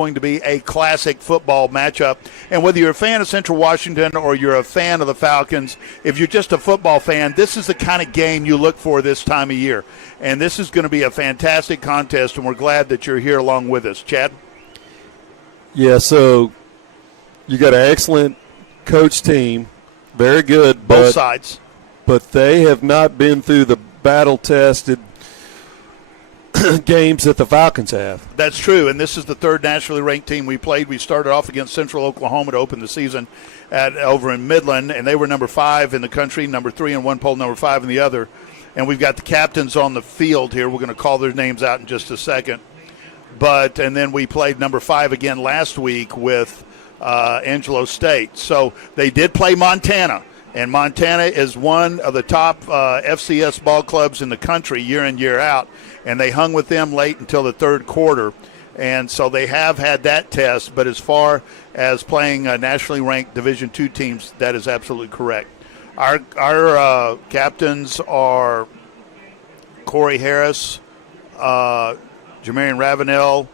going to be a classic football matchup. And whether you're a fan of Central Washington or you're a fan of the Falcons, if you're just a football fan, this is the kind of game you look for this time of year. And this is going to be a fantastic contest, and we're glad that you're here along with us. Chad? Yeah, so you got an excellent coach team, very good. Both sides. But they have not been through the battle-tested games that the Falcons have. That's true, and this is the third nationally ranked team we played. We started off against Central Oklahoma to open the season over in Midland, and they were number 5 in the country, number 3 in one poll, number 5 in the other. And we've got the captains on the field here. We're going to call their names out in just a second. And then we played number 5 again last week with Angelo State. So they did play Montana. And Montana is one of the top FCS ball clubs in the country year in, year out. And they hung with them late until the third quarter. And so they have had that test. But as far as playing nationally ranked Division II teams, that is absolutely correct. Our captains are Corey Harris, Jermaine Ravenel,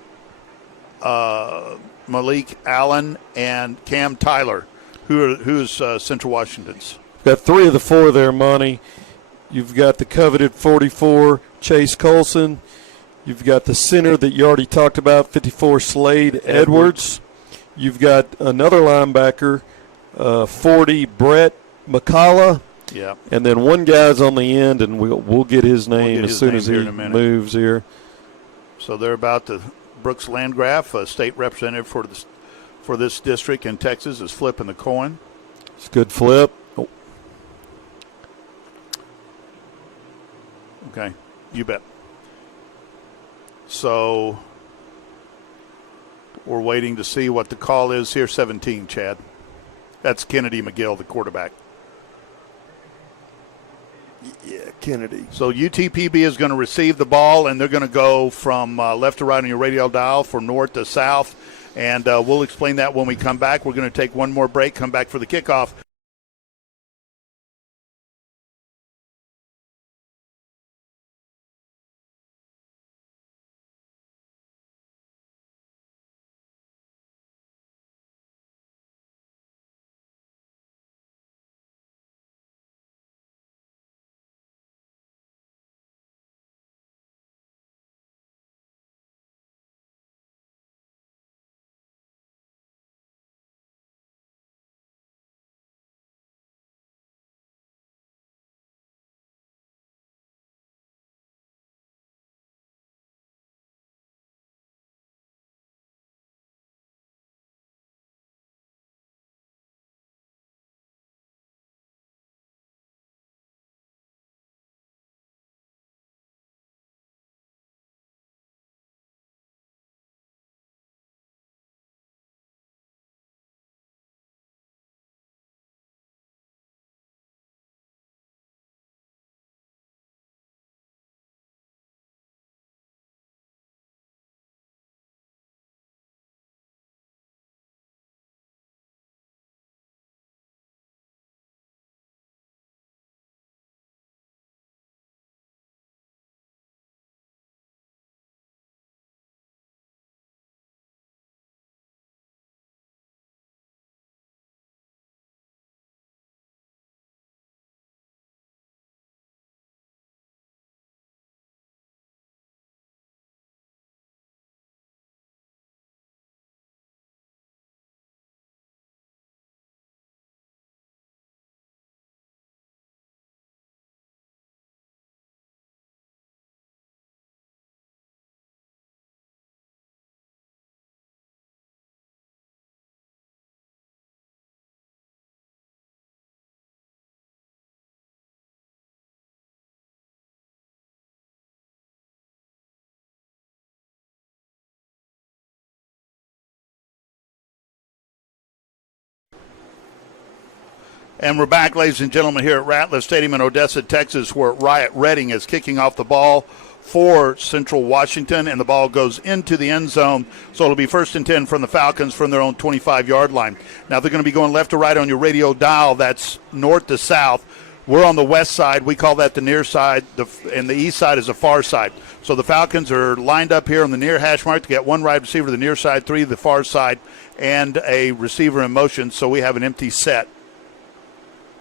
Malik Allen, and Cam Tyler, who's Central Washington's. Got 3 of the 4 there, Monty. You've got the coveted 44, Chase Colson. You've got the center that you already talked about, 54, Slade Edwards. You've got another linebacker, 40, Brett McCullough. Yeah. And then one guy's on the end, and we'll get his name as soon as he moves here. So they're about to – Brooks Landgraf, a state representative for this district in Texas, is flipping the coin. It's a good flip. Oh. Okay, you bet. So we're waiting to see what the call is here. 17, Chad. That's Kennedy McGill, the quarterback. Yeah, Kennedy. So UTPB is going to receive the ball, and they're going to go from left to right on your radio dial, from north to south. And we'll explain that when we come back. We're going to take one more break, come back for the kickoff. And we're back, ladies and gentlemen, here at Ratliff Stadium in Odessa, Texas, where Riot Redding is kicking off the ball for Central Washington, and the ball goes into the end zone. So it'll be 1st and 10 from the Falcons from their own 25-yard line. Now they're going to be going left to right on your radio dial. That's north to south We're on the west side. We call that the near side, and the east side is the far side. So the Falcons are lined up here on the near hash mark to get one wide receiver to the near side, 3 to the far side, and a receiver in motion, so we have an empty set.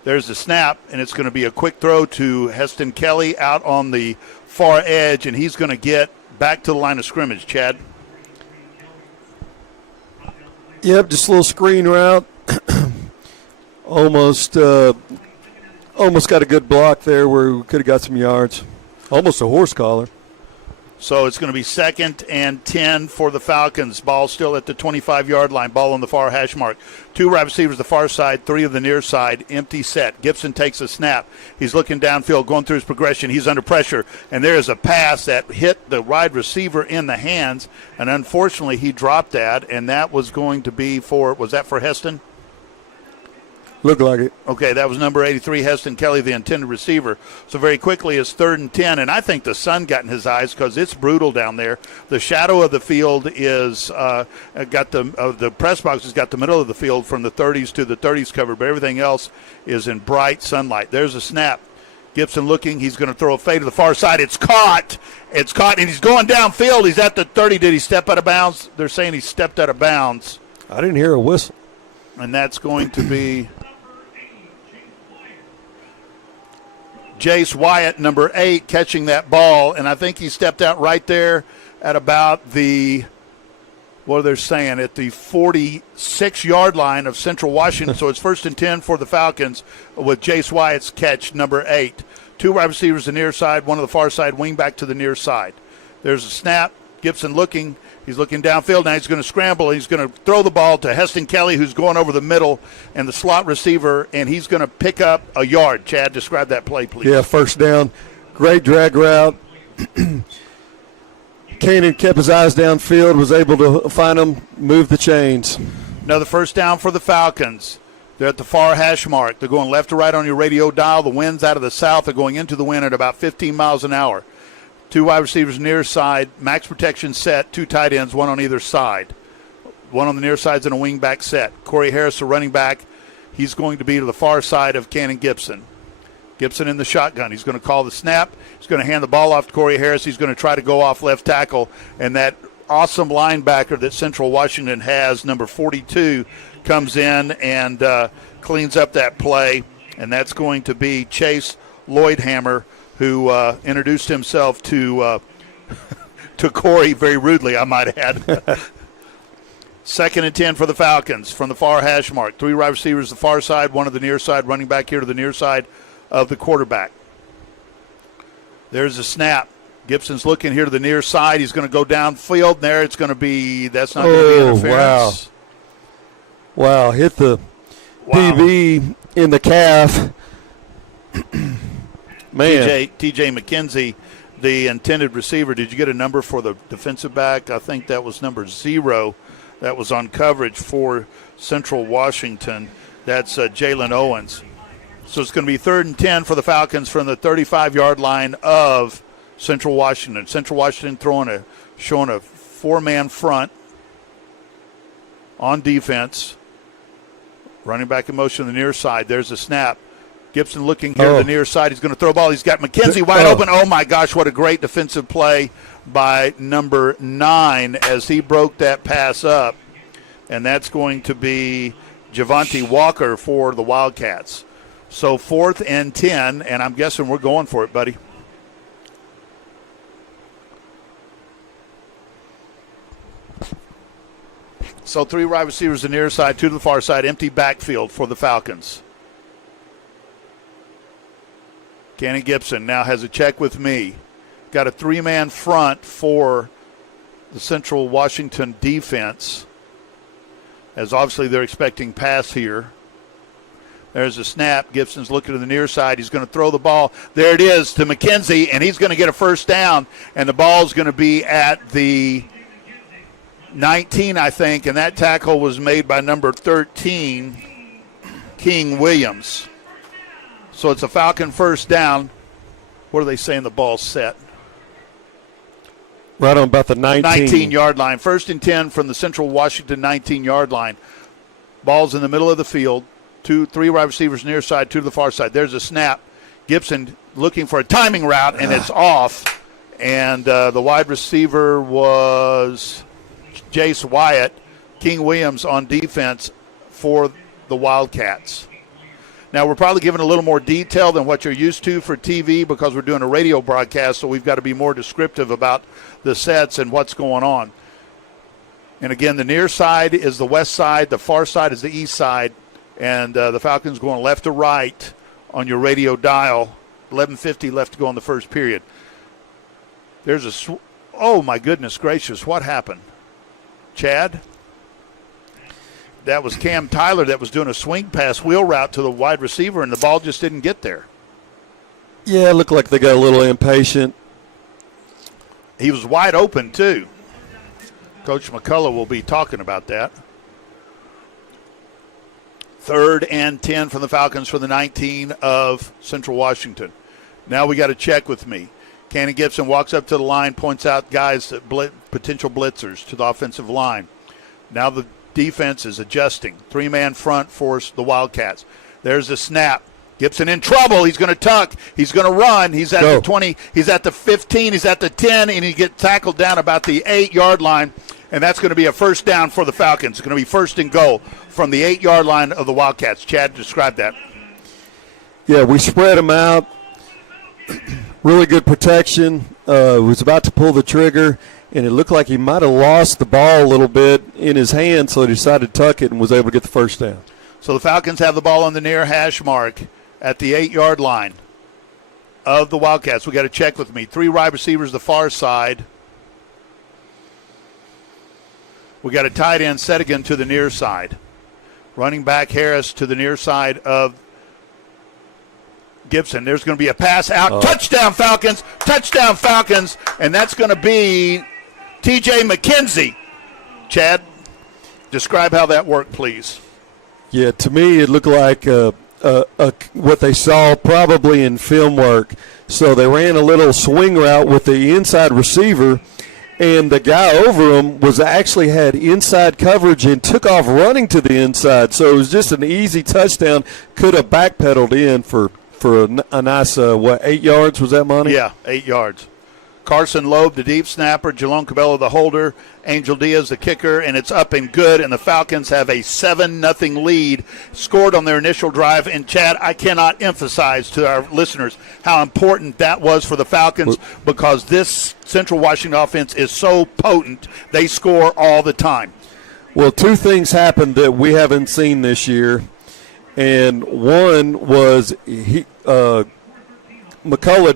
There's the snap, and it's going to be a quick throw to Heston Kelly out on the far edge, and he's going to get back to the line of scrimmage. Chad? Yep, just a little screen route. Almost got a good block there where we could have got some yards. Almost a horse collar. So it's going to be 2nd and 10 for the Falcons. Ball still at the 25-yard line. Ball on the far hash mark. 2 wide receivers the far side, 3 of the near side. Empty set. Gibson takes a snap. He's looking downfield, going through his progression. He's under pressure, and there is a pass that hit the wide receiver in the hands, and unfortunately he dropped that, and that was going to be was that for Heston? Looked like it. Okay, that was number 83, Heston Kelly, the intended receiver. So very quickly it's 3rd and 10, and I think the sun got in his eyes because it's brutal down there. The shadow of the field is the press box has got the middle of the field from the 30s to the 30s covered, but everything else is in bright sunlight. There's a snap. Gibson looking. He's going to throw a fade to the far side. It's caught, and he's going downfield. He's at the 30. Did he step out of bounds? They're saying he stepped out of bounds. I didn't hear a whistle. And that's going to be Jace Wyatt, number 8, catching that ball, and I think he stepped out right there at about the, what are they saying, at the 46-yard line of Central Washington. So it's 1st and 10 for the Falcons with Jace Wyatt's catch, number 8. 2 wide receivers to the near side, 1 on the far side, wing back to the near side. There's a snap. Gibson looking. He's looking downfield. Now he's going to scramble. He's going to throw the ball to Heston Kelly, who's going over the middle, and the slot receiver, and he's going to pick up a yard. Chad, describe that play, please. Yeah, 1st down. Great drag route. Kanan kept his eyes downfield, was able to find him, move the chains. Another 1st down for the Falcons. They're at the far hash mark. They're going left to right on your radio dial. The wind's out of the south. They're going into the wind at about 15 miles an hour. 2 wide receivers near side, max protection set, 2 tight ends, 1 on either side. 1 on the near side's in a wing back set. Corey Harris, the running back, he's going to be to the far side of Cannon Gibson. Gibson in the shotgun. He's going to call the snap. He's going to hand the ball off to Corey Harris. He's going to try to go off left tackle. And that awesome linebacker that Central Washington has, number 42, comes in and cleans up that play. And that's going to be Chase Lloydhammer, who introduced himself to Corey very rudely, I might add. 2nd and 10 for the Falcons from the far hash mark. 3 wide receivers the far side, 1 to the near side, running back here to the near side of the quarterback. There's a snap. Gibson's looking here to the near side. He's going to go downfield, and there it's going to be, that's not going to be interference. Wow, hit the DB in the calf. Man. TJ McKenzie, the intended receiver. Did you get a number for the defensive back? I think that was number 0 that was on coverage for Central Washington. That's Jalen Owens. So it's going to be 3rd and 10 for the Falcons from the 35-yard line of Central Washington. Central Washington showing a 4-man front on defense. Running back in motion on the near side. There's a snap. Gibson looking here to the near side. He's going to throw a ball. He's got McKenzie wide open. Oh, my gosh, what a great defensive play by number 9 as he broke that pass up. And that's going to be Javonte Walker for the Wildcats. So 4th and 10, and I'm guessing we're going for it, buddy. So 3 wide receivers to the near side, 2 to the far side, empty backfield for the Falcons. Cannon Gibson now has a check with me. Got a 3-man front for the Central Washington defense, as obviously they're expecting pass here. There's a snap. Gibson's looking to the near side. He's going to throw the ball. There it is to McKenzie, and he's going to get a 1st down, and the ball's going to be at the 19, I think, and that tackle was made by number 13, King Williams. So it's a Falcon 1st down. What are they saying the ball's set? Right on about the 19-yard line. 1st and 10 from the Central Washington 19-yard line. Ball's in the middle of the field. 3 wide receivers near side, 2 to the far side. There's a snap. Gibson looking for a timing route, and it's off. And the wide receiver was Jace Wyatt. King Williams on defense for the Wildcats. Now, we're probably giving a little more detail than what you're used to for TV because we're doing a radio broadcast, so we've got to be more descriptive about the sets and what's going on. And, again, the near side is the west side. The far side is the east side. And the Falcons going left to right on your radio dial. 11:50 left to go in the first period. There's oh, my goodness gracious, what happened? Chad? That was Cam Tyler that was doing a swing pass wheel route to the wide receiver, and the ball just didn't get there. Yeah, it looked like they got a little impatient. He was wide open, too. Coach McCullough will be talking about that. 3rd and 10 from the Falcons for the 19 of Central Washington. Now we got to check with me. Cannon Gibson walks up to the line, points out guys, potential blitzers to the offensive line. Now the defense is adjusting. 3-man front for the Wildcats. There's the snap. Gibson in trouble. He's going to tuck. He's going to run. He's at the 20. He's at the 15. He's at the 10, and he gets tackled down about the 8-yard line, and that's going to be a first down for the Falcons. It's going to be 1st and goal from the 8-yard line of the Wildcats. Chad, describe that. Yeah, we spread them out. Really good protection. Was about to pull the trigger, and it looked like he might have lost the ball a little bit in his hand, so he decided to tuck it and was able to get the first down. So the Falcons have the ball on the near hash mark at the 8-yard line of the Wildcats. We got to check with me. 3 wide receivers the far side. We got a tight end Setigan to the near side. Running back Harris to the near side of Gibson. There's going to be a pass out. Touchdown Falcons. Touchdown Falcons. And that's going to be T.J. McKenzie. Chad, describe how that worked, please. Yeah, to me it looked like what they saw probably in film work. So they ran a little swing route with the inside receiver, and the guy over him was actually had inside coverage and took off running to the inside. So it was just an easy touchdown. Could have backpedaled in for a nice, 8 yards? Was that, Monty? Yeah, 8 yards. Carson Loeb, the deep snapper, Jalone Cabello, the holder, Angel Diaz, the kicker, and it's up and good, and the Falcons have a 7-0 lead, scored on their initial drive. And, Chad, I cannot emphasize to our listeners how important that was for the Falcons because this Central Washington offense is so potent, they score all the time. Well, 2 things happened that we haven't seen this year, and one was McCullough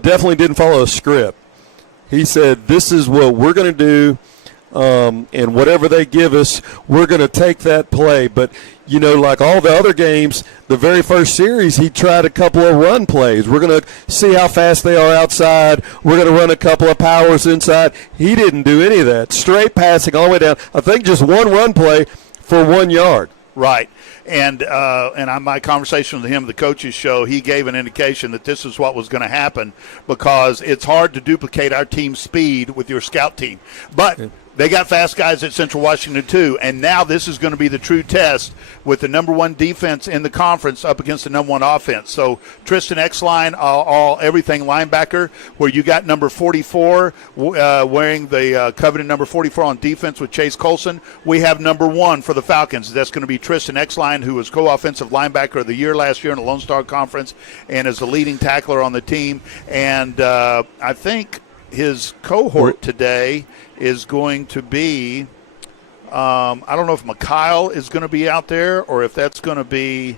definitely didn't follow a script. He said, this is what we're going to do, and whatever they give us, we're going to take that play. But, you know, like all the other games, the very first series, he tried a couple of run plays. We're going to see how fast they are outside. We're going to run a couple of powers inside. He didn't do any of that. Straight passing all the way down. I think just one run play for 1 yard. Right. And on my conversation with him, the coaches show, he gave an indication that this is what was going to happen because it's hard to duplicate our team's speed with your scout team. But they got fast guys at Central Washington, too, and now this is going to be the true test with the number 1 defense in the conference up against the number 1 offense. So Tristan Exline, everything linebacker, where you got number 44 wearing the coveted number 44 on defense with Chase Colson. We have number 1 for the Falcons. That's going to be Tristan Exline, who was co-offensive linebacker of the year last year in the Lone Star Conference and is the leading tackler on the team. And I think his cohort today is going to be I don't know if Mikhail is going to be out there or if that's going to be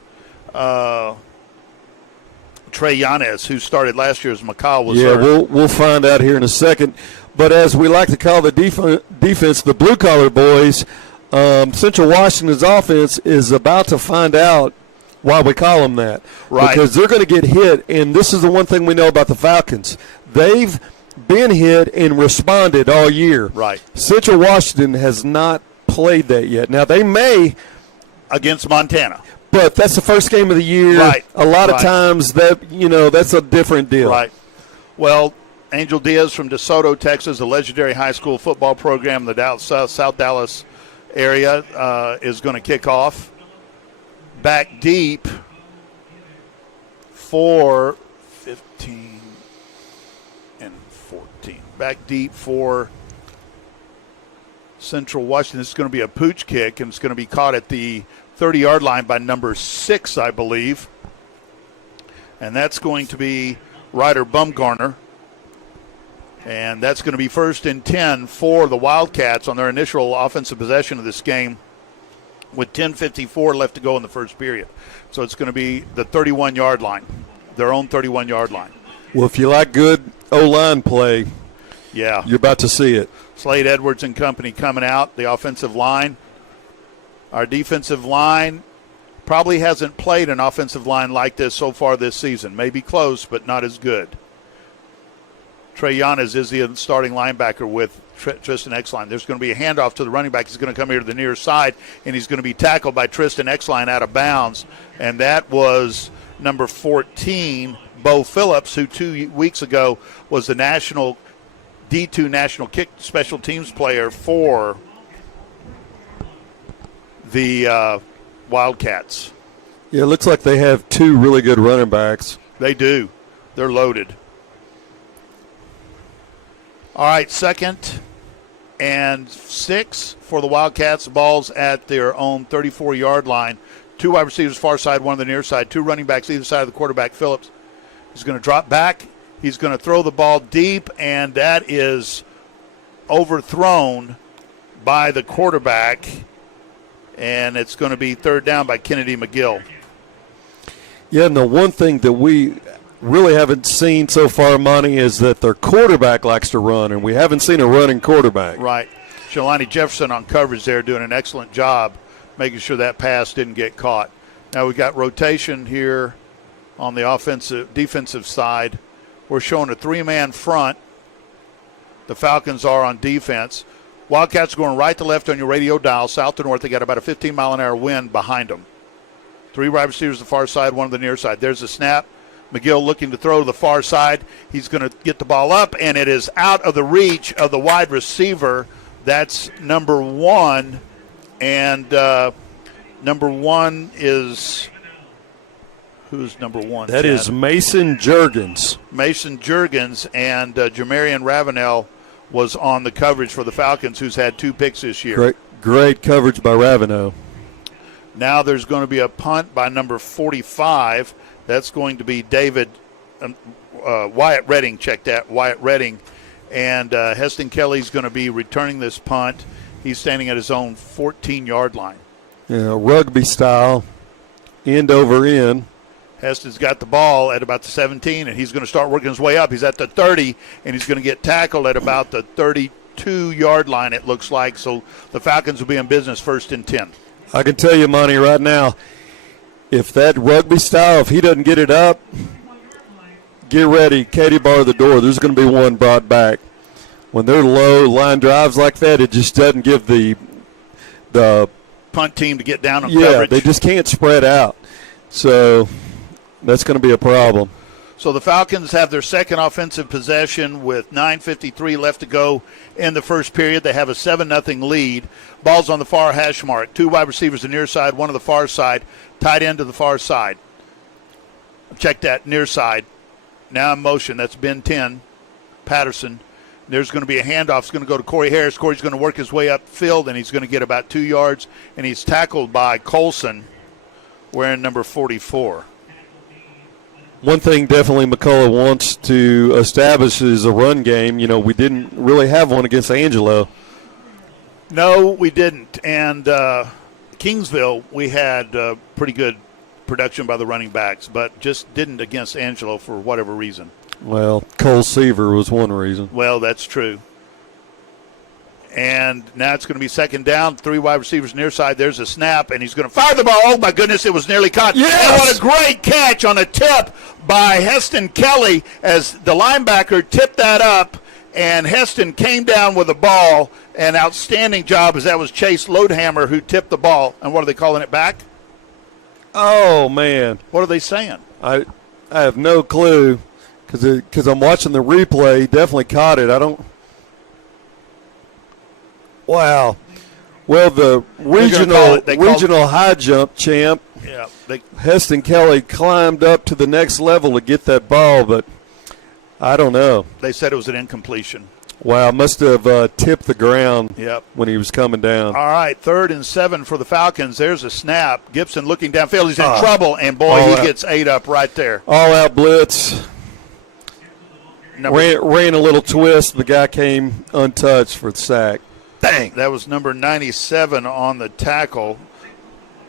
Trey Yanez, who started last year as Mikhail was hurt. Yeah, we'll find out here in a second. But as we like to call the defense, the blue-collar boys, Central Washington's offense is about to find out why we call them that. Right. Because they're going to get hit, and this is the one thing we know about the Falcons. They've been hit and responded all year. Right. Central Washington has not played that yet. Now, they may. Against Montana. But that's the first game of the year. Right. A lot of times that's a different deal. Right. Well, Angel Diaz from DeSoto, Texas, a legendary high school football program in the South Dallas area, is going to kick off. Back deep for 15 and 14. Back deep for Central Washington. This is going to be a pooch kick, and it's going to be caught at the 30-yard line by number 6, I believe. And that's going to be Ryder Bumgarner. And that's going to be 1st and 10 for the Wildcats on their initial offensive possession of this game with 10:54 left to go in the first period. So it's going to be the 31-yard line, their own 31-yard line. Well, if you like good O-line play, yeah, you're about to see it. Slade Edwards and company coming out, the offensive line. Our defensive line probably hasn't played an offensive line like this so far this season. Maybe close, but not as good. Trey Yanez is the starting linebacker with Tristan Exline. There's going to be a handoff to the running back. He's going to come here to the near side, and he's going to be tackled by Tristan Exline out of bounds. And that was number 14, Bo Phillips, who 2 weeks ago was the national D2 national kick special teams player for the Wildcats. Yeah, it looks like they have 2 really good running backs. They do. They're loaded. All right, 2nd and 6 for the Wildcats. Ball's at their own 34-yard line. 2 wide receivers far side, 1 on the near side. 2 running backs either side of the quarterback. Phillips is going to drop back. He's going to throw the ball deep, and that is overthrown by the quarterback, and it's going to be 3rd down by Kennedy McGill. Yeah, and the one thing that we really haven't seen so far, Monty, is that their quarterback likes to run, and we haven't seen a running quarterback. Right. Jelani Jefferson on coverage there doing an excellent job making sure that pass didn't get caught. Now we've got rotation here on the defensive side. We're showing a 3-man front. The Falcons are on defense. Wildcats going right to left on your radio dial, south to north. They got about a 15-mile-an-hour wind behind them. 3 wide receivers to the far side, 1 on the near side. There's a snap. McGill looking to throw to the far side. He's going to get the ball up, and it is out of the reach of the wide receiver. That's number 1. And number 1 is – who's number 1? That is Mason Juergens. Mason Juergens, and Jamarian Ravenel was on the coverage for the Falcons, who's had 2 picks this year. Great coverage by Ravenel. Now there's going to be a punt by number 45. That's going to be David Wyatt Redding. Check that, Wyatt Redding. And Heston Kelly's going to be returning this punt. He's standing at his own 14-yard line. Yeah, rugby style, end over end. Heston's got the ball at about the 17, and he's going to start working his way up. He's at the 30, and he's going to get tackled at about the 32-yard line, it looks like. So the Falcons will be in business 1st and 10. I can tell you, Monty, right now, if that rugby style, if he doesn't get it up, get ready. Katie bar the door. There's going to be one brought back. When they're low line drives like that, it just doesn't give the punt team to get down on coverage. Yeah, they just can't spread out. So that's going to be a problem. So the Falcons have their second offensive possession with 9:53 left to go in the first period. They have a 7-0 lead. Ball's on the far hash mark. 2 wide receivers to the near side, 1 to the far side. Tight end to the far side. Check that, near side. Now in motion. That's Ben 10, Patterson. There's going to be a handoff. It's going to go to Corey Harris. Corey's going to work his way up the field, and he's going to get about 2 yards. And he's tackled by Colson, wearing number 44. One thing definitely McCullough wants to establish is a run game. You know, we didn't really have one against Angelo. No, we didn't. And Kingsville, we had pretty good production by the running backs, but just didn't against Angelo for whatever reason. Well, Cole Seaver was one reason. Well, that's true. And now it's going to be 2nd down, 3 wide receivers near side. There's a snap, and he's going to fire the ball. Oh, my goodness, it was nearly caught. Yes! And what a great catch on a tip by Heston Kelly as the linebacker tipped that up, and Heston came down with the ball. An outstanding job as that was Chase Lodehammer who tipped the ball. And what are they calling it back? Oh, man. What are they saying? I have no clue because I'm watching the replay. He definitely caught it. I don't. Wow. Well, the regional high jump champ Yeah, Heston Kelly climbed up to the next level to get that ball, but I don't know. They said it was an incompletion. Wow, must have tipped the ground Yep. when he was coming down. All right, 3rd and 7 for the Falcons. There's a snap. Gibson looking downfield. He's in trouble, and boy, he gets ate up right there. All-out blitz. Ran a little twist. The guy came untouched for the sack. Dang. That was number 97 on the tackle,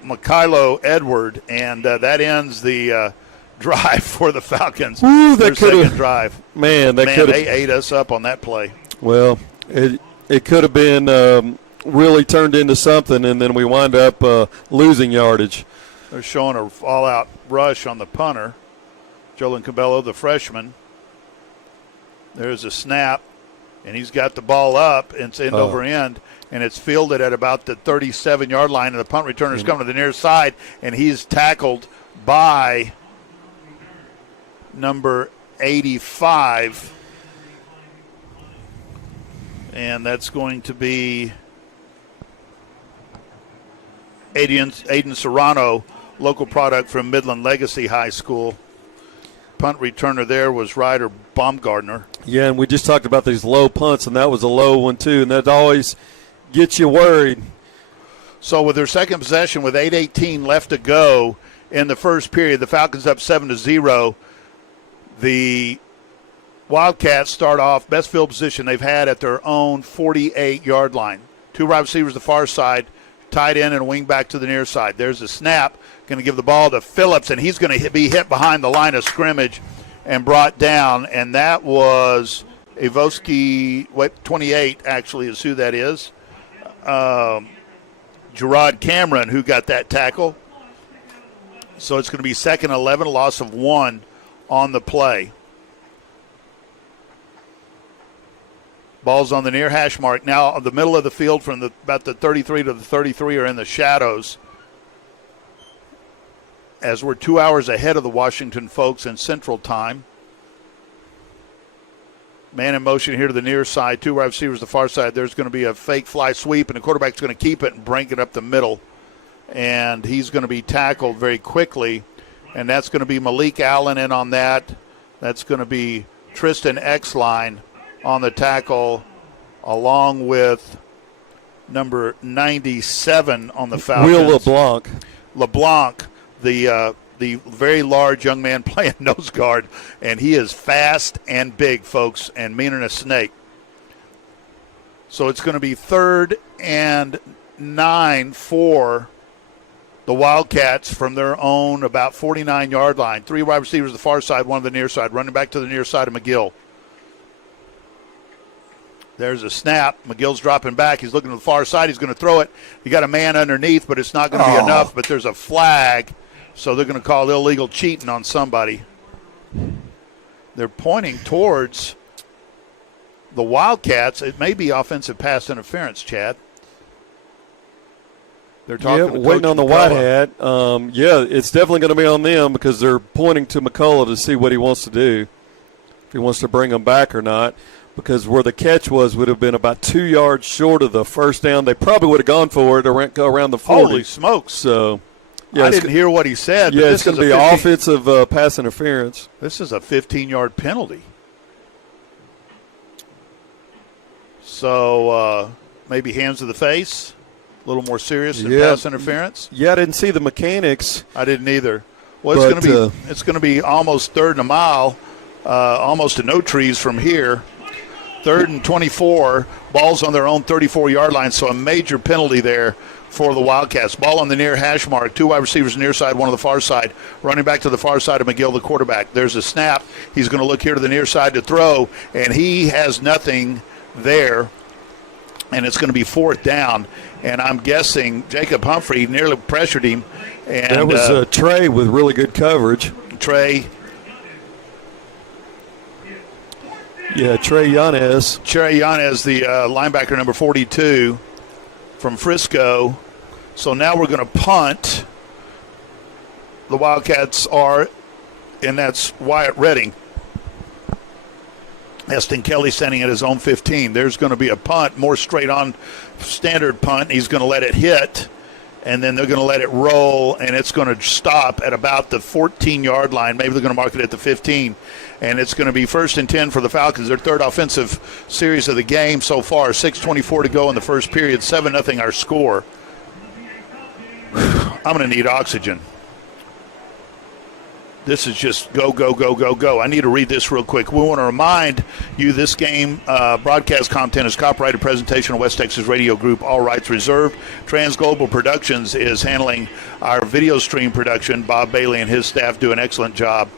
Mykilo Edward, and that ends the drive for the Falcons. Ooh, their second drive. Man, they ate us up on that play. Well, it could have been really turned into something, and then we wind up losing yardage. They're showing a all-out rush on the punter, Jolin Cabello, the freshman. There's a snap, and he's got the ball up. It's end over end, and it's fielded at about the 37-yard line, and the punt returner's coming to the near side, and he's tackled by number 85. And that's going to be Aiden Serrano, local product from Midland Legacy High School. Punt returner there was Ryder Baumgartner. Yeah, and we just talked about these low punts, and that was a low one too, and that always gets you worried. So with their second possession, with 8:18 left to go in the first period, the Falcons up 7-0. The Wildcats start off best field position they've had at their own 48-yard line. 2 wide receivers the far side, tight end and wing back to the near side. There's a snap, going to give the ball to Phillips, and he's going to be hit behind the line of scrimmage and brought down. And that was Avoski, 28 actually is who that is. Gerard Cameron who got that tackle. So it's going to be 2nd and 11, a loss of 1 on the play. Ball's on the near hash mark. Now the middle of the field from about the 33 to the 33 are in the shadows, as we're 2 hours ahead of the Washington folks in Central Time. Man in motion here to the near side. 2 wide receivers the far side. There's going to be a fake fly sweep, and the quarterback's going to keep it and break it up the middle. And he's going to be tackled very quickly, and that's going to be Malik Allen in on that. That's going to be Tristan Exline on the tackle, along with number 97 on the Falcons. Will LeBlanc. LeBlanc, the very large young man playing nose guard, and he is fast and big, folks, and meaner than a snake. So it's going to be 3rd and 9 for the Wildcats from their own about 49-yard line. 3 wide receivers the far side, 1 on the near side, running back to the near side of McGill. There's a snap. McGill's dropping back. He's looking to the far side. He's going to throw it. You got a man underneath, but it's not going to be enough. But there's a flag, so they're going to call illegal cheating on somebody. They're pointing towards the Wildcats. It may be offensive pass interference, Chad. They're talking to waiting Coach on the McCullough. white hat. It's definitely going to be on them because they're pointing to McCullough to see what he wants to do, if he wants to bring them back or not. Because where the catch was would have been about 2 yards short of the first down. They probably would have gone for it around the 40. Holy smokes. So, I didn't hear what he said. Yeah, but it's going to be offensive pass interference. This is a 15-yard penalty. So maybe hands to the face, a little more serious than pass interference. Yeah, I didn't see the mechanics. I didn't either. Well, it's going to be almost 3rd and a mile, almost to no trees from here. 3rd and 24, ball's on their own 34-yard line, so a major penalty there for the Wildcats. Ball on the near hash mark, 2 wide receivers near side, 1 on the far side. Running back to the far side of McGill, the quarterback. There's a snap. He's going to look here to the near side to throw, and he has nothing there, and it's going to be 4th down. And I'm guessing Jacob Humphrey nearly pressured him. And that was Trey with really good coverage. Trey Yanez. Trey Yanez, the linebacker, number 42 from Frisco. So now we're going to punt. The Wildcats are, and that's Wyatt Redding. Heston Kelly standing at his own 15. There's going to be a punt, more straight on standard punt. He's going to let it hit, and then they're going to let it roll, and it's going to stop at about the 14-yard line. Maybe they're going to mark it at the 15, and it's going to be 1st and 10 for the Falcons. Their third offensive series of the game so far. 6:24 to go in the first period. 7-0 our score. I'm going to need oxygen. This is just go, go, go, go, go. I need to read this real quick. We want to remind you this game broadcast content is copyrighted presentation of West Texas Radio Group, all rights reserved. Trans Global Productions is handling our video stream production. Bob Bailey and his staff do an excellent job.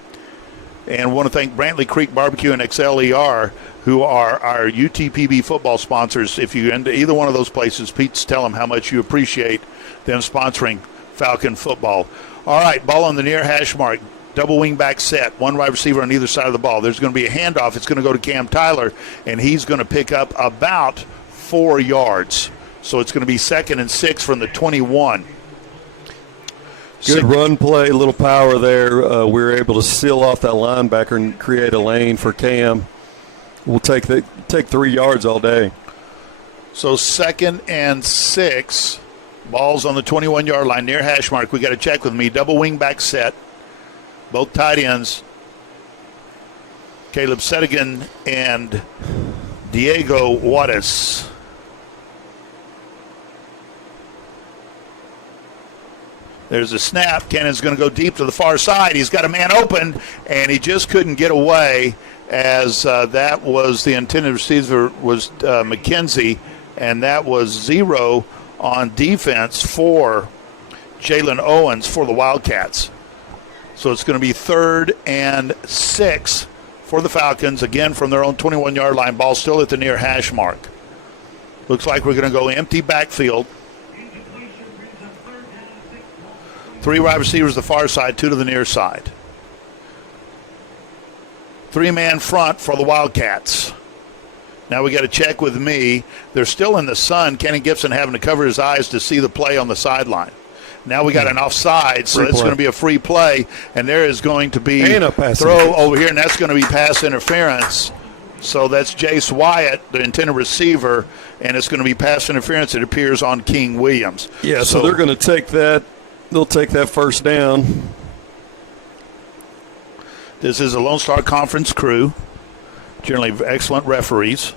And we want to thank Brantley Creek Barbecue and XLER, who are our UTPB football sponsors. If you're into either one of those places, please tell them how much you appreciate them sponsoring Falcon football. All right, ball on the near hash mark. Double wing back set, one wide receiver on either side of the ball. There's going to be a handoff. It's going to go to Cam Tyler, and he's going to pick up about 4 yards. So it's going to be 2nd and 6 from the 21. Good run play, little power there. We were able to seal off that linebacker and create a lane for Cam. We'll take 3 yards all day. So 2nd and 6, ball's on the 21-yard line, near hash mark. We got to check with me. Double wing back set. Both tight ends, Caleb Sedigan and Diego Juarez. There's a snap. Cannon's going to go deep to the far side. He's got a man open, and he just couldn't get away as that was the intended receiver was McKenzie, and that was 0 on defense for Jalen Owens for the Wildcats. So it's going to be 3rd and 6 for the Falcons, again from their own 21-yard line. Ball still at the near hash mark. Looks like we're going to go empty backfield. 3 wide receivers the far side, 2 to the near side. 3-man front for the Wildcats. Now we got to check with me. They're still in the sun. Kenny Gibson having to cover his eyes to see the play on the sideline. Now we got an offside, so it's going to be a free play, and there is going to be a throw over here, and that's going to be pass interference. So that's Jace Wyatt, the intended receiver, and it's going to be pass interference, it appears, on King Williams. Yeah, so they're going to take that. They'll take that first down. This is a Lone Star Conference crew, generally excellent referees.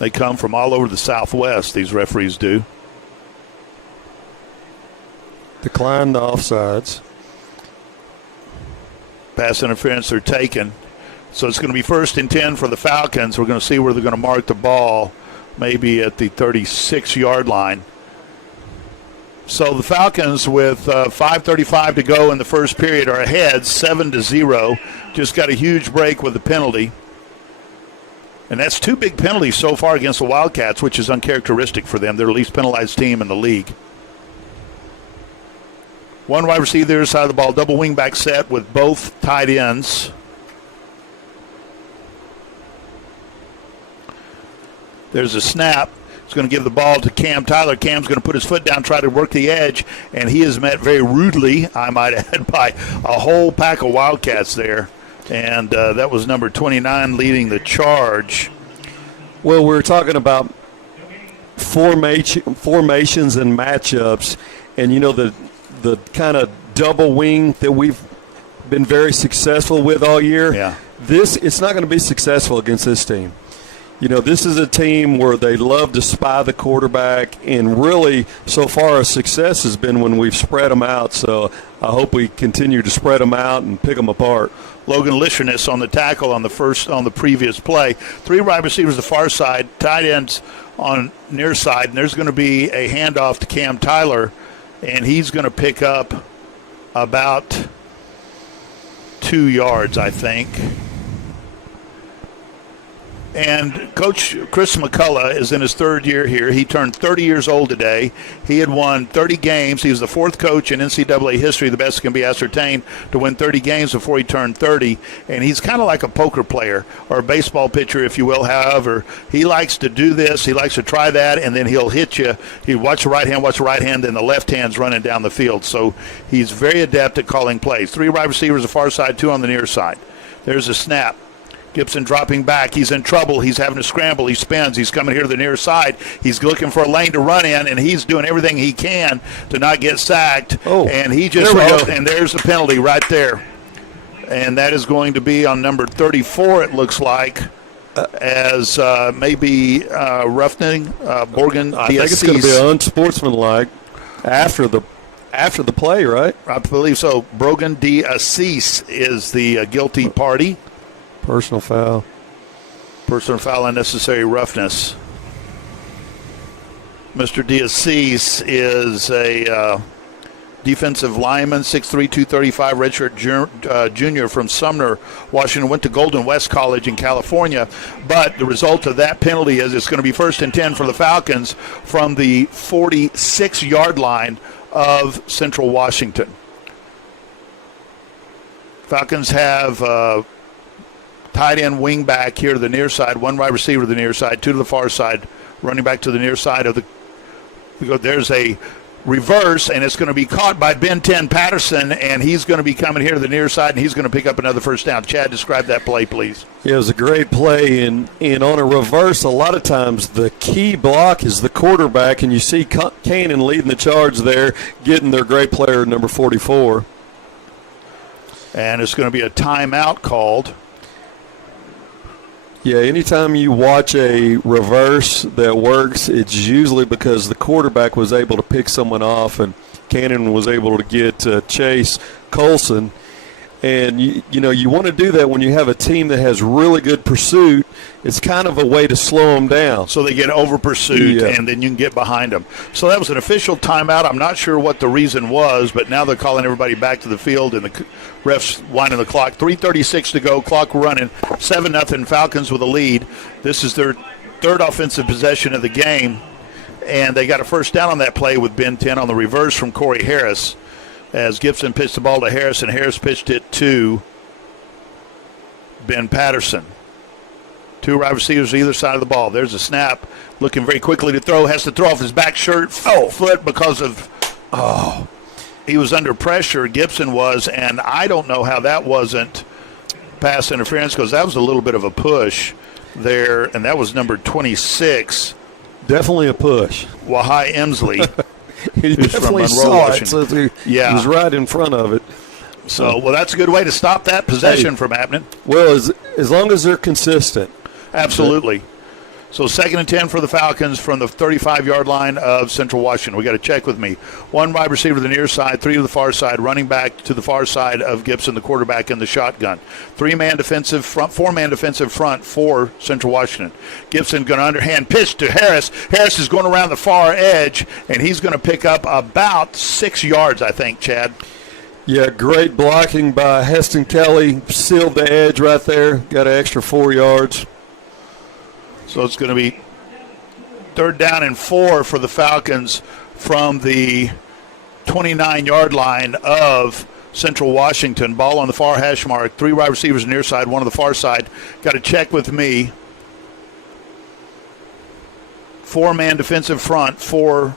They come from all over the Southwest, these referees do. Decline the offsides. Pass interference are taken. So it's going to be 1st and 10 for the Falcons. We're going to see where they're going to mark the ball, maybe at the 36-yard line. So the Falcons, with 5:35 to go in the first period, are ahead 7-0. Just got a huge break with the penalty. And that's 2 big penalties so far against the Wildcats, which is uncharacteristic for them. They're the least penalized team in the league. 1 wide receiver the other side of the ball, double wing back set with both tight ends. There's a snap. It's going to give the ball to Cam Tyler. Cam's going to put his foot down, try to work the edge, and he is met very rudely, I might add, by a whole pack of Wildcats there. And that was number 29 leading the charge. Well, we're talking about formations and matchups, and you know the kind of double wing that we've been very successful with all year. Yeah. It's not going to be successful against this team. You know, this is a team where they love to spy the quarterback, and really, so far, our success has been when we've spread them out. So I hope we continue to spread them out and pick them apart. Logan Lisherness on the tackle on the previous play. 3 wide receivers the far side, tight ends on near side, and there's going to be a handoff to Cam Tyler, and he's going to pick up about 2 yards, I think. And Coach Chris McCullough is in his 3rd year here. He turned 30 years old today. He had won 30 games. He was the 4th coach in NCAA history, the best can be ascertained, to win 30 games before he turned 30. And he's kind of like a poker player or a baseball pitcher, if you will. However, he likes to do this. He likes to try that, and then he'll hit you. He'll watch the right hand, then the left hand's running down the field. So he's very adept at calling plays. 3 wide receivers, the far side, 2 on the near side. There's a snap. Gibson dropping back. He's in trouble. He's having to scramble. He spins. He's coming here to the near side. He's looking for a lane to run in, and he's doing everything he can to not get sacked. Oh, and he just and there's a penalty right there. And that is going to be on number 34, it looks like, as maybe roughening Borgen. I think it's going to be unsportsmanlike after the play, right? I believe so. Brogan D'Assis is the guilty party. Personal foul. Personal foul, unnecessary roughness. Mr. D'Assis is a defensive lineman, 6'3", 235, redshirt junior from Sumner, Washington. Went to Golden West College in California. But the result of that penalty is it's going to be 1st and 10 for the Falcons from the 46-yard line of Central Washington. Falcons have tight end wing back here to the near side, one wide receiver to the near side, two to the far side, running back to the near side of the. There's a reverse, and it's going to be caught by Ben 10 Patterson, and he's going to be coming here to the near side, and he's going to pick up another first down. Chad, describe that play, please. Yeah, it was a great play, and on a reverse, a lot of times the key block is the quarterback, and you see Cannon leading the charge there, getting their great player, number 44. And it's going to be a timeout called. Yeah, anytime you watch a reverse that works, it's usually because the quarterback was able to pick someone off, and Cannon was able to get Chase Colson. And, you want to do that when you have a team that has really good pursuit. It's kind of a way to slow them down. So they get over pursuit, and then you can get behind them. So that was an official timeout. I'm not sure what the reason was, but now they're calling everybody back to the field, and the refs winding the clock. 3:36 to go, clock running, 7-0 Falcons with a lead. This is their third offensive possession of the game, and they got a first down on that play with Ben 10 on the reverse from Corey Harris. As Gibson pitched the ball to Harris, and Harris pitched it to Ben Patterson. Two wide receivers either side of the ball. There's a snap. Looking very quickly to throw. Has to throw off his back foot because of he was under pressure. Gibson was, and I don't know how that wasn't pass interference, because that was a little bit of a push there, and that was number 26. Definitely a push. Wahai Emsley. He definitely saw it, so he was right in front of it. So, well, that's a good way to stop that possession from happening. Well, as long as they're consistent. Absolutely. So 2nd and 10 for the Falcons from the 35-yard line of Central Washington. We got to check with me. One wide receiver to the near side, three to the far side, running back to the far side of Gibson, the quarterback in the shotgun. Four-man defensive front for Central Washington. Gibson going to underhand pitch to Harris. Harris is going around the far edge, and he's going to pick up about 6 yards, I think, Chad. Yeah, great blocking by Heston Kelly. Sealed the edge right there. Got an extra 4 yards. So it's going to be 3rd down and 4 for the Falcons from the 29-yard line of Central Washington. Ball on the far hash mark. 3 wide receivers near side, one on the far side. Got to check with me. 4-man defensive front for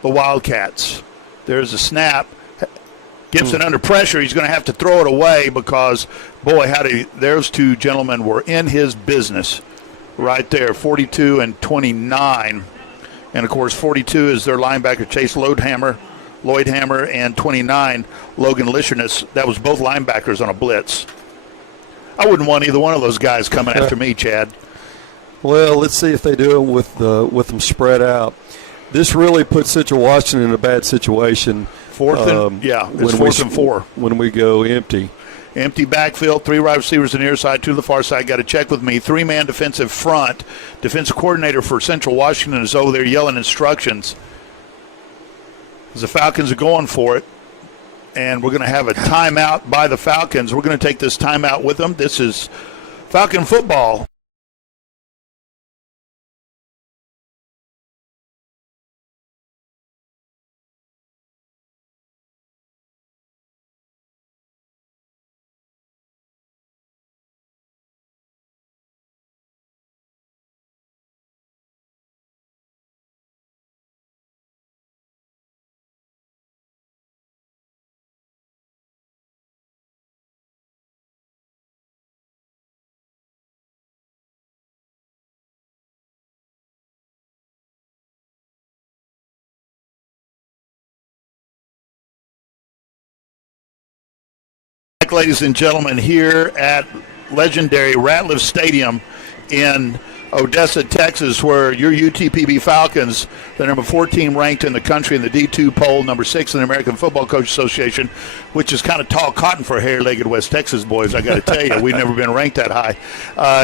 the Wildcats. There's a snap. Gibson under pressure. He's going to have to throw it away because, boy, those two gentlemen were in his business. Right there, 42 and 29. And, of course, 42 is their linebacker, Chase Lloydhammer, and 29, Logan Lisherness. That was both linebackers on a blitz. I wouldn't want either one of those guys coming after me, Chad. Well, let's see if they do it with them spread out. This really puts Central Washington in a bad situation. It's 4th and 4. When we go empty. Empty backfield, 3 wide receivers on the near side, 2 to the far side. Got to check with me. 3-man defensive front. Defensive coordinator for Central Washington is over there yelling instructions. As the Falcons are going for it. And we're going to have a timeout by the Falcons. We're going to take this timeout with them. This is Falcon football. back, ladies and gentlemen, here at legendary Ratliff Stadium in Odessa, Texas, where your UTPB Falcons, the number 14 ranked in the country in the D2 poll, number 6 in the American Football Coach Association, which is kind of tall cotton for hair-legged West Texas boys, I got to tell you. We've never been ranked that high.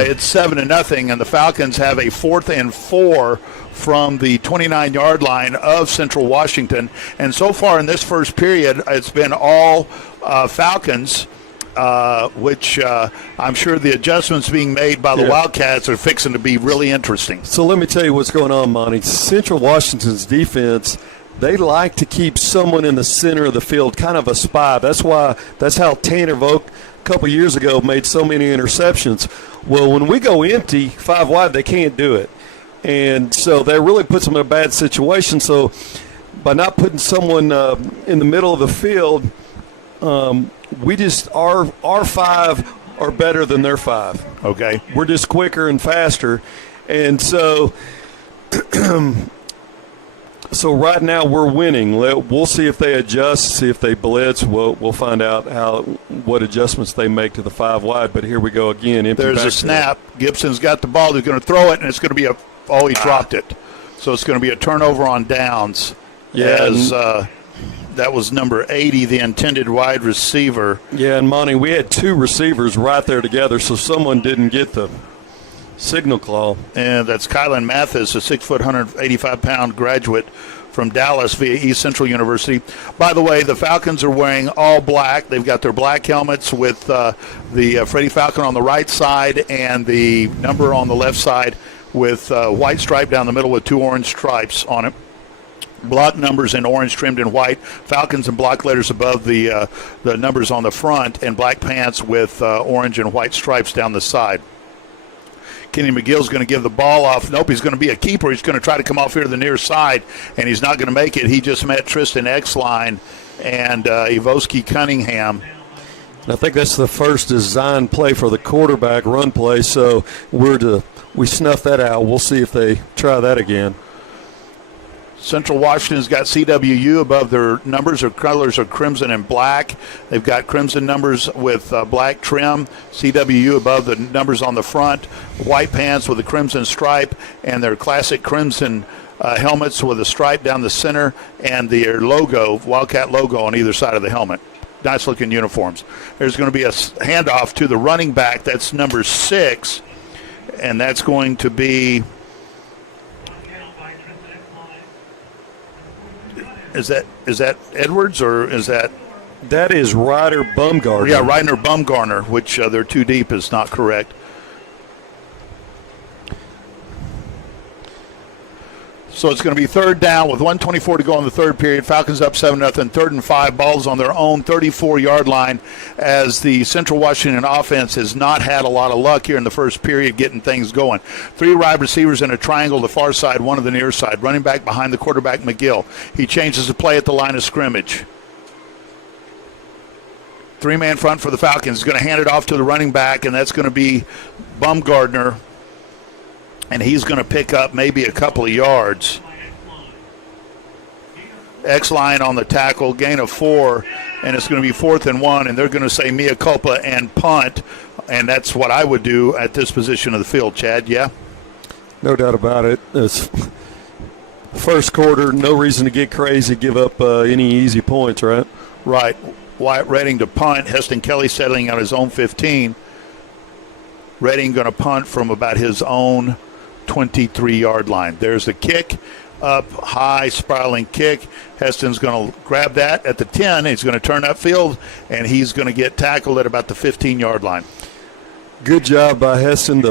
It's 7-0, and the Falcons have a 4th and 4 from the 29-yard line of Central Washington. And so far in this first period, it's been all Falcons, which I'm sure the adjustments being made by the Wildcats are fixing to be really interesting. So let me tell you what's going on, Monty. Central Washington's defense, they like to keep someone in the center of the field, kind of a spy. That's how Tanner Volk a couple years ago made so many interceptions. Well, when we go empty, 5 wide, they can't do it. And so that really puts them in a bad situation. So by not putting someone in the middle of the field, our 5 are better than their 5. Okay. We're just quicker and faster. And so so right now we're winning. We'll see if they adjust, see if they blitz. We'll find out what adjustments they make to the 5 wide. But here we go again. There's a snap. Gibson's got the ball. He's going to throw it, and it's going to be he dropped it. So it's going to be a turnover on downs. Yeah. That was number 80, the intended wide receiver. Yeah, and Monty, we had 2 receivers right there together, so someone didn't get the signal call. And that's Kylan Mathis, a 6', 185-pound graduate from Dallas via East Central University. By the way, the Falcons are wearing all black. They've got their black helmets with the Freddie Falcon on the right side and the number on the left side with white stripe down the middle with 2 orange stripes on it. Block numbers in orange trimmed in white, Falcons and block letters above the numbers on the front, and black pants with orange and white stripes down the side. Kenny McGill's going to give the ball off. Nope, he's going to be a keeper. He's going to try to come off here to the near side, and he's not going to make it. He just met Tristan Exline and Ivoski Cunningham. And I think that's the first design play for the quarterback run play, so we snuff that out. We'll see if they try that again. Central Washington's got CWU above their numbers. Their colors are crimson and black. They've got crimson numbers with black trim. CWU above the numbers on the front. White pants with a crimson stripe, and their classic crimson helmets with a stripe down the center, and their logo, Wildcat logo, on either side of the helmet. Nice-looking uniforms. There's going to be a handoff to the running back. That's number 6, and that's going to be... Is that Edwards or is that? That is Ryder Bumgarner. Yeah, Ryder Bumgarner, which they're too deep is not correct. So it's going to be 3rd down with 1:24 to go in the third period. Falcons up 7-0, 3rd and 5. Ball's on their own 34-yard line, as the Central Washington offense has not had a lot of luck here in the first period getting things going. 3 wide receivers in a triangle, the far side, 1 to the near side. Running back behind the quarterback, McGill. He changes the play at the line of scrimmage. 3-man front for the Falcons. He's going to hand it off to the running back, and that's going to be Bumgarner. And he's going to pick up maybe a couple of yards. X-line on the tackle, gain of 4, and it's going to be 4th and 1, and they're going to say mea culpa and punt, and that's what I would do at this position of the field, Chad, yeah? No doubt about it. It's first quarter, no reason to get crazy, give up any easy points, right? Right. Wyatt Redding to punt. Heston Kelly settling on his own 15. Redding going to punt from about his own 23-yard line. There's the kick, up high, spiraling kick. Heston's going to grab that at the 10. He's going to turn upfield, and he's going to get tackled at about the 15-yard line. Good job by Heston.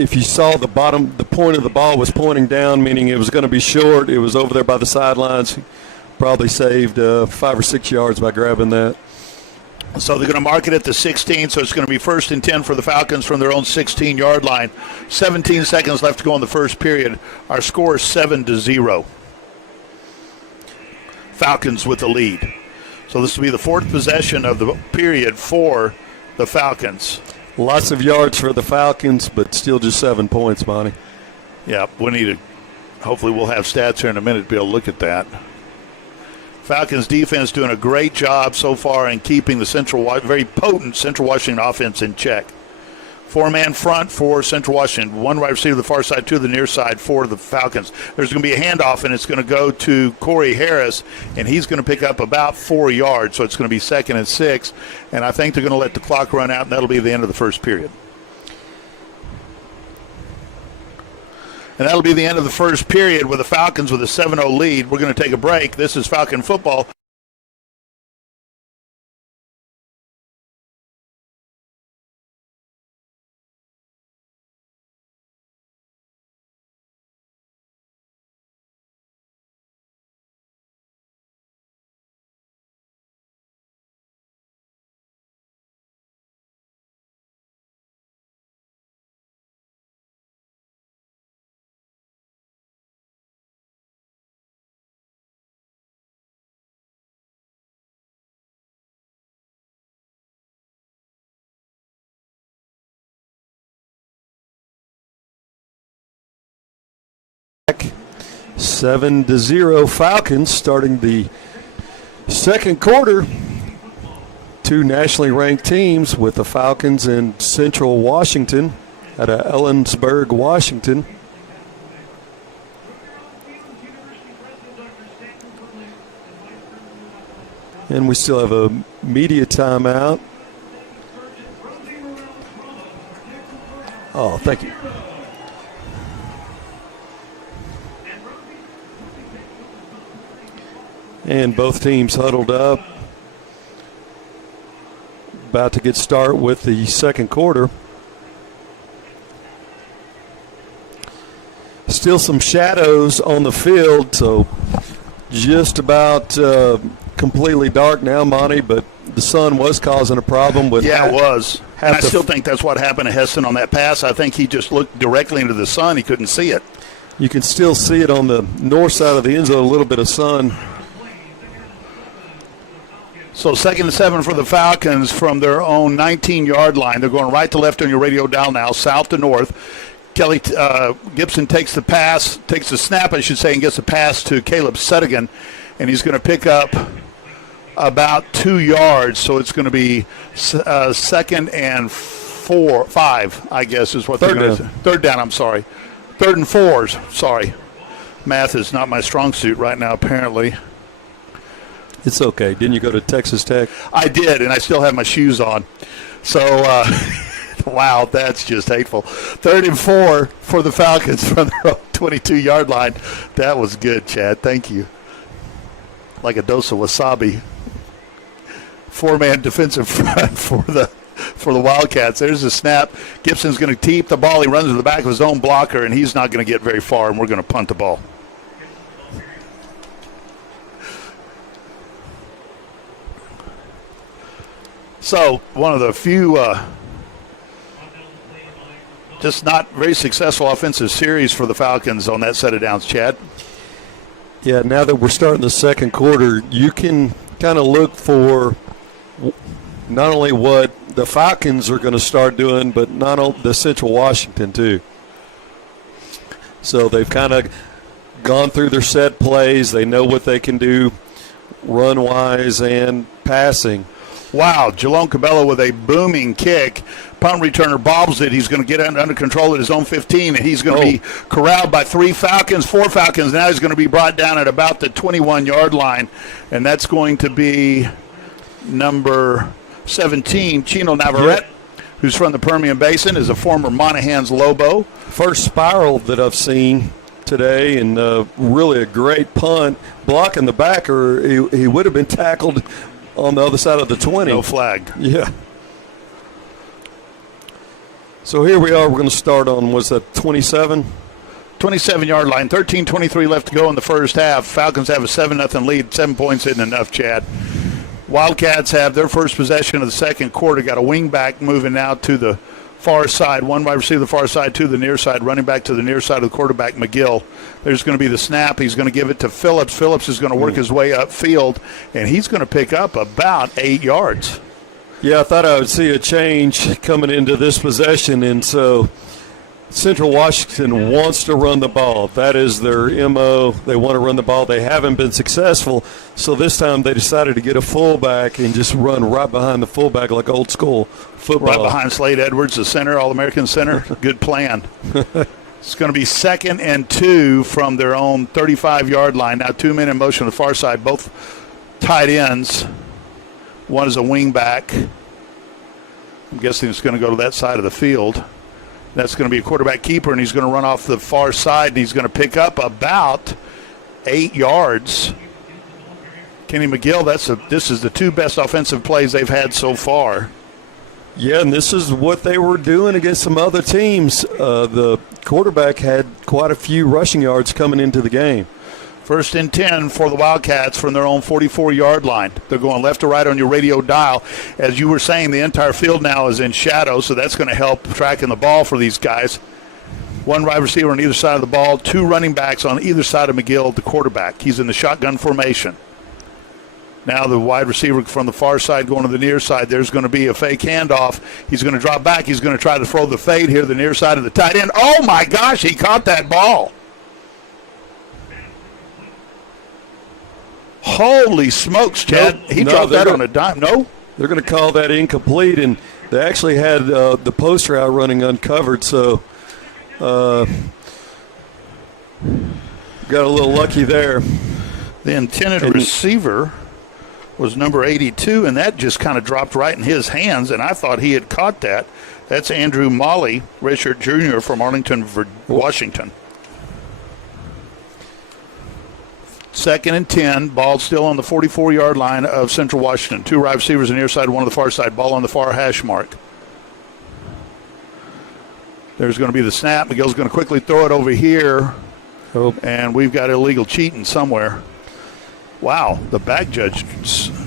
If you saw the point of the ball was pointing down, meaning it was going to be short. It was over there by the sidelines. Probably saved 5 or 6 yards by grabbing that. So they're going to mark it at the 16, so it's going to be 1st and 10 for the Falcons from their own 16-yard line. 17 seconds left to go in the first period. Our score is 7-0. Falcons with the lead. So this will be the 4th possession of the period for the Falcons. Lots of yards for the Falcons, but still just 7 points, Monty. Yeah, we need to. Hopefully we'll have stats here in a minute to be able to look at that. Falcons defense doing a great job so far in keeping the very potent Central Washington offense in check. 4-man front for Central Washington. 1 wide receiver to the far side, 2 to the near side for the Falcons. There's going to be a handoff, and it's going to go to Corey Harris, and he's going to pick up about 4 yards. So it's going to be 2nd and 6, and I think they're going to let the clock run out, and that'll be the end of the first period. And that'll be the end of the first period with the Falcons with a 7-0 lead. We're going to take a break. This is Falcon football. Back 7-0 Falcons starting the second quarter. 2 nationally ranked teams with the Falcons in Central Washington out of Ellensburg, Washington. And we still have a media timeout. Oh, thank you. And both teams huddled up. About to get started with the second quarter. Still some shadows on the field, so just about completely dark now, Monty, but the sun was causing a problem with. Yeah, it was. And I still think that's what happened to Heston on that pass. I think he just looked directly into the sun. He couldn't see it. You can still see it on the north side of the end zone, a little bit of sun. So 2nd and 7 for the Falcons from their own 19-yard line. They're going right to left on your radio dial now, south to north. Kelly Gibson takes the snap, I should say, and gets the pass to Caleb Suttigan, and he's going to pick up about 2 yards. So it's going to be 2nd and 5, I guess is what they're going to say. Third down, I'm sorry. 3rd and 4s, sorry. Math is not my strong suit right now, apparently. It's okay. Didn't you go to Texas Tech? I did, and I still have my shoes on. So, wow, that's just hateful. 3rd and 4 for the Falcons from their 22-yard line. That was good, Chad. Thank you. Like a dose of wasabi. 4-man defensive front for the Wildcats. There's a snap. Gibson's going to keep the ball. He runs to the back of his own blocker, and he's not going to get very far, and we're going to punt the ball. So one of the few just not very successful offensive series for the Falcons on that set of downs, Chad. Yeah, now that we're starting the second quarter, you can kind of look for not only what the Falcons are going to start doing, but not only the Central Washington too. So they've kind of gone through their set plays. They know what they can do run-wise and passing. Wow, Jalone Cabello with a booming kick. Punt returner bobbles it. He's going to get under control at his own 15, and he's going to be corralled by 4 Falcons. Now he's going to be brought down at about the 21-yard line, and that's going to be number 17, Chino Navarrete, who's from the Permian Basin, is a former Monahan's Lobo. First spiral that I've seen today, and really a great punt. Blocking the backer, he would have been tackled on the other side of the 20. No flag. Yeah. So here we are. We're going to start on, was that 27? 27-yard line. 13:23 left to go in the first half. Falcons have a 7-0 lead. 7 points isn't enough, Chad. Wildcats have their first possession of the second quarter. Got a wing back moving now to the far side. 1 wide receiver to the far side, 2 to the near side. Running back to the near side of the quarterback, McGill. There's going to be the snap. He's going to give it to Phillips. Phillips is going to work his way upfield, and he's going to pick up about 8 yards. Yeah, I thought I would see a change coming into this possession, and so Central Washington wants to run the ball. That is their MO. They want to run the ball. They haven't been successful, so this time they decided to get a fullback and just run right behind the fullback like old school football. Right behind Slade Edwards, the center, All-American center. Good plan. It's going to be 2nd and 2 from their own 35-yard line. Now 2 men in motion on the far side, both tight ends. One is a wing back. I'm guessing it's going to go to that side of the field. That's going to be a quarterback keeper, and he's going to run off the far side, and he's going to pick up about 8 yards. Kenny McGill, this is the 2 best offensive plays they've had so far. Yeah, and this is what they were doing against some other teams. The quarterback had quite a few rushing yards coming into the game. 1st and 10 for the Wildcats from their own 44-yard line. They're going left to right on your radio dial. As you were saying, the entire field now is in shadow, so that's going to help tracking the ball for these guys. 1 wide receiver on either side of the ball, 2 running backs on either side of McGill, the quarterback. He's in the shotgun formation. Now the wide receiver from the far side going to the near side. There's going to be a fake handoff. He's going to drop back. He's going to try to throw the fade here, the near side of the tight end. Oh, my gosh, he caught that ball. Holy smokes, Chad. He dropped that on a dime. No? They're going to call that incomplete, and they actually had the post route running uncovered, so got a little lucky there. The intended receiver was number 82, and that just kind of dropped right in his hands, and I thought he had caught that. That's Andrew Molly, Richard Jr. from Arlington, Washington. 2nd and 10, ball still on the 44-yard line of Central Washington. 2 wide receivers on the near side, 1 on the far side. Ball on the far hash mark. There's going to be the snap. McGill's going to quickly throw it over here, and we've got illegal cheating somewhere. Wow, the back judge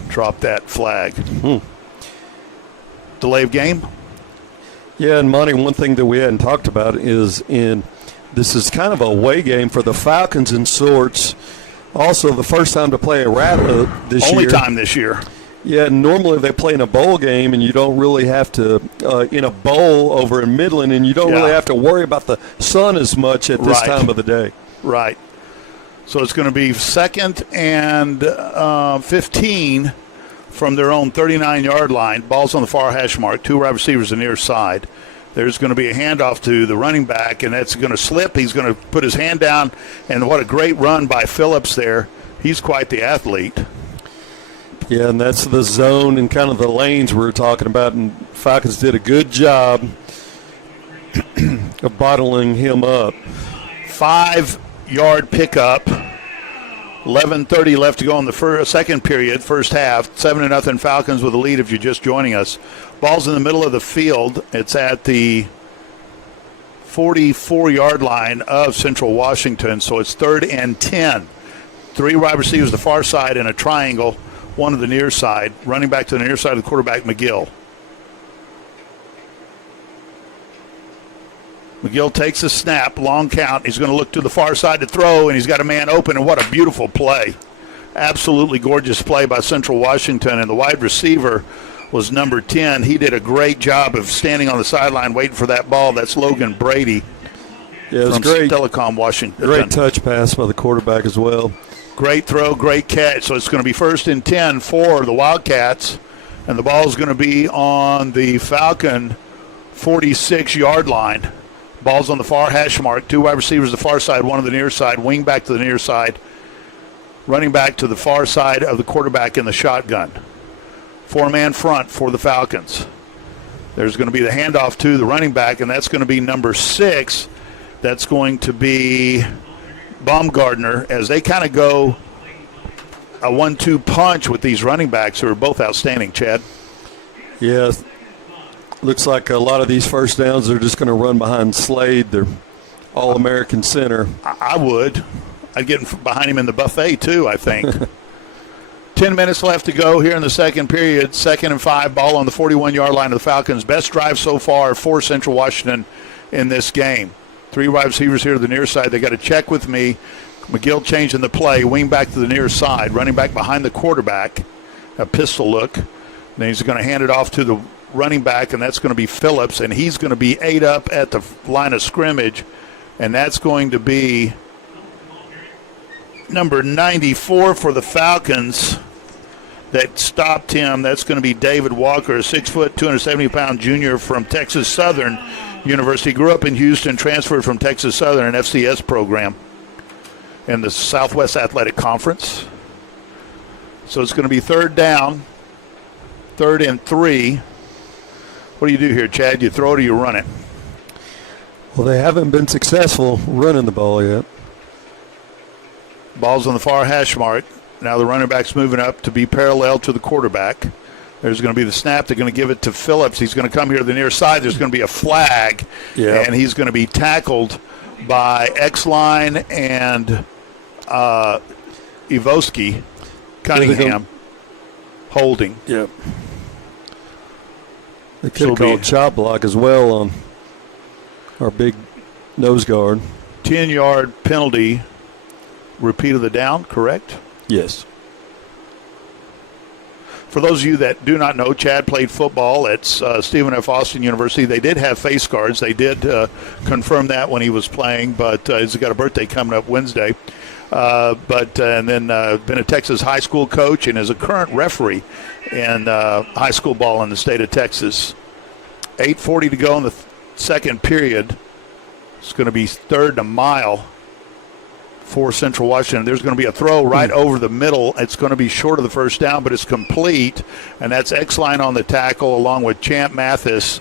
dropped that flag. Delay of game? Yeah, and Monty, one thing that we hadn't talked about is this is kind of a away game for the Falcons in sorts. Also, the first time to play a Rattler this year. Only time this year. Yeah, normally they play in a bowl game, and you don't really have to, in a bowl over in Midland, and you don't really have to worry about the sun as much at this time of the day. Right. So it's going to be 2nd and 15 from their own 39-yard line. Ball's on the far hash mark. 2 wide receivers on the near side. There's going to be a handoff to the running back, and that's going to slip. He's going to put his hand down, and what a great run by Phillips there. He's quite the athlete. Yeah, and that's the zone and kind of the lanes we were talking about, and Falcons did a good job of bottling him up. 5-yard pickup. 11:30 left to go in the second period, first half. 7-0 Falcons with a lead if you're just joining us. Ball's in the middle of the field. It's at the 44-yard line of Central Washington, so it's 3rd and 10. 3 wide receivers the far side in a triangle, 1 to the near side. Running back to the near side of the quarterback, McGill. McGill takes a snap, long count. He's going to look to the far side to throw, and he's got a man open, and what a beautiful play. Absolutely gorgeous play by Central Washington, and the wide receiver was number 10. He did a great job of standing on the sideline waiting for that ball. That's Logan Brady from great. Telecom, Washington. Great touch pass by the quarterback as well. Great throw, great catch. So it's going to be 1st and 10 for the Wildcats, and the ball is going to be on the Falcon 46-yard line. Ball's on the far hash mark. 2 wide receivers the far side, 1 on the near side. Wing back to the near side. Running back to the far side of the quarterback in the shotgun. 4-man front for the Falcons. There's going to be the handoff to the running back, and that's going to be number 6. That's going to be Baumgartner, as they kind of go a 1-2 punch with these running backs who are both outstanding, Chad. Yeah. Looks like a lot of these first downs are just going to run behind Slade, their All-American center. I would. I'd get behind him in the buffet, too, I think. 10 minutes left to go here in the second period. 2nd and 5, ball on the 41-yard line of the Falcons. Best drive so far for Central Washington in this game. 3 wide receivers here to the near side. They got to check with me. McGill changing the play. Wing back to the near side. Running back behind the quarterback. A pistol look. Then he's going to hand it off to the running back, and that's going to be Phillips, and he's going to be 8 up at the line of scrimmage, and that's going to be number 94 for the Falcons that stopped him. That's going to be David Walker, a 6 foot, 270-pound junior from Texas Southern University. Grew up in Houston, transferred from Texas Southern, an FCS program in the Southwest Athletic Conference. So it's going to be third down, 3rd and 3. What do you do here, Chad? You throw it or you run it? Well, they haven't been successful running the ball yet. Ball's on the far hash mark. Now the running back's moving up to be parallel to the quarterback. There's going to be the snap. They're going to give it to Phillips. He's going to come here to the near side. There's going to be a flag, and he's going to be tackled by X-Line and Ivoski Cunningham holding. Yep. They could have called chop block as well on our big nose guard. 10-yard penalty. Repeat of the down, correct? Yes. For those of you that do not know, Chad played football at Stephen F. Austin University. They did have face guards. They did confirm that when he was playing, but he's got a birthday coming up Wednesday. And then been a Texas high school coach and is a current referee in high school ball in the state of Texas. 8:40 to go in the second period. It's going to be 3rd and a mile for Central Washington. There's going to be a throw right over the middle. It's going to be short of the first down, but it's complete, and that's X-Line on the tackle along with Champ Mathis,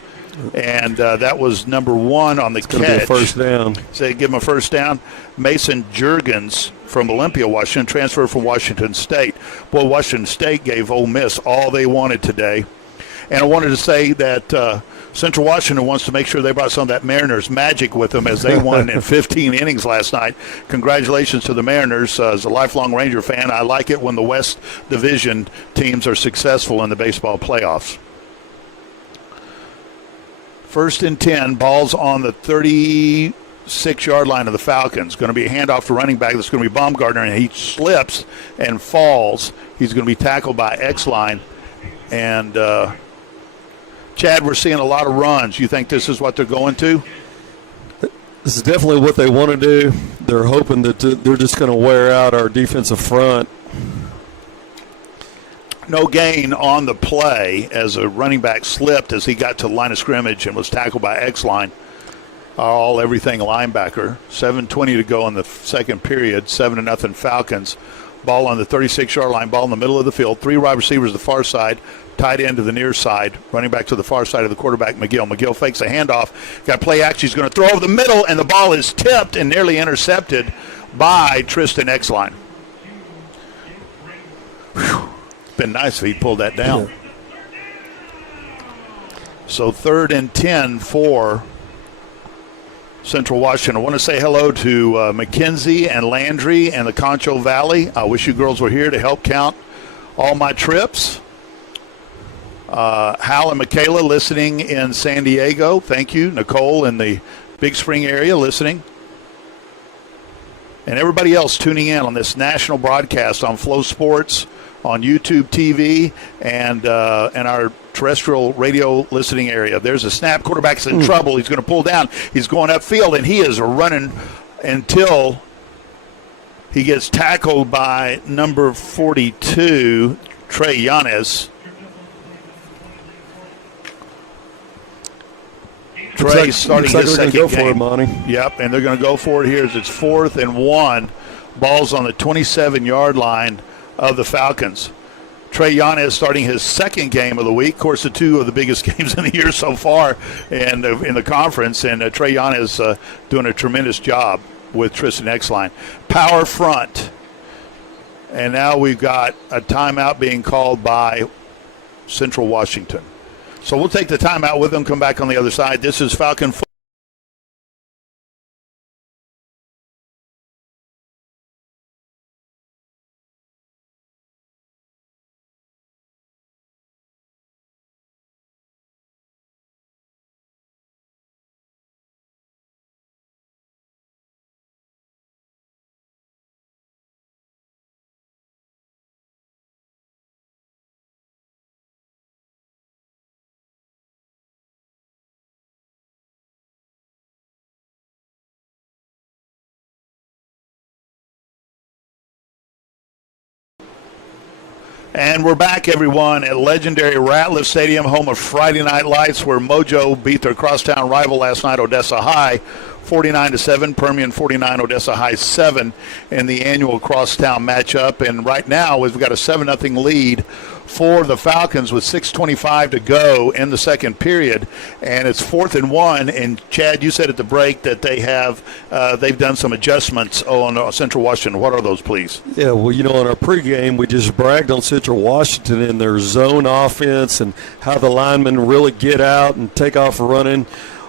and that was number 1 on the catch. Going to be a first down. So give him a first down. Mason Juergens from Olympia, Washington, transferred from Washington State. Boy, Washington State gave Ole Miss all they wanted today. And I wanted to say that Central Washington wants to make sure they brought some of that Mariners magic with them as they won in 15 innings last night. Congratulations to the Mariners. As a lifelong Ranger fan, I like it when the West Division teams are successful in the baseball playoffs. 1st and 10, ball's on the 36-yard line of the Falcons. Going to be a handoff to running back. That's going to be Baumgartner, and he slips and falls. He's going to be tackled by X-Line. And Chad, we're seeing a lot of runs. You think this is what they're going to? This is definitely what they want to do. They're hoping that they're just going to wear out our defensive front. No gain on the play as a running back slipped as he got to the line of scrimmage and was tackled by X-Line. Everything linebacker. 7:20 to go in the second period. 7-0 Falcons. Ball on the 36-yard line. Ball in the middle of the field. 3 wide receivers to the far side. Tight end to the near side. Running back to the far side of the quarterback, McGill. McGill fakes a handoff. Got play action. He's going to throw over the middle, and the ball is tipped and nearly intercepted by Tristan X-Line. Been nice if he pulled that down. So 3rd and 10 for Central Washington. I want to say hello to McKenzie and Landry and the Concho Valley. I wish you girls were here to help count all my trips. Hal and Michaela listening in San Diego. Thank you. Nicole in the Big Spring area listening. And everybody else tuning in on this national broadcast on Flow Sports, on YouTube TV, and our terrestrial radio listening area. There's a snap. Quarterback's in trouble. He's going to pull down. He's going upfield, and he is running until he gets tackled by number 42, Trey Yanez. Trey's starting his second game. For it, Monty. Yep, and they're going to go for it here as it's 4th and 1. Ball's on the 27-yard line of the Falcons. Trey Yanez starting his second game of the week. Of course, the 2 of the biggest games in the year so far and in the conference. And Trey Yanez doing a tremendous job with Tristan X-Line. Power front. And now we've got a timeout being called by Central Washington. So we'll take the timeout with them, come back on the other side. This is Falcon Football. And we're back, everyone, at legendary Ratliff Stadium, home of Friday Night Lights, where Mojo beat their crosstown rival last night, Odessa High, 49-7. Permian 49, Odessa High 7 in the annual crosstown matchup. And right now, we've got a 7-0 lead for the Falcons with 6:25 to go in the second period, and it's 4th and 1. And Chad, you said at the break that they've done some adjustments on Central Washington. What are those, please? Yeah, well, on our pregame, we just bragged on Central Washington and their zone offense and how the linemen really get out and take off running.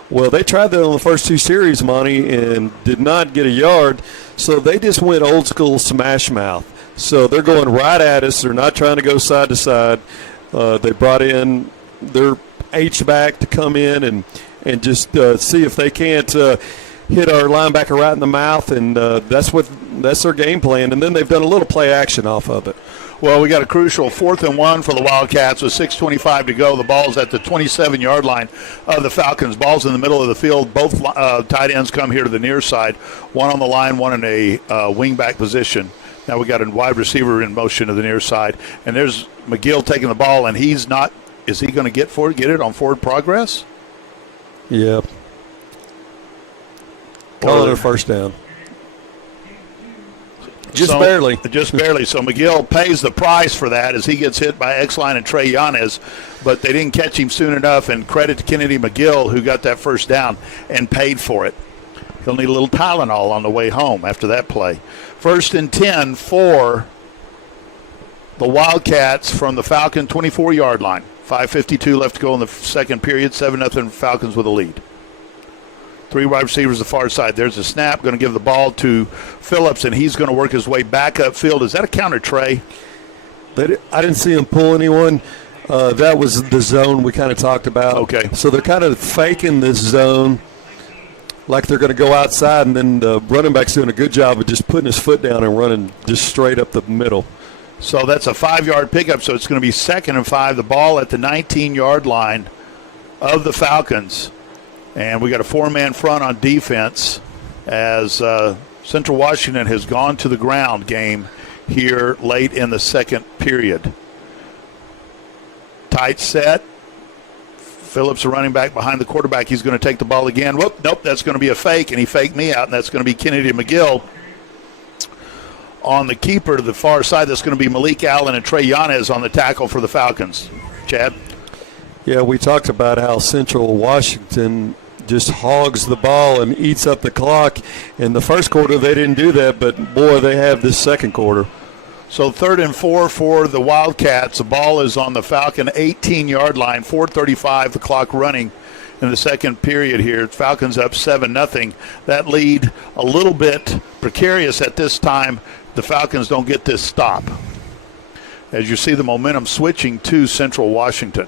Well, they tried that on the first two series, Monty, and did not get a yard, so they just went old school smash mouth. So they're going right at us. They're not trying to go side to side. They brought in their H-back to come in and just see if they can't hit our linebacker right in the mouth, and that's their game plan. And then they've done a little play action off of it. Well, we got a crucial 4th and 1 for the Wildcats with 6:25 to go. The ball's at the 27-yard line of the Falcons. Ball's in the middle of the field. Both tight ends come here to the near side. One on the line, one in a wingback position. Now we got a wide receiver in motion to the near side. And there's McGill taking the ball, and he's not – is he going to get it on forward progress? Yeah. Calling it a first down. Just barely. Just barely. So McGill pays the price for that as he gets hit by X-Line and Trey Yanez, but they didn't catch him soon enough, and credit to Kennedy McGill who got that first down and paid for it. He'll need a little Tylenol on the way home after that play. 1st and 10 for the Wildcats from the Falcon 24-yard line. 5:52 left to go in the second period. 7-0 Falcons with a lead. 3 wide receivers the far side. There's a snap. Going to give the ball to Phillips, and he's going to work his way back upfield. Is that a counter, Trey? I didn't see him pull anyone. That was the zone we kind of talked about. Okay. So they're kind of faking this zone like they're going to go outside, and then the running back's doing a good job of just putting his foot down and running just straight up the middle. So that's a 5-yard pickup, so it's going to be 2nd and 5. The ball at the 19-yard line of the Falcons. And we got a 4-man front on defense as Central Washington has gone to the ground game here late in the second period. Tight set. Phillips, a running back behind the quarterback. He's going to take the ball again. Whoop, nope, that's going to be a fake, and he faked me out, and that's going to be Kennedy McGill. On the keeper to the far side, that's going to be Malik Allen and Trey Yanez on the tackle for the Falcons. Chad? Yeah, we talked about how Central Washington just hogs the ball and eats up the clock. In the first quarter, they didn't do that, but, boy, they have this second quarter. So 3rd and 4 for the Wildcats. The ball is on the Falcon 18-yard line, 4:35, the clock running in the second period here. Falcons up 7-0. That lead a little bit precarious at this time. The Falcons don't get this stop. As you see the momentum switching to Central Washington.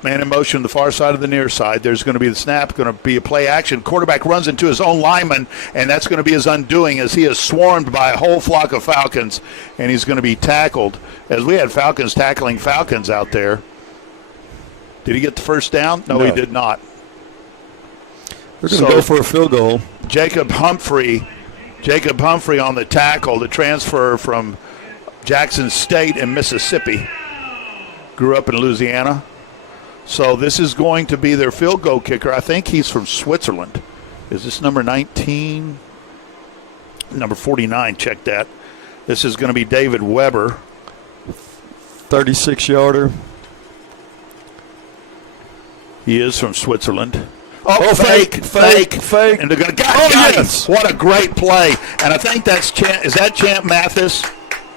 Man in motion, the far side of the near side. There's going to be the snap, going to be a play action. Quarterback runs into his own lineman, and that's going to be his undoing as he is swarmed by a whole flock of Falcons, and he's going to be tackled. As we had Falcons tackling Falcons out there. Did he get the first down? No, he did not. They're going to go for a field goal. Jacob Humphrey on the tackle, the transfer from Jackson State in Mississippi. Grew up in Louisiana. So this is going to be their field goal kicker. I think he's from Switzerland. Is this number 19? Number 49, check that. This is going to be David Weber. 36-yarder. He is from Switzerland. Oh, fake. And they're going to yes! What a great play. And I think that's is that Champ Mathis?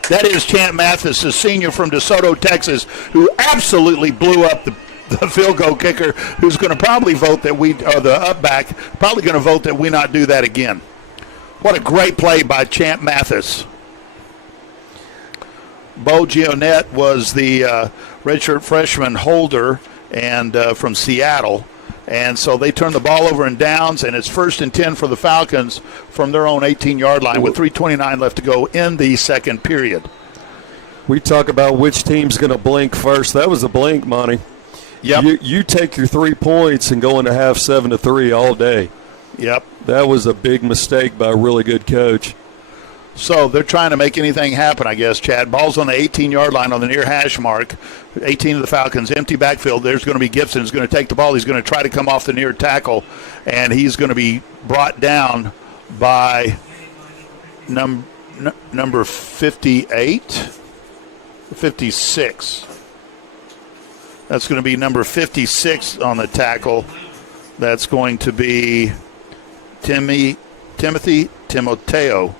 That is Champ Mathis, a senior from DeSoto, Texas, who absolutely blew up the field goal kicker, who's going to probably vote that the up back, probably going to vote that we not do that again. What a great play by Champ Mathis. Bo Gionette was the redshirt freshman holder and from Seattle. And so they turn the ball over in downs, and it's 1st and 10 for the Falcons from their own 18-yard line with 3:29 left to go in the second period. We talk about which team's going to blink first. That was a blink, Monty. Yep. You take your 3 points and go into half 7-3 all day. Yep. That was a big mistake by a really good coach. So they're trying to make anything happen, I guess, Chad. Ball's on the 18-yard line on the near hash mark. 18 of the Falcons, empty backfield. There's going to be Gibson who's going to take the ball. He's going to try to come off the near tackle, and he's going to be brought down by number 58, 56. That's going to be number 56 on the tackle. That's going to be Timothy Timoteo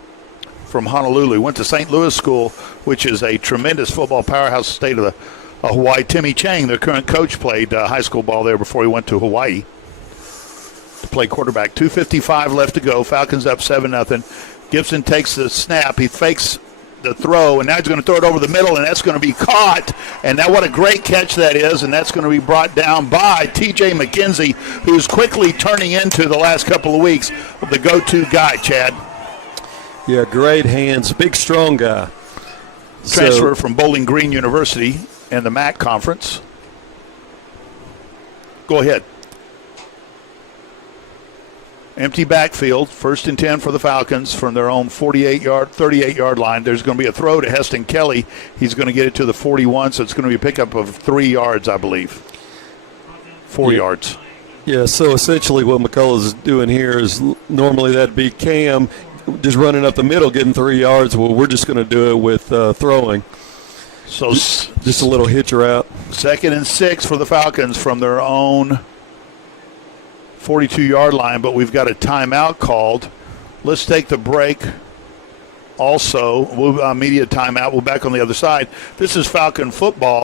from Honolulu. Went to St. Louis School, which is a tremendous football powerhouse state of Hawaii. Timmy Chang, their current coach, played high school ball there before he went to Hawaii to play quarterback. 2:55 left to go. Falcons up 7-0. Gibson takes the snap. He fakes the throw, and now he's going to throw it over the middle, and that's going to be caught. And now what a great catch that is, and that's going to be brought down by T.J. McKenzie, who's quickly turning into the last couple of weeks the go-to guy, Chad. Yeah, great hands, big, strong guy. Transfer from Bowling Green University in the MAC conference. Go ahead. Empty backfield, 1st and 10 for the Falcons from their own 38-yard line. There's going to be a throw to Heston Kelly. He's going to get it to the 41, so it's going to be a pickup of 3 yards, I believe. 4 yards. Yeah, so essentially what McCullough's doing here is normally that'd be Cam just running up the middle, getting 3 yards. Well, we're just going to do it with throwing. So just a little hitch route. 2nd and 6 for the Falcons from their own 42-yard line, but we've got a timeout called. Let's take the break. Also, media timeout. We'll back on the other side. This is Falcon football.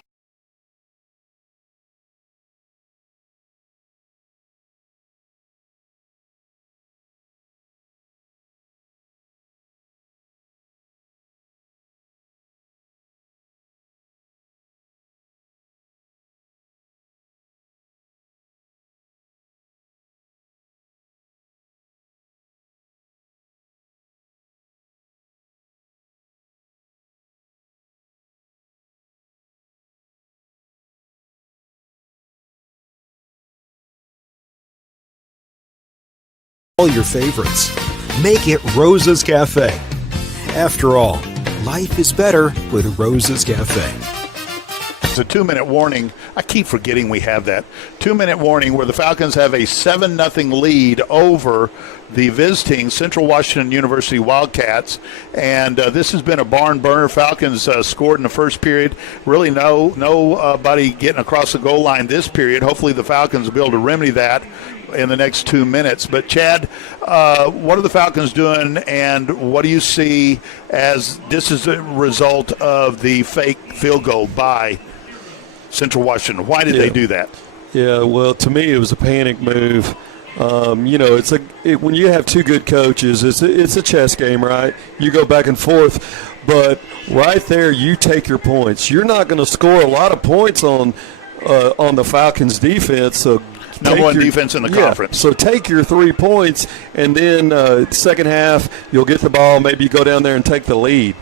All your favorites. Make it Rosa's Cafe. After all, life is better with Rosa's Cafe. It's a 2-minute warning. I keep forgetting we have that. 2-minute warning where the Falcons have a 7-0 lead over the visiting Central Washington University Wildcats. And this has been a barn burner. Falcons scored in the first period. Really nobody getting across the goal line this period. Hopefully the Falcons will be able to remedy that in the next 2 minutes. But, Chad, what are the Falcons doing, and what do you see as this is a result of the fake field goal by Central Washington? Why did they do that? Yeah, well, to me it was a panic move. When you have two good coaches, it's a chess game, right? You go back and forth, but right there you take your points. You're not going to score a lot of points on the Falcons' defense, so number one defense in the conference. So take your 3 points, and then second half you'll get the ball. Maybe you go down there and take the lead.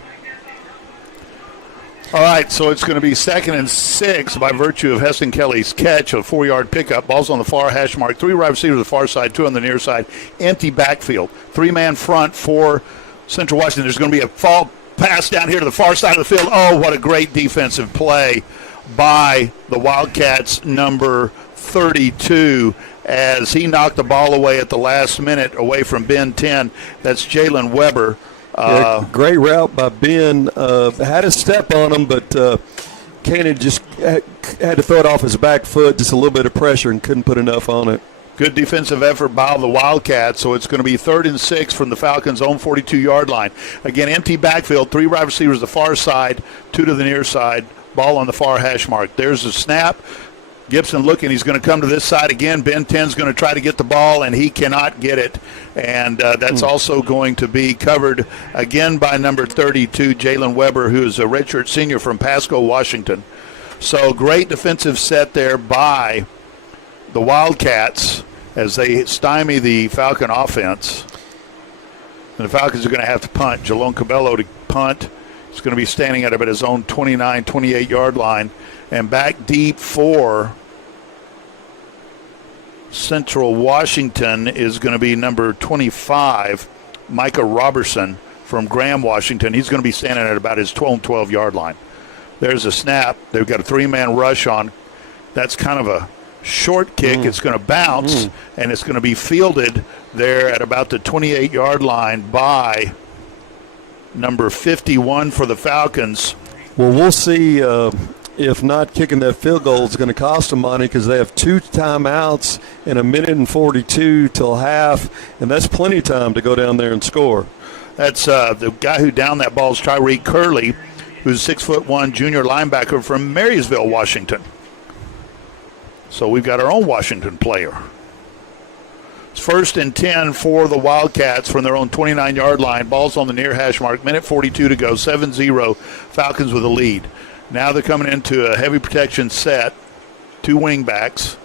All right, so it's going to be 2nd and 6 by virtue of Heston Kelly's catch, a 4-yard pickup. Ball's on the far hash mark. 3 wide receivers on the far side, 2 on the near side. Empty backfield. 3-man front for Central Washington. There's going to be a fall pass down here to the far side of the field. Oh, what a great defensive play by the Wildcats, number 32, as he knocked the ball away at the last minute away from Ben 10. That's Jalen Weber. Great route by Ben. Had a step on him, but Cannon just had to throw it off his back foot, just a little bit of pressure, and couldn't put enough on it. Good defensive effort by the Wildcats, so it's going to be 3rd and 6 from the Falcons' own 42-yard line. Again, empty backfield, 3 wide receivers the far side, 2 to the near side, ball on the far hash mark. There's the snap. Gibson looking. He's going to come to this side again. Ben 10's going to try to get the ball, and he cannot get it. And that's also going to be covered again by number 32, Jalen Weber, who is a redshirt senior from Pasco, Washington. So great defensive set there by the Wildcats as they stymie the Falcon offense. And the Falcons are going to have to punt. Jalone Cabello to punt. He's going to be standing at about his own 29, 28-yard line. And back deep for Central Washington is going to be number 25, Micah Robertson, from Graham, Washington. He's going to be standing at about his 12-yard line. There's a snap. They've got a 3-man rush on. That's kind of a short kick. It's going to bounce, and it's going to be fielded there at about the 28-yard line by number 51 for the Falcons. Well, we'll see if not kicking that field goal is going to cost them money, because they have 2 timeouts and 1:42 till half, and that's plenty of time to go down there and score. That's the guy who downed that ball is Tyreek Curley, who's a 6'1" junior linebacker from Marysville, Washington. So we've got our own Washington player. It's 1st and 10 for the Wildcats from their own 29-yard line. Ball's on the near hash mark. 1:42 to go. 7-0. Falcons with a lead. Now they're coming into a heavy protection set. 2 wing backs.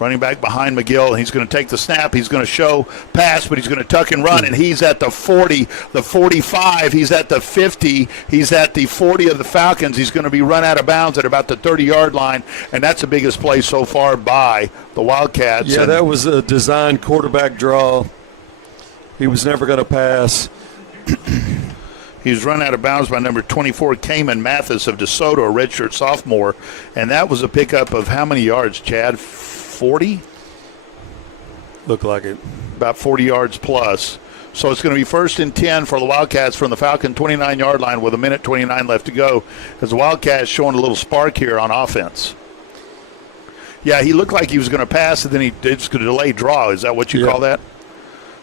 Running back behind McGill. He's going to take the snap. He's going to show pass, but he's going to tuck and run. And he's at the 40, the 45. He's at the 50. He's at the 40 of the Falcons. He's going to be run out of bounds at about the 30-yard line. And that's the biggest play so far by the Wildcats. Yeah, that was a designed quarterback draw. He was never going to pass. He's run out of bounds by number 24, Cayman Mathis of DeSoto, a redshirt sophomore. And that was a pickup of how many yards, Chad? 40? Looked like it. About 40 yards plus. So it's going to be 1st and 10 for the Wildcats from the Falcon 29-yard line with 1:29 left to go, because the Wildcats showing a little spark here on offense. Yeah, he looked like he was going to pass, and then he did a delayed draw. Is that what you call that?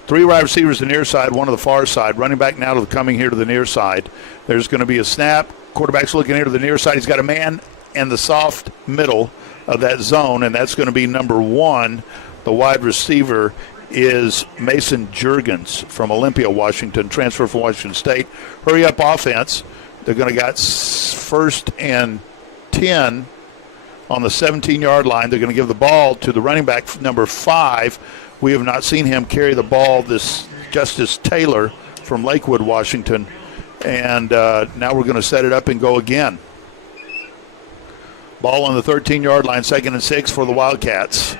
3 wide receivers to the near side, 1 to the far side. Running back now coming here to the near side. There's going to be a snap. Quarterback's looking here to the near side. He's got a man in the soft middle of that zone, and that's going to be number 1. The wide receiver is Mason Juergens from Olympia, Washington, transfer from Washington State. Hurry up offense. They're going to got 1st and 10 on the 17-yard line. They're going to give the ball to the running back, number 5. We have not seen him carry the ball, this Justice Taylor from Lakewood, Washington. And now we're going to set it up and go again. Ball on the 13-yard line, 2nd and 6 for the Wildcats.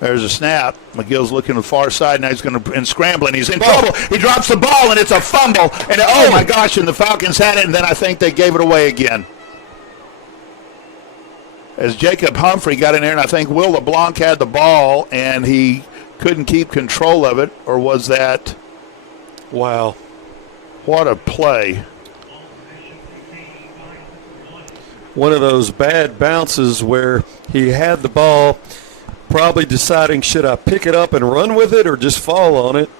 There's a snap. McGill's looking to the far side. Now he's going to and scrambling. He's in trouble. He drops the ball, and it's a fumble. And oh my gosh! And the Falcons had it, and then I think they gave it away again. As Jacob Humphrey got in there, and I think Will LeBlanc had the ball, and he couldn't keep control of it, or was that? Wow. What a play. One of those bad bounces where he had the ball, probably deciding, should I pick it up and run with it or just fall on it?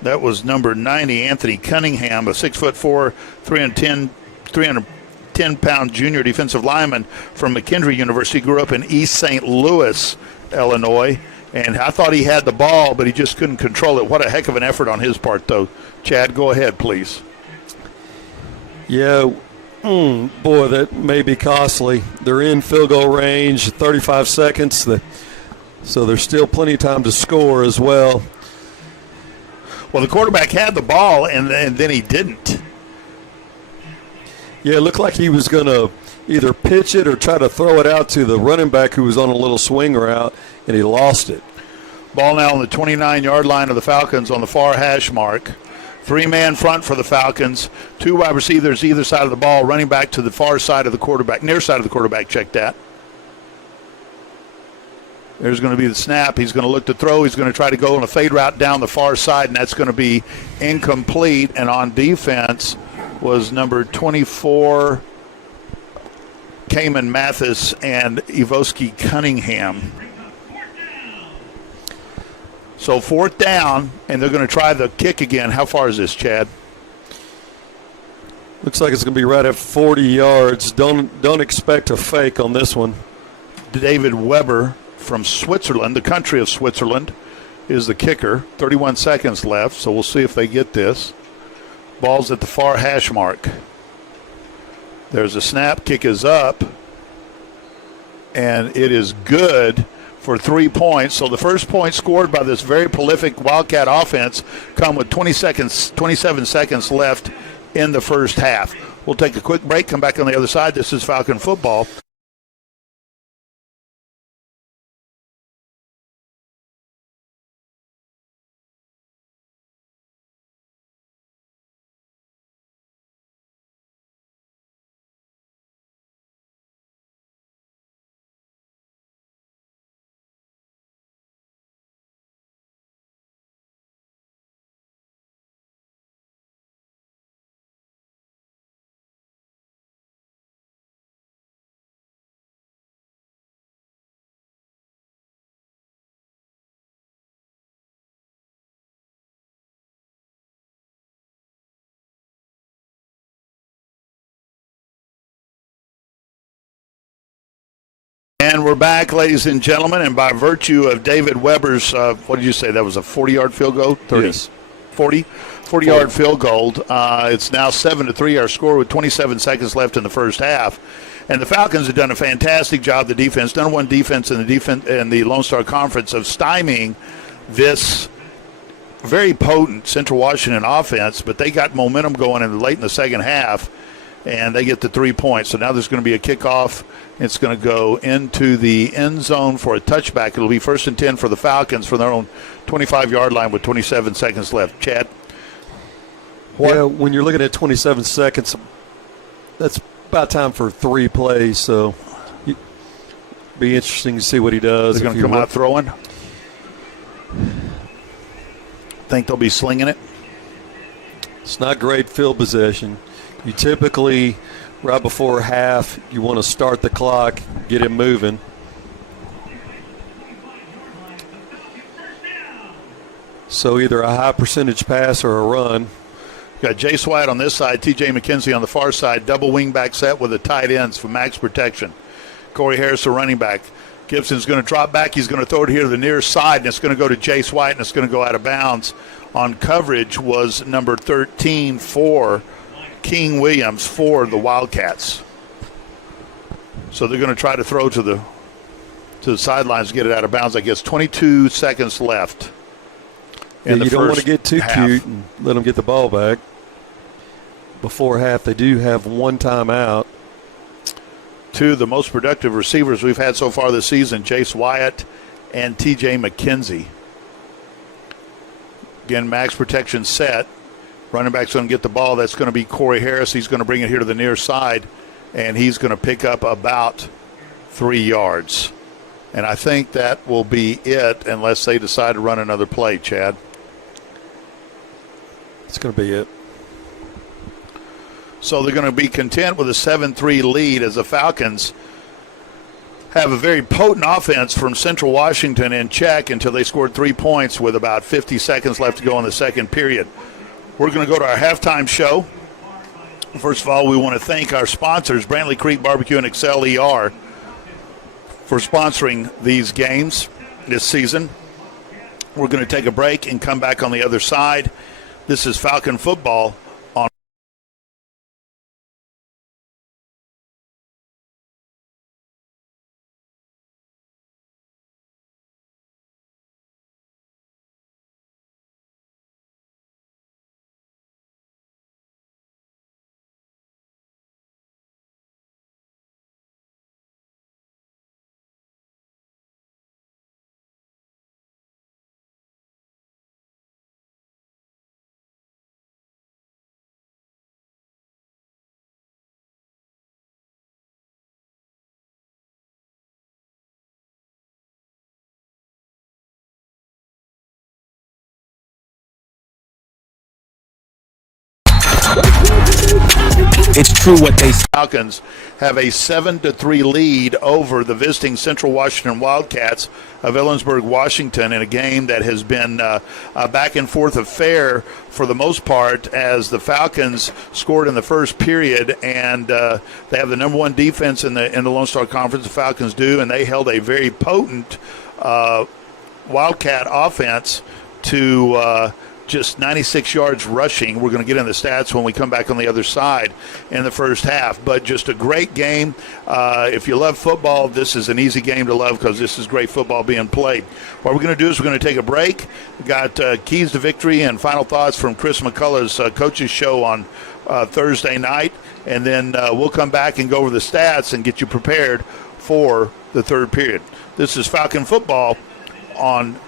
That was number 90, Anthony Cunningham, a 6'4", 310-pound junior defensive lineman from McKendree University. Grew up in East St. Louis, Illinois. And I thought he had the ball, but he just couldn't control it. What a heck of an effort on his part, though. Chad, go ahead, please. Yeah, boy, that may be costly. They're in field goal range, 35 seconds, so there's still plenty of time to score as well. Well, the quarterback had the ball, and then he didn't. Yeah, it looked like he was going to either pitch it or try to throw it out to the running back who was on a little swing route, and he lost it. Ball now on the 29-yard line of the Falcons on the far hash mark. 3-man front for the Falcons. 2 wide receivers either side of the ball. Running back to the far side of the quarterback, near side of the quarterback. Check that. There's going to be the snap. He's going to look to throw. He's going to try to go on a fade route down the far side, and that's going to be incomplete. And on defense was number 24, Cayman Mathis, and Ivoski Cunningham. So 4th down, and they're going to try the kick again. How far is this, Chad? Looks like it's going to be right at 40 yards. Don't expect a fake on this one. David Weber from Switzerland, the country of Switzerland, is the kicker. 31 seconds left, so we'll see if they get this. Ball's at the far hash mark. There's a snap. Kick is up, and it is good for 3 points. So the first point scored by this very prolific Wildcat offense come with 27 seconds left in the first half. We'll take a quick break, come back on the other side. This is Falcon Football. And we're back, ladies and gentlemen, and by virtue of David Weber's, what did you say, that was a 40-yard field goal? 30? Yes. 40-yard field goal. It's now 7-3, our score, with 27 seconds left in the first half. And the Falcons have done a fantastic job, the defense, number one defense in the Lone Star Conference, of stymieing this very potent Central Washington offense, but they got momentum going late in the second half, and they get the 3 points. So now there's going to be a kickoff. It's going to go into the end zone for a touchback. It'll be 1st and 10 for the Falcons from their own 25-yard line with 27 seconds left. Chad? Yeah, when you're looking at 27 seconds, that's about time for 3 plays, so it'd be interesting to see what he does. They're going to come out throwing? Think they'll be slinging it? It's not great field possession. You typically, right before half, you want to start the clock, get it moving. So either a high percentage pass or a run. Got Jace White on this side, T.J. McKenzie on the far side, double wingback set with the tight ends for max protection. Corey Harris, the running back. Gibson's going to drop back. He's going to throw it here to the near side, and it's going to go to Jace White, and it's going to go out of bounds. On coverage was number 13 for King Williams for the Wildcats. So they're going to try to throw to the sidelines to get it out of bounds. I guess 22 seconds left. You don't want to get too cute and let them get the ball back. Before half, they do have one timeout. Two of the most productive receivers we've had so far this season, Jace Wyatt and T.J. McKenzie. Again, max protection set. Running back's going to get the ball. That's going to be Corey Harris. He's going to bring it here to the near side, and he's going to pick up about 3 yards. And I think that will be it unless they decide to run another play, Chad. It's going to be it. So they're going to be content with a 7-3 lead as the Falcons have a very potent offense from Central Washington in check until they scored 3 points with about 50 seconds left to go in the second period. We're going to go to our halftime show. First of all, we want to thank our sponsors, Brantley Creek Barbecue and Excel ER, for sponsoring these games this season. We're going to take a break and come back on the other side. This is Falcon Football It's true what they say. Falcons have a 7-3 lead over the visiting Central Washington Wildcats of Ellensburg, Washington, in a game that has been a back and forth affair for the most part, as the Falcons scored in the first period, and they have the number one defense in the Lone Star Conference. The Falcons do, and they held a very potent Wildcat offense to just 96 yards rushing. We're going to get in the stats when we come back on the other side in the first half. But just a great game. If you love football, this is an easy game to love because this is great football being played. What we're going to do is we're going to take a break. We got keys to victory and final thoughts from Chris McCullough's coach's show on Thursday night. And then we'll come back and go over the stats and get you prepared for the third period. This is Falcon Football on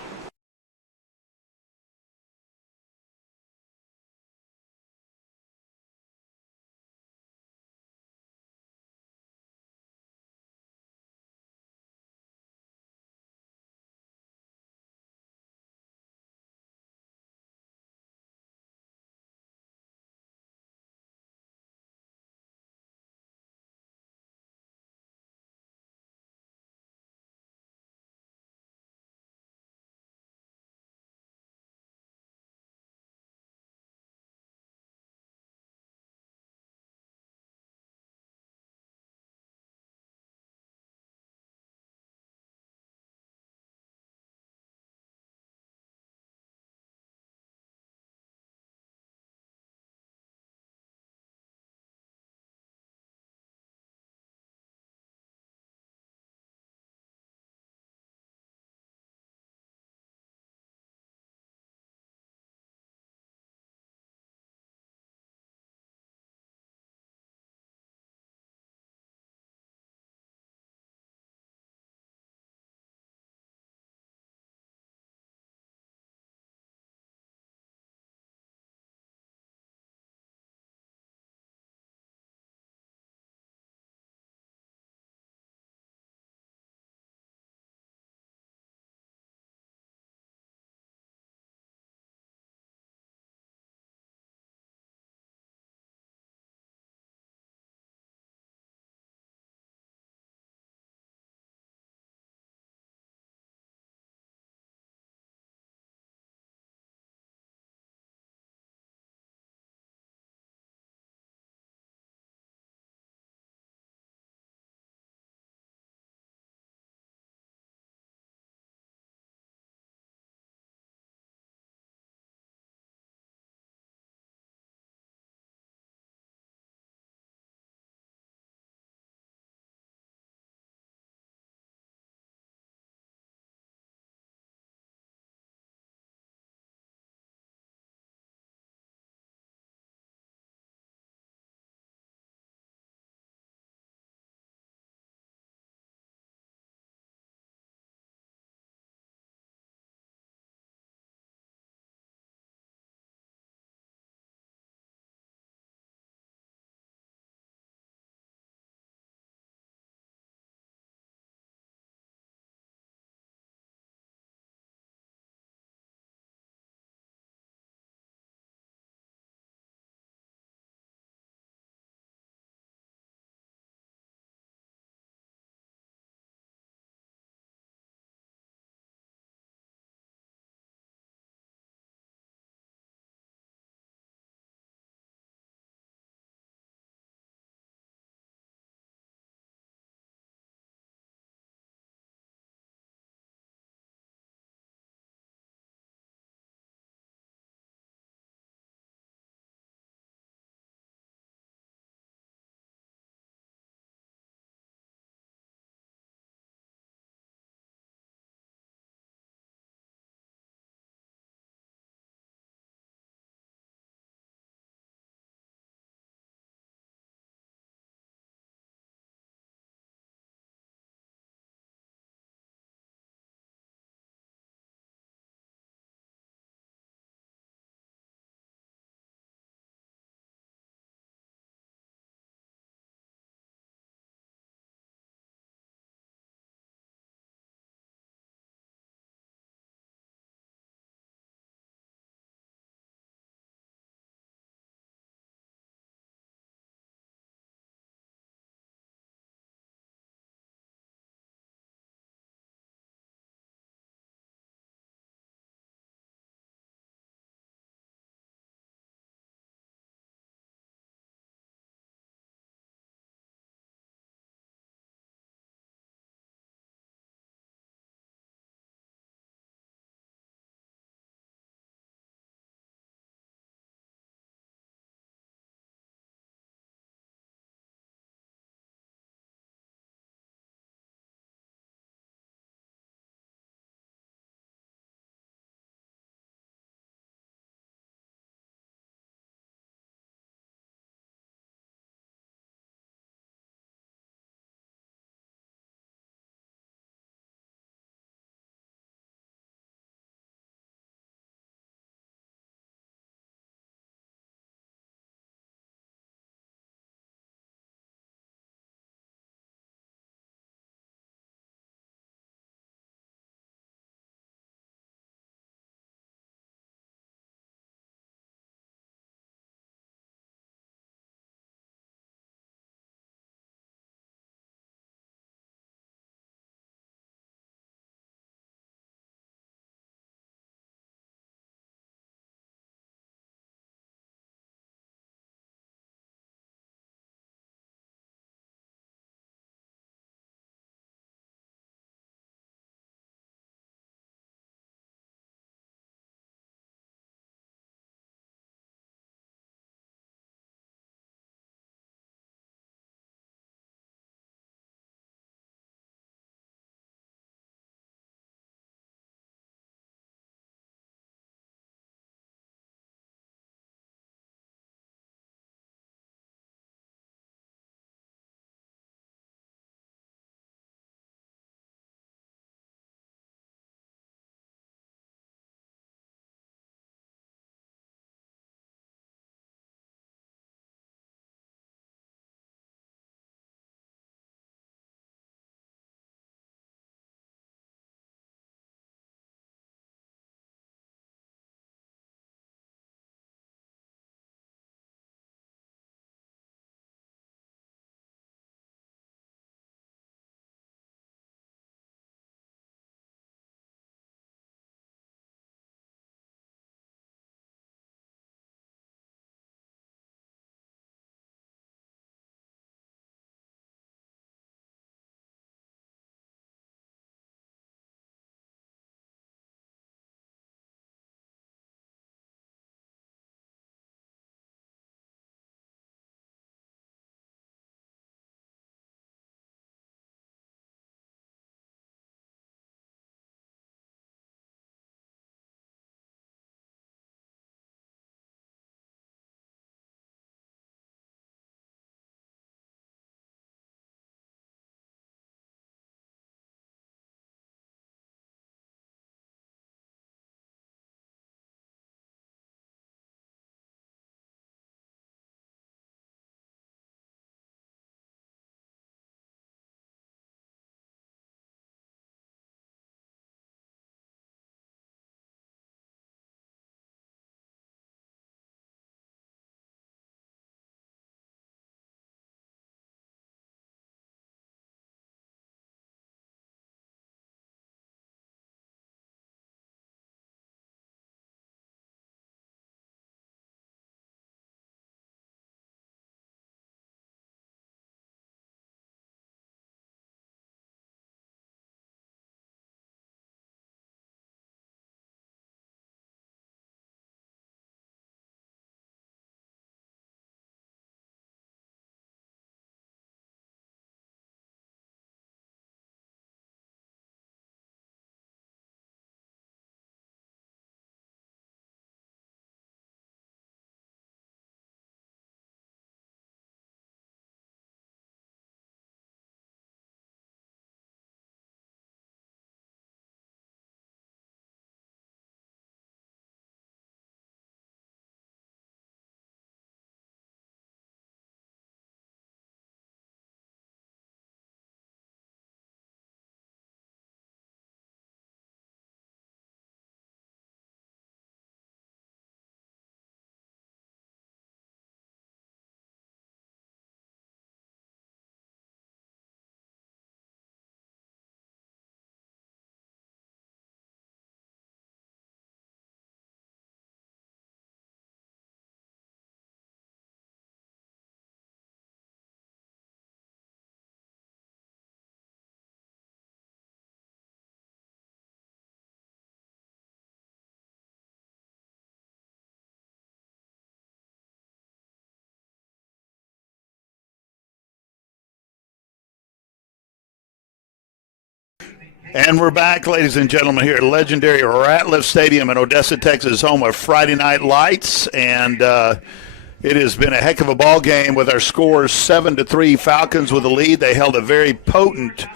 And we're back, ladies and gentlemen, here at legendary Ratliff Stadium in Odessa, Texas, home of Friday Night Lights. And it has been a heck of a ball game with our scores 7-3. Falcons with the lead. They held a very potent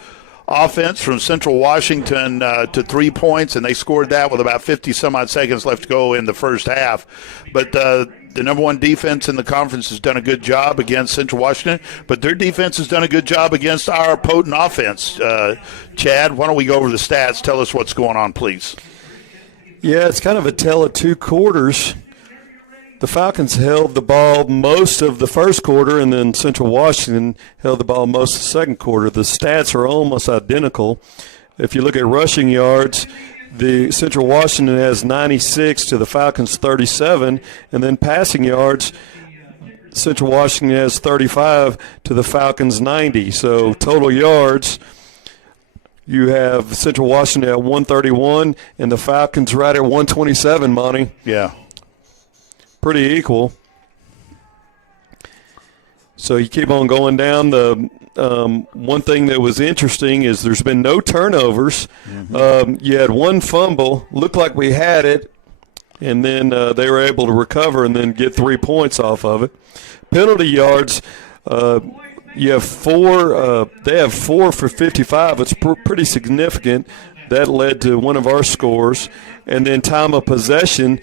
offense from Central Washington to 3 points, and they scored that with about 50-some-odd seconds left to go in the first half. But the number one defense in the conference has done a good job against Central Washington, but their defense has done a good job against our potent offense. Chad, why don't we go over the stats? Tell us what's going on, please. Yeah, it's kind of a tale of two quarters. The Falcons held the ball most of the first quarter, and then Central Washington held the ball most of the second quarter. The stats are almost identical. If you look at rushing yards, the Central Washington has 96 to the Falcons 37, and then passing yards, Central Washington has 35 to the Falcons 90. So total yards, you have Central Washington at 131 and the Falcons right at 127, Monty. Yeah. Pretty equal. So you keep on going down. The one thing that was interesting is there's been no turnovers. You had one fumble, looked like we had it, and then they were able to recover and then get 3 points off of it. Penalty yards, you have four. They have 4 for 55. It's pretty significant. That led to one of our scores. And then time of possession,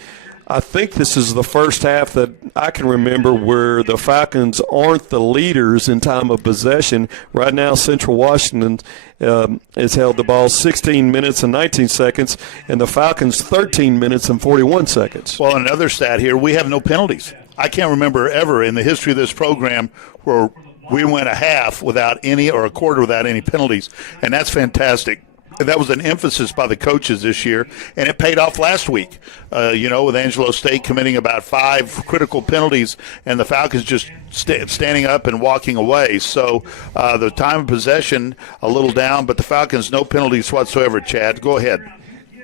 I think this is the first half that I can remember where the Falcons aren't the leaders in time of possession. Right now, Central Washington has held the ball 16 minutes and 19 seconds, and the Falcons 13 minutes and 41 seconds. Well, another stat here, we have no penalties. I can't remember ever in the history of this program where we went a half without any or a quarter without any penalties, and that's fantastic. That was an emphasis by the coaches this year, and it paid off last week, with Angelo State committing about 5 critical penalties and the Falcons just standing up and walking away. So the time of possession a little down, but the Falcons no penalties whatsoever, Chad. Go ahead.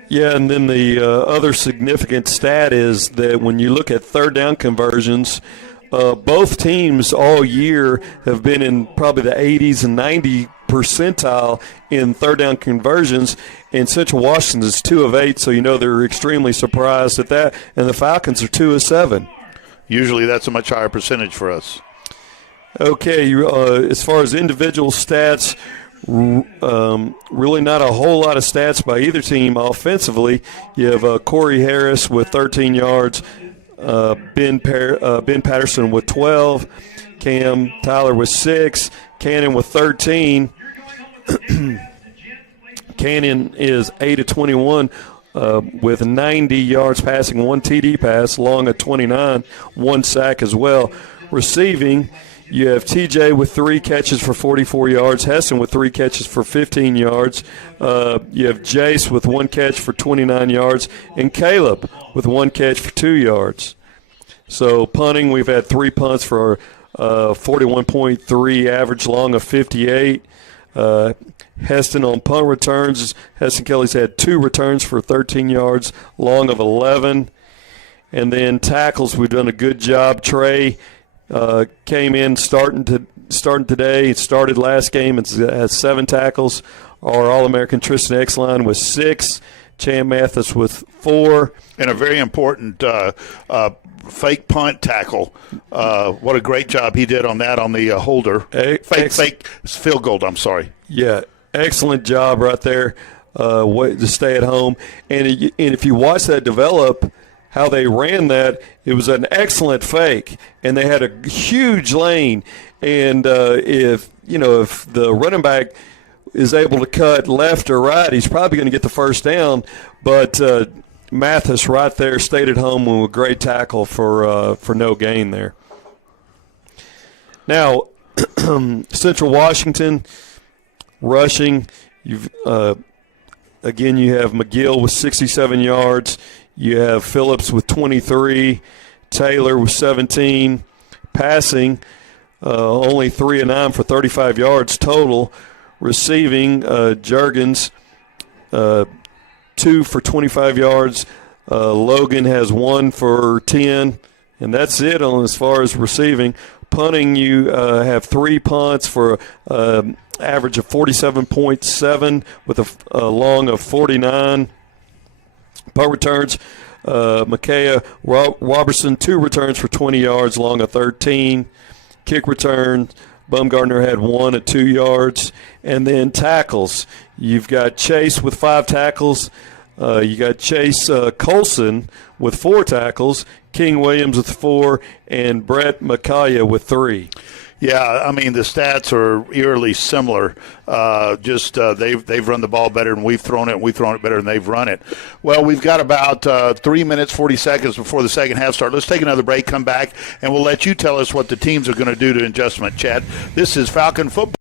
Yeah, and then the other significant stat is that when you look at third down conversions, both teams all year have been in probably the 80s and 90 percentile in third down conversions, and Central Washington is 2 of 8, so they're extremely surprised at that, and the Falcons are 2 of 7. Usually that's a much higher percentage for us. Okay, as far as individual stats, really not a whole lot of stats by either team offensively. You have Corey Harris with 13 yards, Ben Patterson with 12, Cam Tyler with 6, Cannon with 13. Cannon is 8 of 21 with 90 yards passing, 1 TD pass, Long at 29, 1 sack as well. Receiving, you have TJ with 3 catches for 44 yards, Heston with 3 catches for 15 yards. You have Jace with 1 catch for 29 yards, and Caleb with 1 catch for 2 yards. So punting, we've had 3 punts for 41.3 average, Long of 58. Heston on punt returns. Heston Kelly's had 2 returns for 13 yards, Long of 11. And then tackles, we've done a good job. Trey came in starting today. It started last game. It has 7 tackles. Our All-American Tristan Exline with 6. Chan Mathis with 4. And a very important fake punt tackle. What a great job he did on that on the holder. Fake field goal, I'm sorry. Yeah, excellent job right there to stay at home. And if you watch that develop, how they ran that, it was an excellent fake. And they had a huge lane. And if the running back is able to cut left or right, he's probably going to get the first down. But Mathis right there stayed at home with a great tackle for no gain there. Now, Central Washington rushing, you have McGill with 67 yards. You have Phillips with 23, Taylor with 17. Passing, only 3 of 9 for 35 yards total. Receiving, Juergens, 2 for 25 yards. Logan has 1 for 10, and that's it as far as receiving. punting, you have 3 punts for average of 47.7 with a long of 49. Punt returns, Micaiah Robertson, 2 returns for 20 yards, long of 13. Kick return, Bumgardner had 1 at 2 yards. And then tackles, you've got Chase with 5 tackles. You got Chase Colson with 4 tackles, King Williams with 4, and Brett Micaiah with 3. Yeah, I mean, the stats are eerily similar. They've run the ball better than we've thrown it, and we've thrown it better than they've run it. Well, we've got about 3 minutes, 40 seconds before the second half starts. Let's take another break, come back, and we'll let you tell us what the teams are going to do to adjustment, Chad. This is Falcon Football.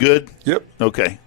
Good? Yep. Okay.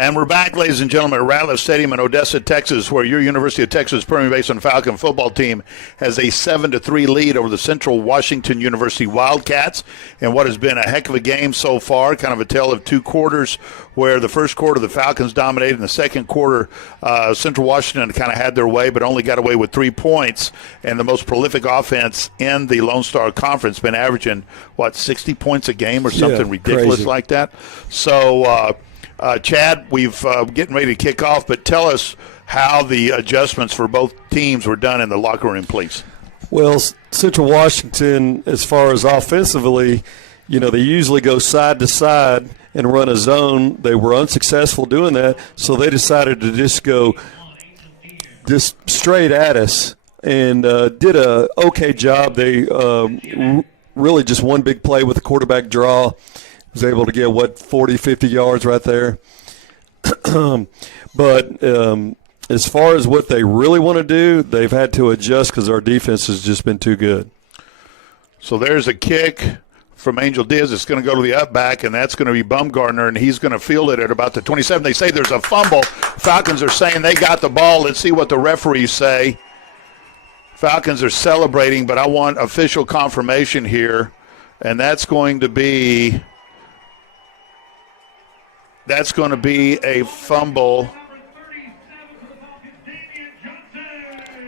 And we're back, ladies and gentlemen, at Ratliff Stadium in Odessa, Texas, where your University of Texas Permian Basin Falcon football team has a 7-3 lead over the Central Washington University Wildcats in what has been a heck of a game so far, kind of a tale of 2 quarters, where the first quarter the Falcons dominated, and the second quarter Central Washington kind of had their way, but only got away with 3 points. And the most prolific offense in the Lone Star Conference, been averaging, 60 points a game or something ridiculous crazy like that. So, Chad, we've getting ready to kick off, but tell us how the adjustments for both teams were done in the locker room, please. Well, Central Washington, as far as offensively, they usually go side to side and run a zone. They were unsuccessful doing that, so they decided to just go straight at us and did a okay job. They really just one big play with the quarterback draw. Was able to get 40, 50 yards right there. But as far as what they really want to do, they've had to adjust because our defense has just been too good. So there's a kick from Angel Diaz. It's going to go to the up back, and that's going to be Bumgardner, and he's going to field it at about the 27. They say there's a fumble. Falcons are saying they got the ball. Let's see what the referees say. Falcons are celebrating, but I want official confirmation here, and that's going to be a fumble.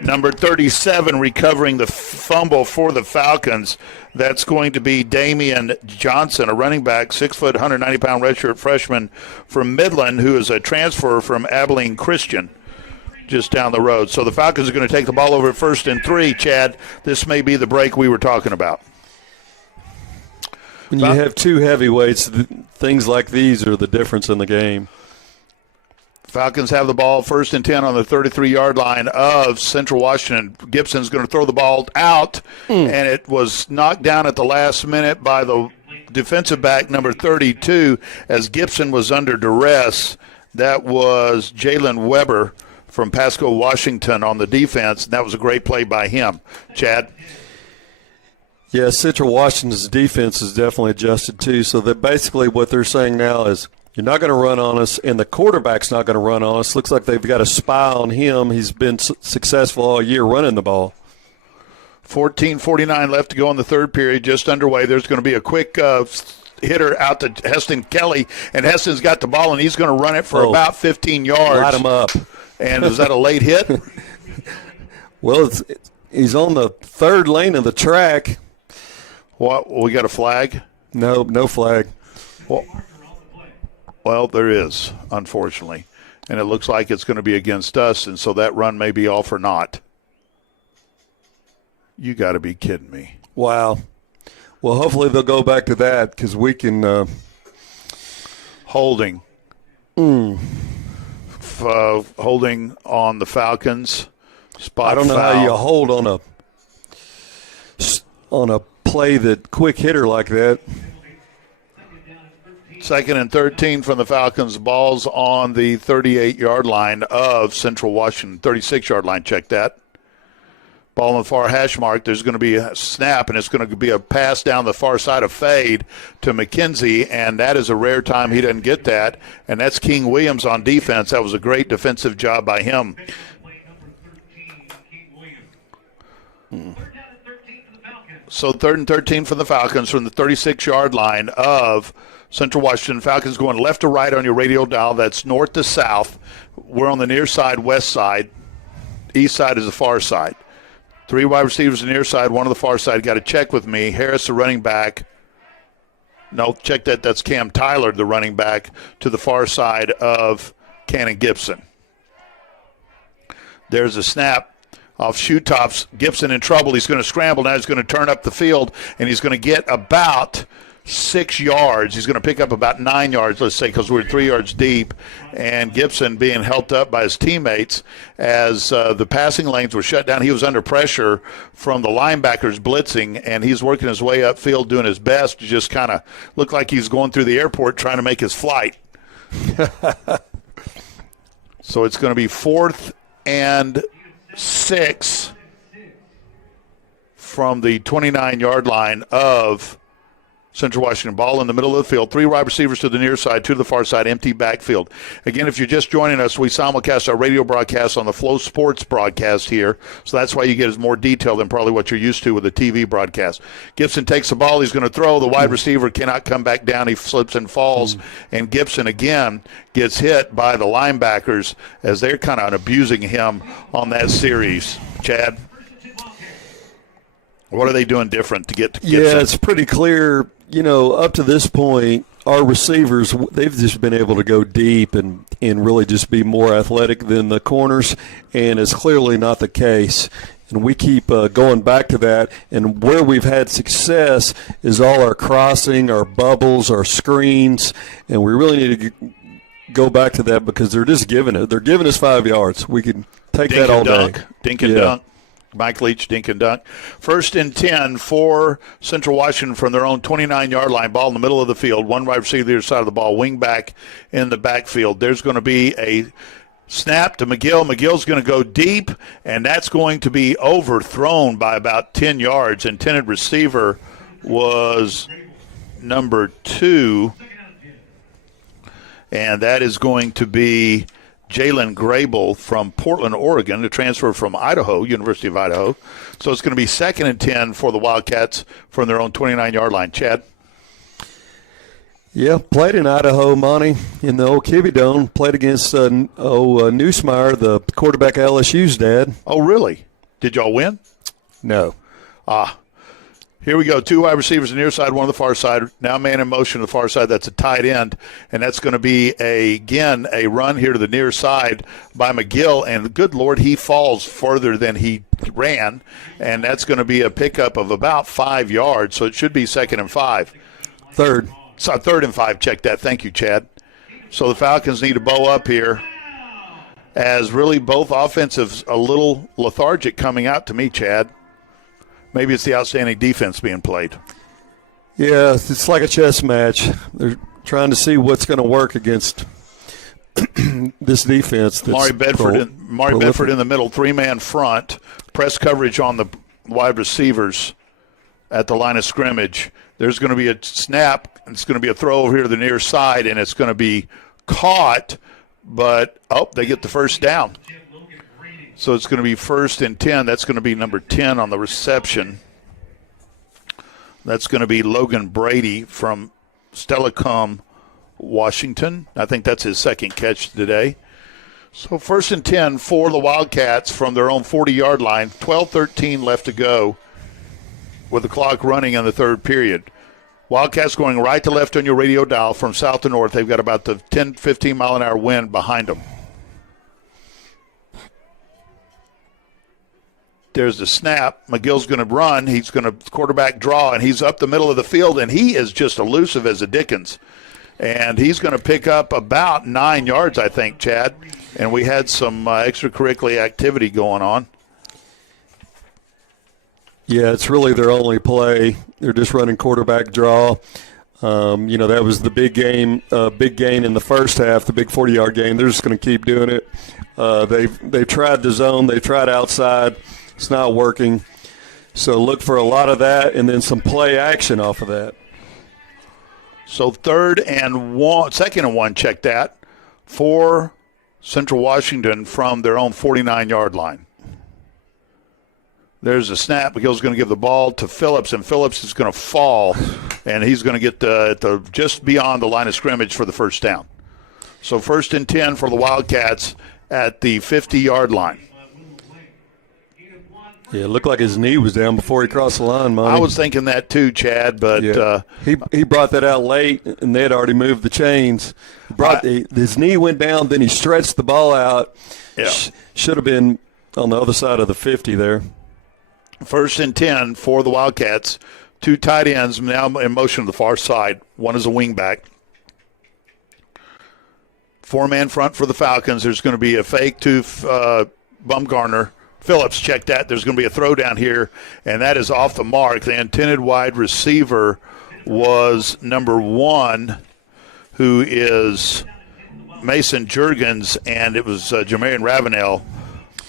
Number 37 recovering the fumble for the Falcons. That's going to be Damian Johnson, a running back, 6 foot, 190-pound redshirt freshman from Midland, who is a transfer from Abilene Christian, just down the road. So the Falcons are going to take the ball over at 1st and 3. Chad, this may be the break we were talking about. When you have two heavyweights, things like these are the difference in the game. Falcons have the ball 1st and 10 on the 33-yard line of Central Washington. Gibson's going to throw the ball out, and it was knocked down at the last minute by the defensive back, number 32, as Gibson was under duress. That was Jalen Weber from Pasco, Washington on the defense, and that was a great play by him. Chad? Yeah, Central Washington's defense is definitely adjusted too, so that basically what they're saying now is, you're not going to run on us, and the quarterback's not going to run on us. Looks like they've got a spy on him. He's been successful all year running the ball. 14:49 left to go in the third period, just underway. There's going to be a quick hitter out to Heston Kelly, and Heston's got the ball, and he's going to run it for about 15 yards. Light him up. And is that a late hit? Well, he's on the third lane of the track. What? We got a flag? No flag. Well, there is, unfortunately. And it looks like it's going to be against us, and so that run may be all for naught. You got to be kidding me. Wow. Well, hopefully they'll go back to that because we can holding. Holding on the Falcons. Spot I don't know foul. how you hold on a play that quick hitter like that. 2nd and 13 from the Falcons. Ball's on the 38-yard line of Central Washington. 36-yard line, check that. Ball on the far hash mark. There's going to be a snap, and it's going to be a pass down the far side of fade to McKenzie, and that is a rare time he doesn't get that. And that's King Williams on defense. That was a great defensive job by him. So 3rd and 13 for the Falcons from the 36-yard line of Central Washington. Falcons going left to right on your radio dial. That's north to south. We're on the near side, west side. East side is the far side. 3 wide receivers on the near side, 1 on the far side. Got to check with me. Harris, the running back. No, check that. That's Cam Tyler, the running back, to the far side of Cannon Gibson. There's a snap off shoe tops. Gibson in trouble. He's going to scramble. Now he's going to turn up the field, and he's going to get about 6 yards. He's going to pick up about 9 yards, let's say, because we're 3 yards deep. And Gibson being helped up by his teammates as the passing lanes were shut down. He was under pressure from the linebackers blitzing, and he's working his way upfield doing his best to just kind of look like he's going through the airport trying to make his flight. So it's going to be 4th and 6 from the 29-yard line of Central Washington. Ball in the middle of the field. 3 wide receivers to the near side, 2 to the far side, empty backfield. Again, if you're just joining us, we simulcast our radio broadcast on the Flow Sports broadcast here, so that's why you get more detail than probably what you're used to with a TV broadcast. Gibson takes the ball. He's going to throw. The wide receiver cannot come back down. He slips and falls, and Gibson again gets hit by the linebackers as they're kind of abusing him on that series. Chad? What are they doing different to get to Gibson? Yeah, it's pretty clear. You know, up to this point, our receivers, they've just been able to go deep and really just be more athletic than the corners, and it's clearly not the case. And we keep going back to that. And where we've had success is all our crossing, our bubbles, our screens, and we really need to go back to that because they're just giving it. They're giving us 5 yards. We can take that all day. Dink and dunk. Mike Leach, dink and dunk. 1st and 10 for Central Washington from their own 29-yard line. Ball in the middle of the field. 1 wide receiver the other side of the ball. Wing back in the backfield. There's going to be a snap to McGill. McGill's going to go deep, and that's going to be overthrown by about 10 yards. Intended receiver was number 2, and that is going to be Jalen Grable from Portland, Oregon, a transfer from Idaho, University of Idaho. So it's going to be 2nd and 10 for the Wildcats from their own 29-yard line. Chad? Yeah, played in Idaho, Monty, in the old Kibbe Dome. Played against Newsmeyer, the quarterback at LSU's dad. Oh, really? Did y'all win? No. Here we go. 2 wide receivers on the near side, 1 on the far side. Now man in motion to the far side. That's a tight end. And that's going to be, again, a run here to the near side by McGill. And good Lord, he falls further than he ran. And that's going to be a pickup of about 5 yards. So it should be 2nd and 5. Third. So 3rd and 5. Check that. Thank you, Chad. So the Falcons need to bow up here, as really both offensives a little lethargic coming out to me, Chad. Maybe it's the outstanding defense being played. Yeah, it's like a chess match. They're trying to see what's going to work against this defense. That's Mari Bedford in the middle, 3-man front, press coverage on the wide receivers at the line of scrimmage. There's going to be a snap. It's going to be a throw over here to the near side, and it's going to be caught, but, they get the first down. So it's going to be 1st and 10. That's going to be number 10 on the reception. That's going to be Logan Brady from Stellacom, Washington. I think that's his 2nd catch today. So 1st and 10 for the Wildcats from their own 40-yard line. 12-13 left to go with the clock running in the 3rd period. Wildcats going right to left on your radio dial from south to north. They've got about the 10, 15-mile-an-hour wind behind them. There's the snap. McGill's going to run. He's going to quarterback draw, and he's up the middle of the field, and he is just elusive as a Dickens. And he's going to pick up about 9 yards, I think, Chad. And we had some extracurricular activity going on. Yeah, it's really their only play. They're just running quarterback draw. That was the big gain in the first half, the big 40-yard game. They're just going to keep doing it. They've tried the zone. They've tried outside. It's not working. So look for a lot of that and then some play action off of that. So 2nd and 1, check that, for Central Washington from their own 49-yard line. There's a snap. McGill's going to give the ball to Phillips, and Phillips is going to fall, and he's going to get just beyond the line of scrimmage for the first down. So 1st and 10 for the Wildcats at the 50-yard line. Yeah, it looked like his knee was down before he crossed the line, Monty. I was thinking that too, Chad, but he brought that out late, and they had already moved the chains. His knee went down, then he stretched the ball out. Yeah. Should have been on the other side of the 50 there. 1st and 10 for the Wildcats. 2 tight ends now in motion to the far side. One is a wingback. 4-man front for the Falcons. There's going to be a fake to Bumgarner. Phillips, check that. There's going to be a throw down here, and that is off the mark. The intended wide receiver was number 1, who is Mason Juergens, and it was Jermaine Ravenel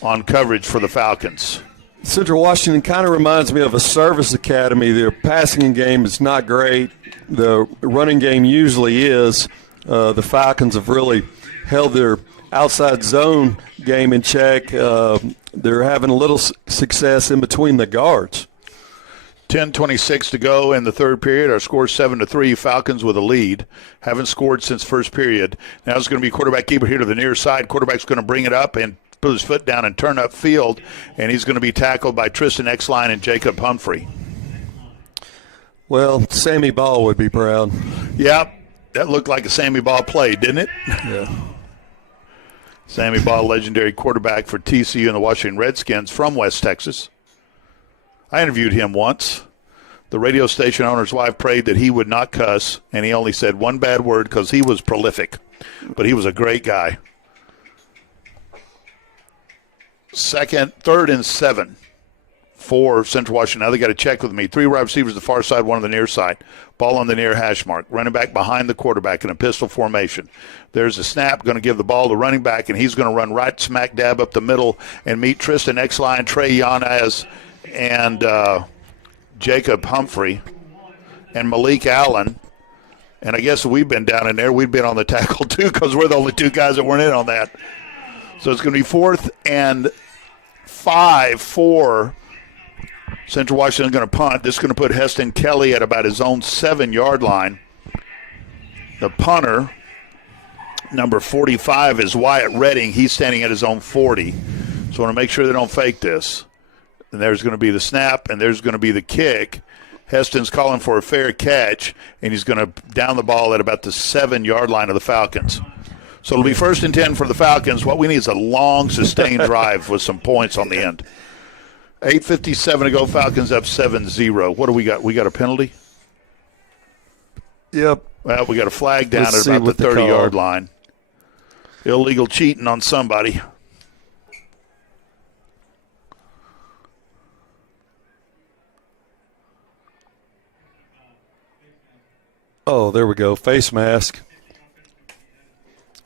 on coverage for the Falcons. Central Washington kind of reminds me of a service academy. Their passing game is not great. The running game usually is. The Falcons have really held their outside zone game in check. They're having a little success in between the guards. 10:26 to go in the 3rd period. Our score is 7-3. Falcons with a lead. Haven't scored since first period. Now it's going to be quarterback keeper here to the near side. Quarterback's going to bring it up and put his foot down and turn up field, and he's going to be tackled by Tristan Exline and Jacob Humphrey. Well, Sammy Ball would be proud. Yep, that looked like a Sammy Ball play, didn't it? Yeah. Sammy Ball, legendary quarterback for TCU and the Washington Redskins from West Texas. I interviewed him once. The radio station owner's wife prayed that he would not cuss, and he only said one bad word because he was prolific. But he was a great guy. 3rd and 7 for Central Washington. Now they got to check with me. 3 wide receivers the far side, 1 on the near side. Ball on the near hash mark. Running back behind the quarterback in a pistol formation. There's a snap, going to give the ball to running back, and he's going to run right smack dab up the middle and meet Tristan Exline, Trey Yanez, and Jacob Humphrey, and Malik Allen. And I guess we've been down in there. We've been on the tackle too because we're the only 2 guys that weren't in on that. So it's going to be 4th and 5 for Central Washington. Going to punt. This is going to put Heston Kelly at about his own 7-yard line. The punter, number 45, is Wyatt Redding. He's standing at his own 40. So I want to make sure they don't fake this. And there's going to be the snap, and there's going to be the kick. Heston's calling for a fair catch, and he's going to down the ball at about the 7-yard line of the Falcons. So it'll be 1st and 10 for the Falcons. What we need is a long, sustained drive with some points on the end. 8:57 to go. Falcons up 7-0. What do we got? We got a penalty? Yep. Well, we got a flag down Let's at about the see what they 30-yard call. line. Illegal cheating on somebody. Oh, there we go. Face mask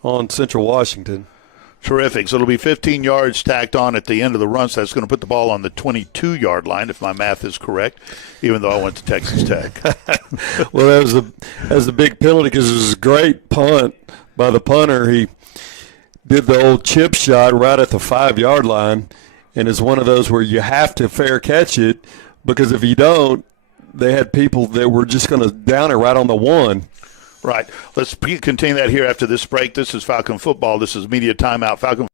on Central Washington. Terrific. So it'll be 15 yards tacked on at the end of the run. So that's going to put the ball on the 22-yard line, if my math is correct, even though I went to Texas Tech. Well, that was the big penalty because it was a great punt by the punter. He did the old chip shot right at the 5-yard line, and it's one of those where you have to fair catch it because if you don't, they had people that were just going to down it right on the 1. Right. Let's continue that here after this break. This is Falcon Football. This is Media Timeout. Falcon.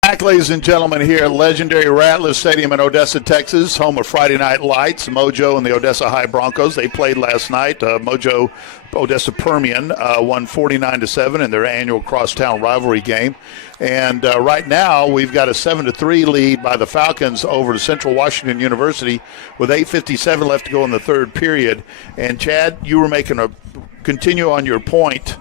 Back, ladies and gentlemen, here at legendary Ratliff Stadium in Odessa, Texas, home of Friday Night Lights. Mojo and the Odessa High Broncos, they played last night. Mojo, Odessa Permian won 49-7 in their annual crosstown rivalry game. And right now, we've got a 7-3 lead by the Falcons over to Central Washington University with 8:57 left to go in the third period. And Chad, you were making a continue on your point.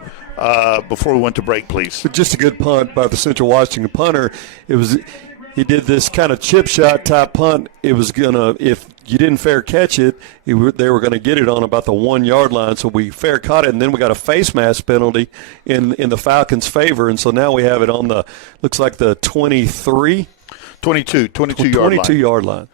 Before we went to break, please. But just a good punt by the Central Washington punter. He did this kind of chip shot type punt. It was gonna, if you didn't fair catch it, they were going to get it on about the 1-yard line. So we fair caught it, and then we got a face mask penalty in the Falcons' favor, and so now we have it on the looks like the 22 yard line.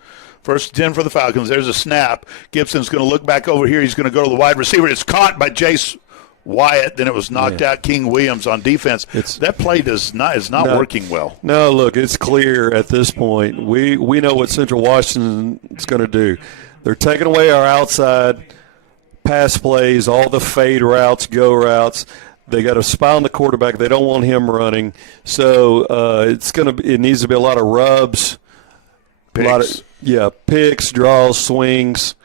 1st and 10 for the Falcons. There's a snap. Gibson's going to look back over here. He's going to go to the wide receiver. It's caught by Jace Wyatt, then it was knocked out. King Williams on defense. That play is not working well. No, look, it's clear at this point. We know what Central Washington is going to do. They're taking away our outside pass plays, all the fade routes, go routes. They got a spy on the quarterback. They don't want him running. So it needs to be a lot of rubs, Picks. Picks, draws, swings.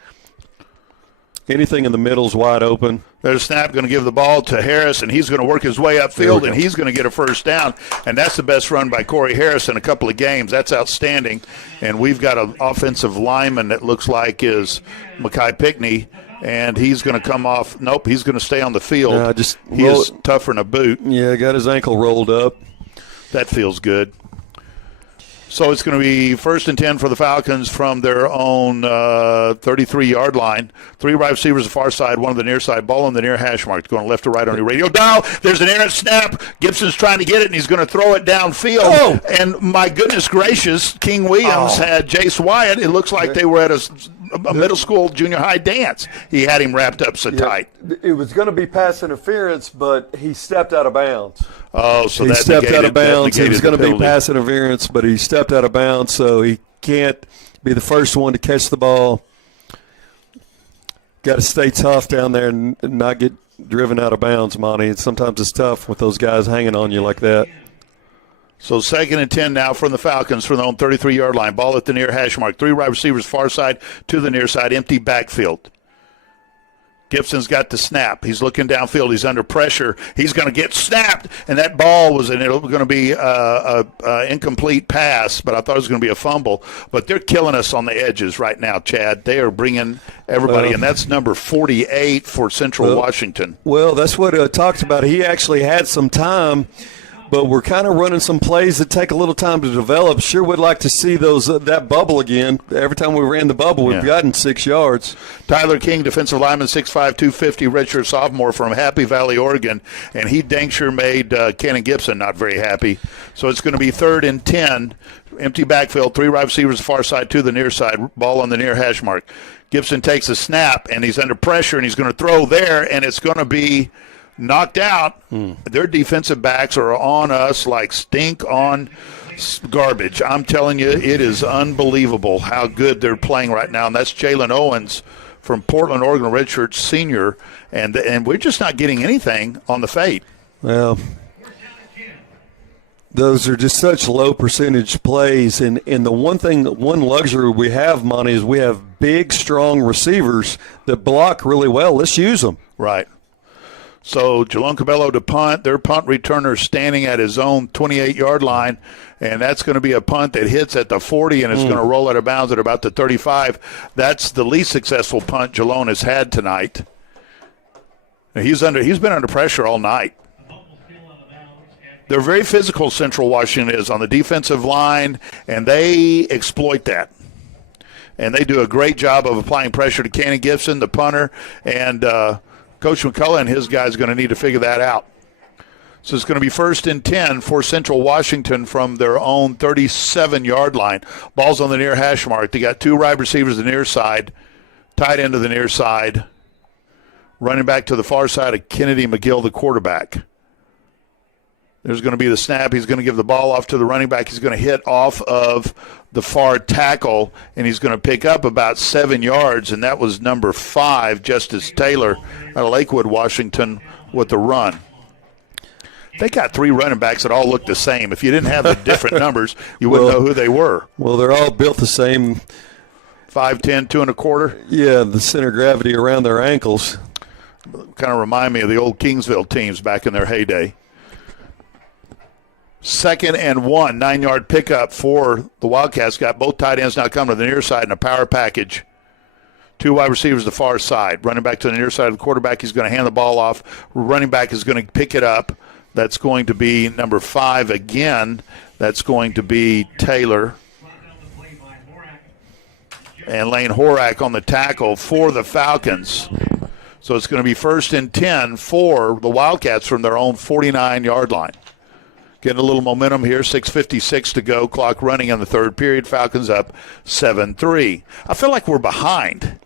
Anything in the middle is wide open. There's a snap, going to give the ball to Harris, and he's going to work his way upfield, and he's going to get a first down. And that's the best run by Corey Harris in a couple of games. That's outstanding. And we've got an offensive lineman that looks like is Mekhi Pickney, and he's going to come off. Nope, he's going to stay on the field. He is tougher than a boot. Yeah, got his ankle rolled up. That feels good. So it's going to be 1st and 10 for the Falcons from their own 33-yard line. 3 wide receivers the far side, 1 on the near side. Ball on the near hash mark. Going left to right on your radio dial. There's an errant snap. Gibson's trying to get it, and he's going to throw it downfield. Oh. And my goodness gracious, King Williams had Jace Wyatt. It looks like they were at a middle school, junior high dance. He had him wrapped up so tight. It was going to be pass interference, but he stepped out of bounds. Oh, so he that stepped out of bounds. It was going to be penalty. pass interference, but he stepped out of bounds, so he can't be the first one to catch the ball. Got to stay tough down there and not get driven out of bounds, Monty. Sometimes it's tough with those guys hanging on you like that. So 2nd and 10 now from the Falcons from their own 33-yard line. Ball at the near hash mark. 3 wide receivers far side to the near side. Empty backfield. Gibson's got the snap. He's looking downfield. He's under pressure. He's going to get snapped, and that ball was going to be a incomplete pass, but I thought it was going to be a fumble. But they're killing us on the edges right now, Chad. They are bringing everybody, and that's number 48 for Central Washington. Well, that's what I talked about. He actually had some time, but we're kind of running some plays that take a little time to develop. Sure would like to see those that bubble again. Every time we ran the bubble, we've gotten 6 yards. Tyler King, defensive lineman, 6'5", 250, redshirt sophomore from Happy Valley, Oregon, and he dang sure made Cannon Gibson not very happy. So it's going to be 3rd and 10, empty backfield, 3 wide receivers, far side to the near side, ball on the near hash mark. Gibson takes a snap, and he's under pressure, and he's going to throw there, and it's going to be knocked out. Their defensive backs are on us like stink on garbage. I'm telling you, it is unbelievable how good they're playing right now. And that's Jalen Owens from Portland, Oregon, redshirt senior. And we're just not getting anything on the fade. Well, those are just such low percentage plays. And the one luxury we have, Monty, is we have big, strong receivers that block really well. Let's use them. Right. So Jalon Cabello to punt. Their punt returner standing at his own 28-yard line, and that's going to be a punt that hits at the 40 and it's going to roll out of bounds at about the 35. That's the least successful punt Jalon has had tonight. He's been under pressure all night. They're very physical, Central Washington is, on the defensive line, and they exploit that. And they do a great job of applying pressure to Cannon Gibson, the punter, and Coach McCullough and his guys are going to need to figure that out. So it's going to be 1st and 10 for Central Washington from their own 37-yard line. Ball's on the near hash mark. They got 2 wide receivers to the near side, tight end to the near side, running back to the far side of Kennedy McGill, the quarterback. There's going to be the snap. He's going to give the ball off to the running back. He's going to hit off of the far tackle, and he's going to pick up about 7 yards, and that was number 5, Justice Taylor, out of Lakewood, Washington, with the run. They got 3 running backs that all look the same. If you didn't have the different numbers, you wouldn't know who they were. Well, they're all built the same. 5'10", 2 1/4. Yeah, the center of gravity around their ankles. Kind of remind me of the old Kingsville teams back in their heyday. 2nd and 1, 9-yard pickup for the Wildcats. Got both tight ends now coming to the near side in a power package. 2 wide receivers to the far side. Running back to the near side of the quarterback. He's going to hand the ball off. Running back is going to pick it up. That's going to be number 5 again. That's going to be Taylor. And Lane Horak on the tackle for the Falcons. So it's going to be 1st and 10 for the Wildcats from their own 49-yard line. Getting a little momentum here, 6:56 to go, clock running in the 3rd period. Falcons up 7-3. I feel like we're behind.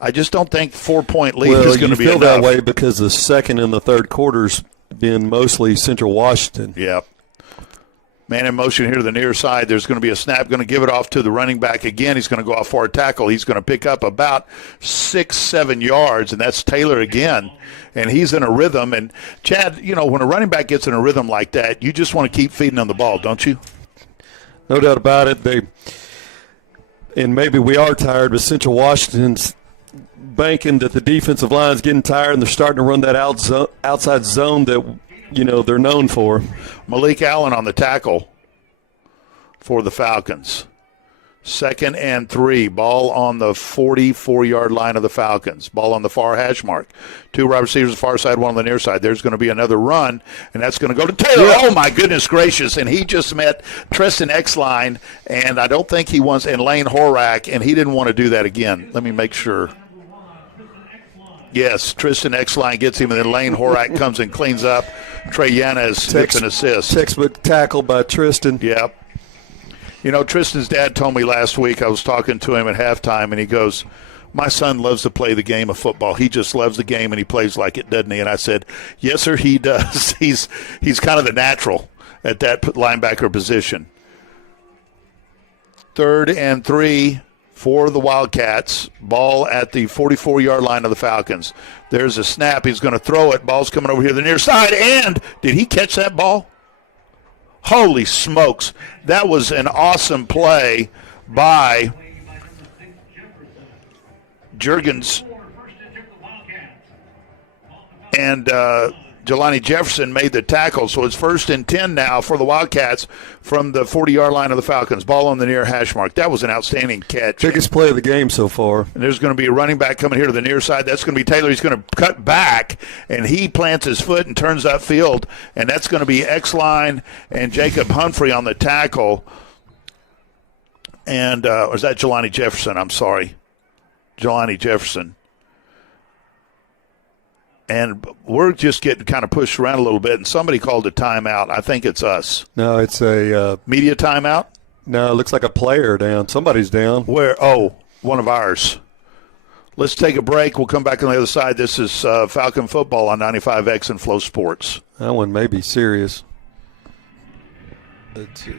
I just don't think 4-point lead is going to be enough. You feel that way because the 2nd and the 3rd quarters been mostly Central Washington. Yep. Man in motion here to the near side. There's going to be a snap, going to give it off to the running back again. He's going to go off for a tackle. He's going to pick up about 6-7 yards, and that's Taylor again. And he's in a rhythm. And, Chad, when a running back gets in a rhythm like that, you just want to keep feeding him the ball, don't you? No doubt about it. And maybe we are tired, but Central Washington's banking that the defensive line is getting tired, and they're starting to run that outside zone that they're known for. Malik Allen on the tackle for the Falcons. 2nd and 3. Ball on the 44-yard line of the Falcons. Ball on the far hash mark. 2 wide receivers on the far side, 1 on the near side. There's going to be another run, and that's going to go to Taylor. Yeah. Oh, my goodness gracious. And he just met Tristan Exline, and I don't think he wants – and Lane Horak, and he didn't want to do that again. Let me make sure. Yes, Tristan Exline gets him, and then Lane Horak comes and cleans up. Trey Yanez gets an assist. Textbook tackle by Tristan. Yep. Tristan's dad told me last week, I was talking to him at halftime, and he goes, my son loves to play the game of football. He just loves the game, and he plays like it, doesn't he? And I said, yes, sir, he does. He's kind of the natural at that linebacker position. 3rd and 3 for the Wildcats. Ball at the 44-yard line of the Falcons. There's a snap. He's going to throw it. Ball's coming over here to the near side. And did he catch that ball? Holy smokes. That was an awesome play by Juergens. and Jelani Jefferson made the tackle. So it's 1st and 10 now for the Wildcats from the 40-yard line of the Falcons. Ball on the near hash mark. That was an outstanding catch. Biggest play of the game so far. And there's going to be a running back coming here to the near side. That's going to be Taylor. He's going to cut back, and he plants his foot and turns upfield. And that's going to be X-Line and Jacob Humphrey on the tackle. And or is that Jelani Jefferson? I'm sorry. Jelani Jefferson. And we're just getting kind of pushed around a little bit, and somebody called a timeout. I think it's us. No, it's a media timeout? No, it looks like a player down. Somebody's down. Where? Oh, one of ours. Let's take a break. We'll come back on the other side. This is Falcon Football on 95X and Flow Sports. That one may be serious. Let's see.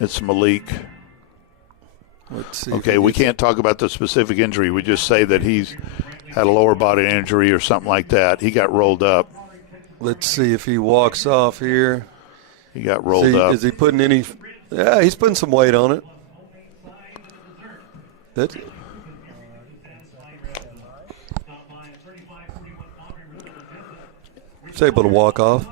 It's Malik. Let's see. Okay, we can't talk about the specific injury. We just say that he's had a lower body injury or something like that. He got rolled up. Let's see if he walks off here. He got rolled up. Is he putting any? Yeah, he's putting some weight on it. He's able to walk off.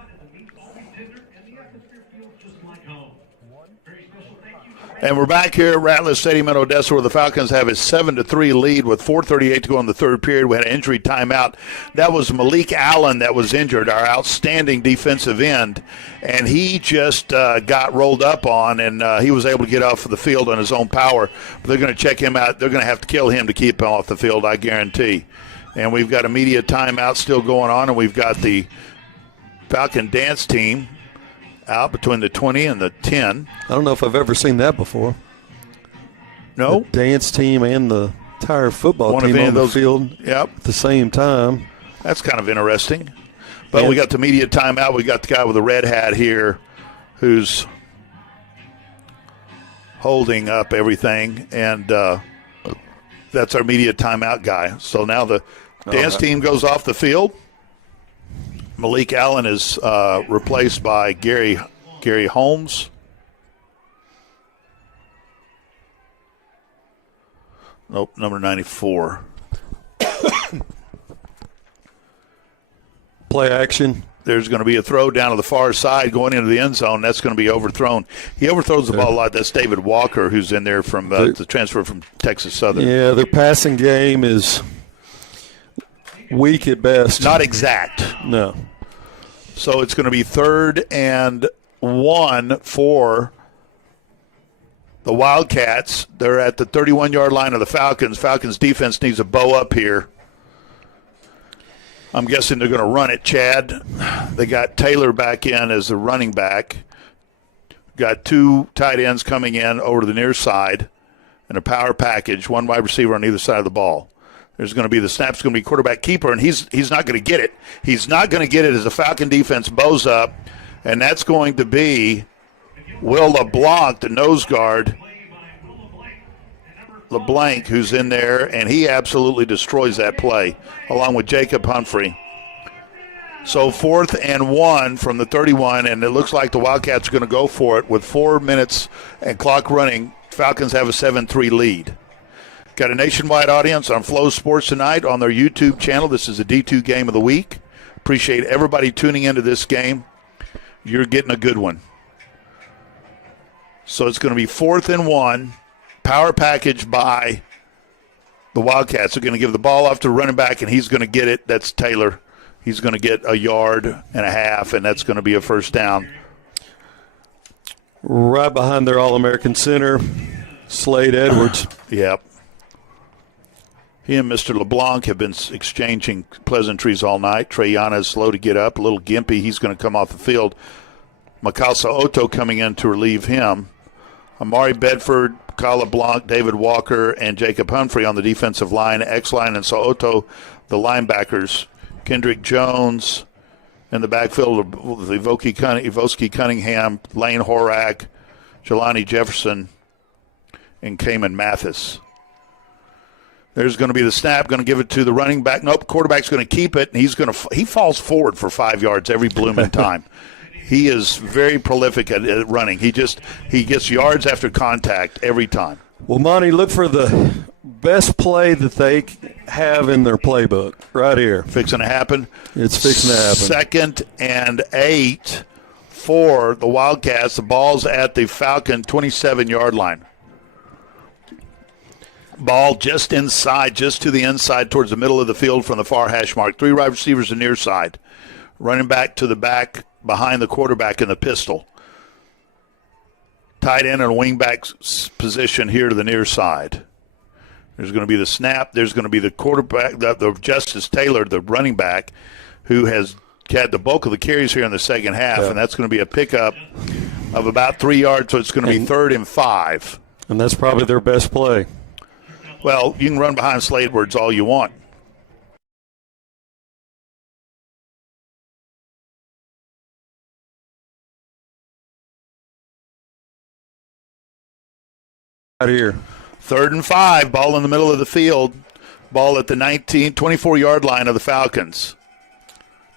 And we're back here at Ratliff Stadium in Odessa, where the Falcons have a 7-3 lead with 4:38 to go in the third period. We had an injury timeout. That was Malik Allen that was injured, our outstanding defensive end, and he just got rolled up on, and he was able to get off of the field on his own power. But they're going to check him out. They're going to have to kill him to keep him off the field, I guarantee. And we've got a media timeout still going on, and we've got the Falcon dance team out between the 20 and the 10. I don't know if I've ever seen that before. No? The dance team and the entire football team on the field at the same time. That's kind of interesting. But we got the media timeout. We got the guy with the red hat here who's holding up everything, and that's our media timeout guy. So now the dance team goes off the field. Malik Allen is replaced by Gary Holmes. Nope, number 94. Play action. There's going to be a throw down to the far side going into the end zone. That's going to be overthrown. He overthrows the ball a lot. That's David Walker, who's in there from the transfer from Texas Southern. Yeah, their passing game is weak at best. Not exact. No. So it's going to be 3rd and 1 for the Wildcats. They're at the 31-yard line of the Falcons. Falcons defense needs a bow up here. I'm guessing they're going to run it, Chad. They got Taylor back in as the running back. Got 2 tight ends coming in over to the near side in a power package, 1 wide receiver on either side of the ball. There's going to be the snap's going to be quarterback keeper, and he's not going to get it. He's not going to get it as the Falcon defense bows up, and that's going to be Will LeBlanc, the nose guard. LeBlanc, who's in there, and he absolutely destroys that play, along with Jacob Humphrey. So 4th and 1 from the 31, and it looks like the Wildcats are going to go for it with 4 minutes and clock running. Falcons have a 7-3 lead. Got a nationwide audience on Flow Sports tonight on their YouTube channel. This is a D2 game of the week. Appreciate everybody tuning into this game. You're getting a good one. So it's going to be 4th and 1. Power package by the Wildcats. They're going to give the ball off to the running back, and he's going to get it. That's Taylor. He's going to get a yard and a half, and that's going to be a first down. Right behind their All-American center, Slade Edwards. Yep. He and Mr. LeBlanc have been exchanging pleasantries all night. Treyana is slow to get up, a little gimpy. He's going to come off the field. Mikasa Otto coming in to relieve him. Amari Bedford, Kyle LeBlanc, David Walker, and Jacob Humphrey on the defensive line. X-line and So'oto, the linebackers. Kendrick Jones in the backfield with Ivoski Cunningham, Lane Horak, Jelani Jefferson, and Cayman Mathis. There's going to be the snap, going to give it to the running back. Nope, quarterback's going to keep it, and he falls forward for 5 yards every blooming time. He is very prolific at running. He gets yards after contact every time. Well, Monty, look for the best play that they have in their playbook right here. Fixing to happen. It's fixing to happen. 2nd and 8 for the Wildcats. The ball's at the Falcon 27-yard line. Ball just inside, just to the inside towards the middle of the field from the far hash mark. 3 wide receivers to the near side. Running back to the back behind the quarterback in the pistol. Tight end and a wing back position here to the near side. There's going to be the snap. There's going to be the quarterback, the Justice Taylor, the running back, who has had the bulk of the carries here in the second half, and that's going to be a pickup of about 3 yards, so it's going to be 3rd and 5. And that's probably their best play. Well, you can run behind Slade Edwards all you want. Right here. 3rd and 5, ball in the middle of the field. Ball at the 24-yard line of the Falcons.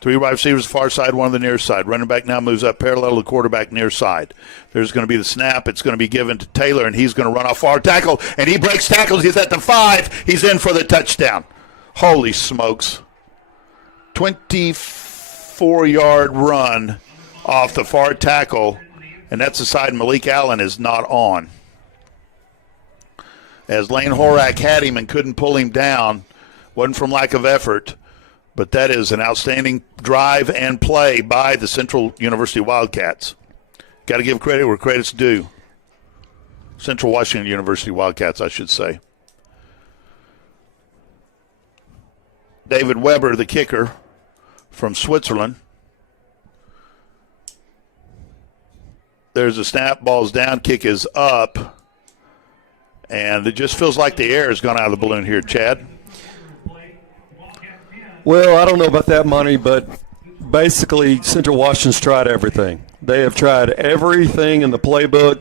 3 wide receivers far side, 1 on the near side. Running back now moves up parallel to the quarterback near side. There's going to be the snap. It's going to be given to Taylor, and he's going to run off far tackle, and he breaks tackles. He's at the 5. He's in for the touchdown. Holy smokes. 24-yard run off the far tackle, and that's the side Malik Allen is not on. As Lane Horak had him and couldn't pull him down. Wasn't from lack of effort, but that is an outstanding drive and play by the Central University Wildcats. Got to give credit where credit's due. Central Washington University Wildcats, I should say. David Weber, the kicker from Switzerland. There's a snap, ball's down, kick is up. And it just feels like the air has gone out of the balloon here, Chad. Well, I don't know about that, Monty, but basically Central Washington's tried everything. They have tried everything in the playbook,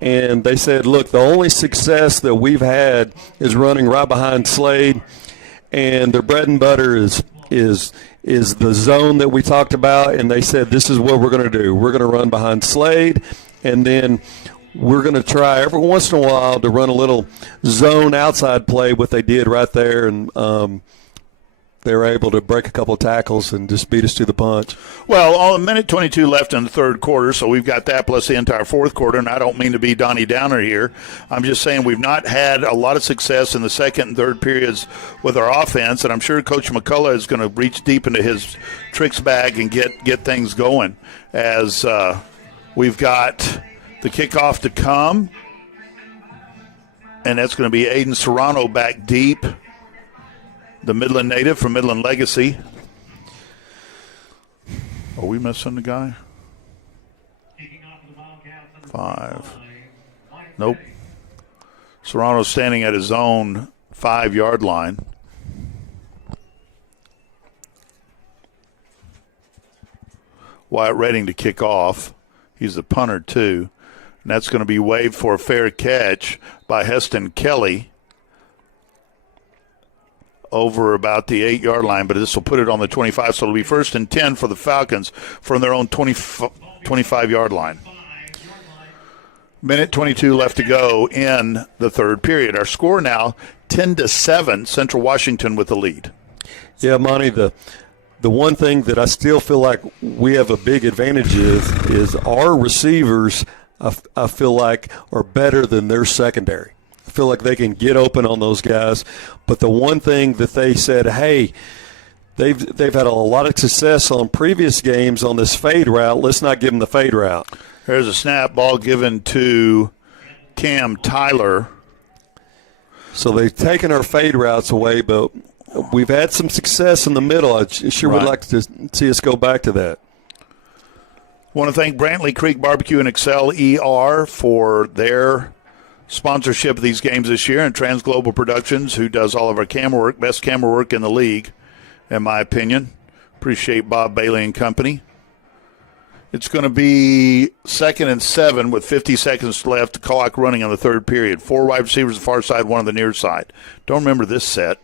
and they said, look, the only success that we've had is running right behind Slade, and their bread and butter is the zone that we talked about, and they said this is what we're going to do. We're going to run behind Slade, and then we're going to try every once in a while to run a little zone outside play, what they did right there, and they were able to break a couple of tackles and just beat us to the punch. Well, a minute 22 left in the third quarter, so we've got that plus the entire fourth quarter, and I don't mean to be Donnie Downer here. I'm just saying we've not had a lot of success in the second and third periods with our offense, and I'm sure Coach McCullough is going to reach deep into his tricks bag and get things going as we've got the kickoff to come, and that's going to be Aiden Serrano back deep, the Midland native from Midland Legacy. Are we missing the guy? 5. Nope. Serrano's standing at his own 5-yard line. Wyatt Redding to kick off. He's the punter, too. And that's going to be waved for a fair catch by Heston Kelly over about the 8-yard line, but this will put it on the 25, so it'll be 1st and 10 for the Falcons from their own 25-yard line. Minute 22 left to go in the third period. Our score now 10-7, Central Washington with the lead. Yeah, Monty, the one thing that I still feel like we have a big advantage is our receivers, I feel like, are better than their secondary. I feel like they can get open on those guys. But the one thing that they said, hey, they've had a lot of success on previous games on this fade route. Let's not give them the fade route. There's a snap ball given to Cam Tyler. So they've taken our fade routes away, but we've had some success in the middle. I sure would like to see us go back to that. Want to thank Brantley Creek Barbecue and Excel ER for their sponsorship of these games this year, and Transglobal Productions, who does all of our camera work, best camera work in the league, in my opinion. Appreciate Bob Bailey and company. It's going to be 2nd and 7 with 50 seconds left, the clock running on the third period. 4 wide receivers on the far side, 1 on the near side. Don't remember this set.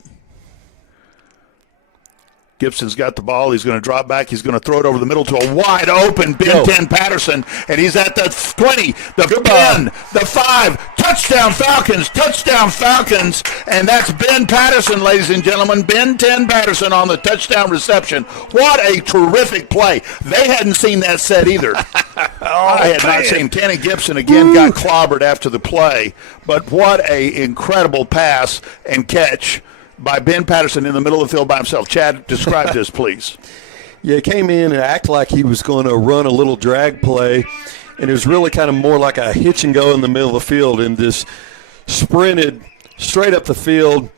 Gibson's got the ball. He's going to drop back. He's going to throw it over the middle to a wide open Ben 10 Patterson, and he's at the 20, the 10, the 5. Touchdown Falcons, and that's Ben Patterson, ladies and gentlemen. Ben 10 Patterson on the touchdown reception. What a terrific play. They hadn't seen that set either. I had not seen. Kenny Gibson again got clobbered after the play, but what a incredible pass and catch by Ben Patterson in the middle of the field by himself. Chad, describe this, please. Yeah, he came in and acted like he was going to run a little drag play, and it was really kind of more like a hitch and go in the middle of the field, and just sprinted straight up the field.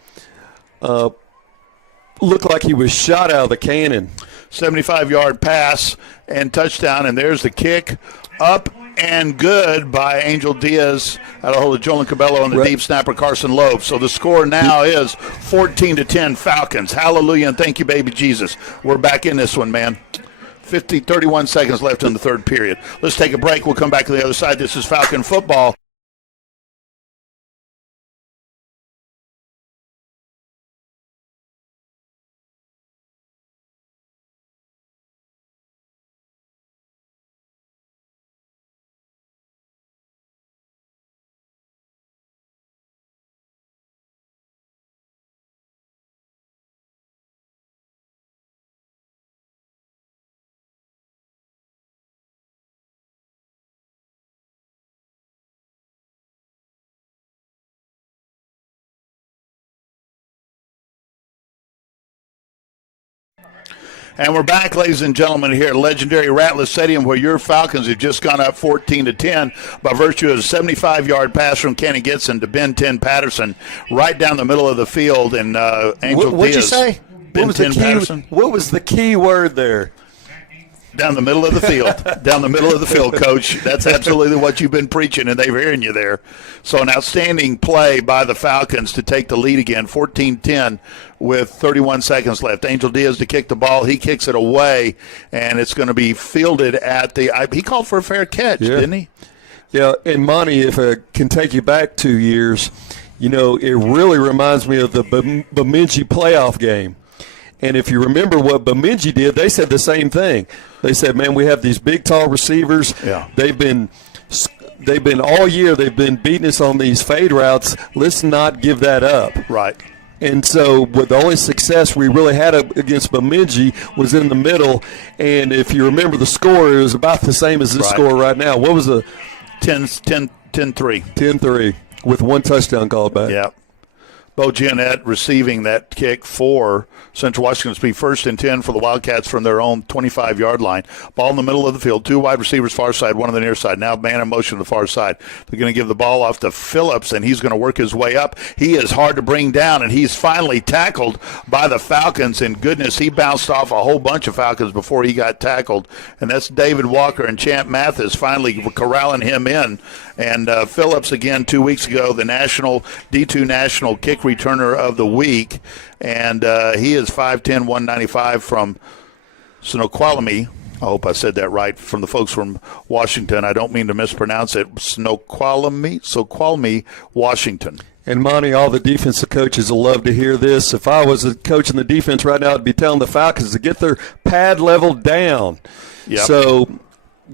Looked like he was shot out of the cannon. 75-yard pass and touchdown, and there's the kick up and good by Angel Diaz out of hold of Jolan Cabello and the deep snapper Carson Loeb. So the score now is 14-10 Falcons. Hallelujah, and thank you, baby Jesus. We're back in this one, man. 31 seconds left in the third period. Let's take a break. We'll come back to the other side. This is Falcon football. And we're back, ladies and gentlemen, here at legendary Rattler Stadium, where your Falcons have just gone up 14-10 by virtue of a 75-yard pass from Kenny Gibson to Ben 10 Patterson right down the middle of the field. And Angel Diaz. What'd you say? Ben 10 Patterson. What was the key word there? Down the middle of the field. Down the middle of the field, Coach. That's absolutely what you've been preaching, and they're hearing you there. So an outstanding play by the Falcons to take the lead again, 14-10 with 31 seconds left. Angel Diaz to kick the ball. He kicks it away, and it's going to be fielded at the – he called for a fair catch, didn't he? Yeah, and Monty, if I can take you back 2 years, you know, it really reminds me of the Bemidji playoff game. And if you remember what Bemidji did, they said the same thing. They said, man, we have these big, tall receivers. Yeah. They've been all year, they've been beating us on these fade routes. Let's not give that up. Right. And so with the only success we really had against Bemidji was in the middle. And if you remember the score, it was about the same as this score right now. What was the 10-3. 10-3 with one touchdown called back. Yeah. Bo Giannett receiving that kick for Central Washington to be 1st and 10 for the Wildcats from their own 25-yard line. Ball in the middle of the field. 2 wide receivers far side, 1 on the near side. Now man in motion to the far side. They're going to give the ball off to Phillips, and he's going to work his way up. He is hard to bring down, and he's finally tackled by the Falcons. And goodness, he bounced off a whole bunch of Falcons before he got tackled. And that's David Walker and Champ Mathis finally corralling him in. And Phillips, again, 2 weeks ago, the D2 National Kick Returner of the Week. And he is 5'10", 195 from Snoqualmie. I hope I said that right, from the folks from Washington. I don't mean to mispronounce it. Snoqualmie, Washington. And, Monty, all the defensive coaches will love to hear this. If I was a coach in the defense right now, I'd be telling the Falcons to get their pad level down. Yep. So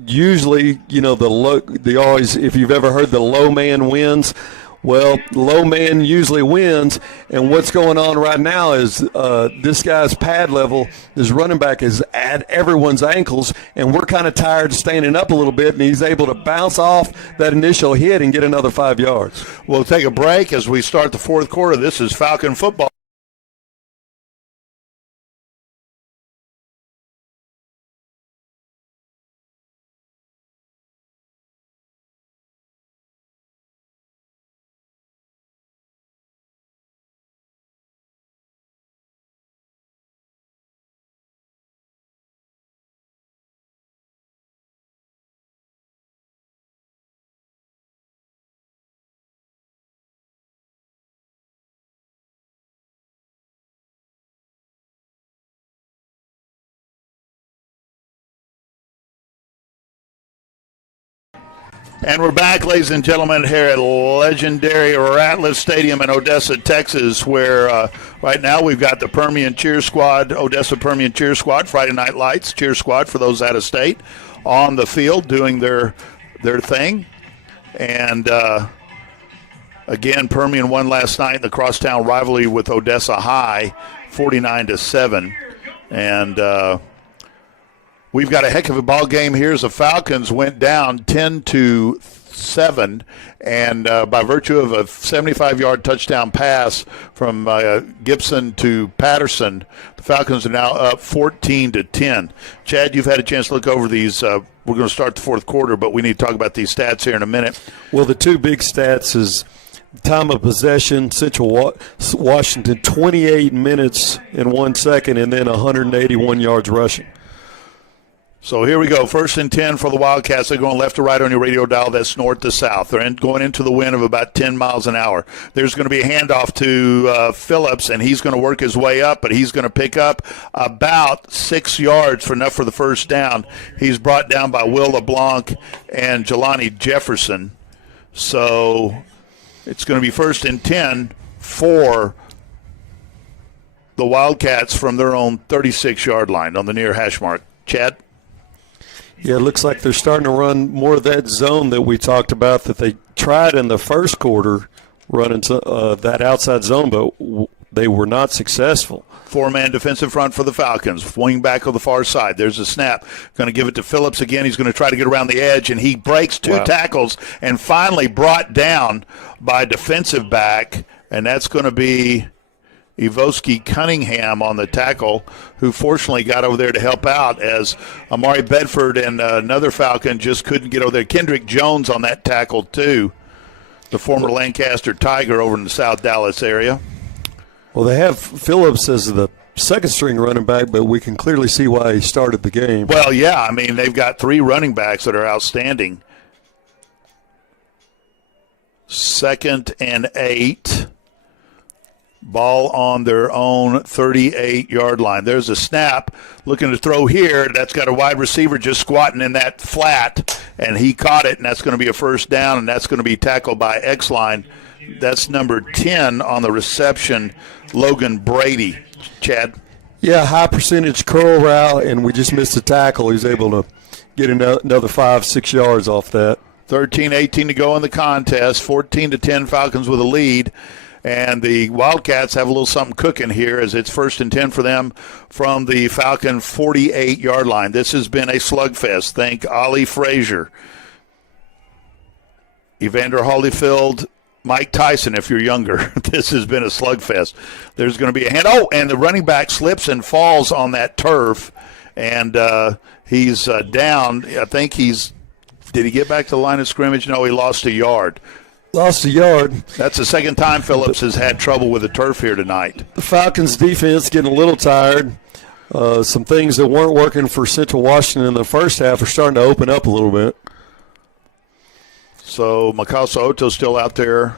usually, you know, if you've ever heard the low man wins, well, low man usually wins. And what's going on right now is this guy's pad level, his running back, is at everyone's ankles, and we're kind of tired of standing up a little bit, and he's able to bounce off that initial hit and get another 5 yards. We'll take a break as we start the fourth quarter. This is Falcon football. And we're back, ladies and gentlemen, here at legendary Ratliff Stadium in Odessa, Texas, where right now we've got the Permian Cheer Squad, Odessa Permian Cheer Squad, Friday Night Lights Cheer Squad for those out of state, on the field doing their thing. And again, Permian won last night in the crosstown rivalry with Odessa High, 49-7. And we've got a heck of a ball game here as the Falcons went down 10-7, and by virtue of a 75-yard touchdown pass from Gibson to Patterson, the Falcons are now up 14-10. Chad, you've had a chance to look over these. We're going to start the fourth quarter, but we need to talk about these stats here in a minute. Well, the two big stats is time of possession, Central Washington, 28 minutes and 1 second, and then 181 yards rushing. So here we go. 1st and 10 for the Wildcats. They're going left to right on your radio dial. That's north to south. They're going into the wind of about 10 miles an hour. There's going to be a handoff to Phillips, and he's going to work his way up, but he's going to pick up about 6 yards for enough for the first down. He's brought down by Will LeBlanc and Jelani Jefferson. So it's going to be 1st and 10 for the Wildcats from their own 36-yard line on the near hash mark. Chad? Yeah, it looks like they're starting to run more of that zone that we talked about that they tried in the first quarter, running that outside zone, but they were not successful. 4-man defensive front for the Falcons. Wing back on the far side. There's a snap. Going to give it to Phillips again. He's going to try to get around the edge, and he breaks two tackles and finally brought down by defensive back, and that's going to be Ivoski Cunningham on the tackle, who fortunately got over there to help out as Amari Bedford and another Falcon just couldn't get over there. Kendrick Jones on that tackle, too, the former Lancaster Tiger over in the South Dallas area. Well, they have Phillips as the second-string running back, but we can clearly see why he started the game. Well, yeah, I mean, they've got 3 running backs that are outstanding. 2nd and 8. Ball on their own 38-yard line. There's a snap looking to throw here. That's got a wide receiver just squatting in that flat, and he caught it, and that's going to be a first down, and that's going to be tackled by X-Line. That's number 10 on the reception, Logan Brady. Chad? Yeah, high percentage curl route, and we just missed a tackle. He was able to get another 5-6 yards off that. 13-18 to go in the contest. 14-10 Falcons with a lead. And the Wildcats have a little something cooking here as it's 1st and 10 for them from the Falcon 48-yard line. This has been a slugfest. Thank Ollie Frazier, Evander Holyfield, Mike Tyson, if you're younger. This has been a slugfest. There's going to be a hand. Oh, and the running back slips and falls on that turf, and he's down. I think did he get back to the line of scrimmage? No, he lost a yard. Lost a yard. That's the second time Phillips has had trouble with the turf here tonight. The Falcons' defense getting a little tired. Some things that weren't working for Central Washington in the first half are starting to open up a little bit. So Mikasa Oto's still out there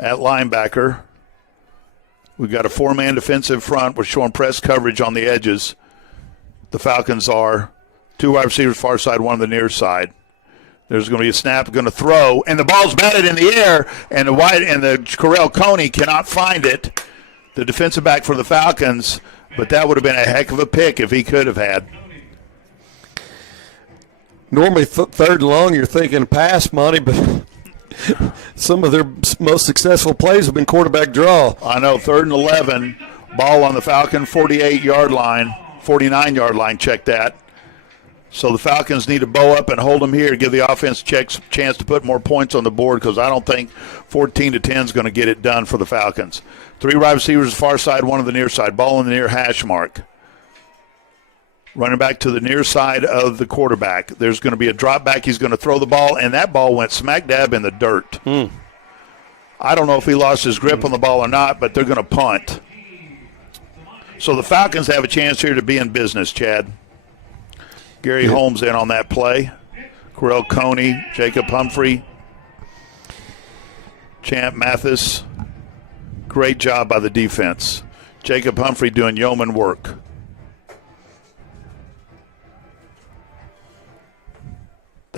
at linebacker. We've got a 4-man defensive front. We're showing press coverage on the edges. The Falcons are 2 wide receivers far side, 1 on the near side. There's going to be a snap, going to throw, and the ball's batted in the air, and the Correll Coney cannot find it, the defensive back for the Falcons, but that would have been a heck of a pick if he could have had. Normally 3rd and long, you're thinking pass, Monty, but some of their most successful plays have been quarterback draw. I know, 3rd and 11, ball on the Falcon 48-yard line, 49-yard line, check that. So the Falcons need to bow up and hold them here to give the offense a chance to put more points on the board, because I don't think 14-10 is going to get it done for the Falcons. 3 wide receivers far side, 1 on the near side. Ball on the near hash mark. Running back to the near side of the quarterback. There's going to be a drop back. He's going to throw the ball, and that ball went smack dab in the dirt. I don't know if he lost his grip on the ball or not, but they're going to punt. So the Falcons have a chance here to be in business, Chad. Gary Holmes in on that play. Correll Coney, Jacob Humphrey, Champ Mathis. Great job by the defense. Jacob Humphrey doing yeoman work.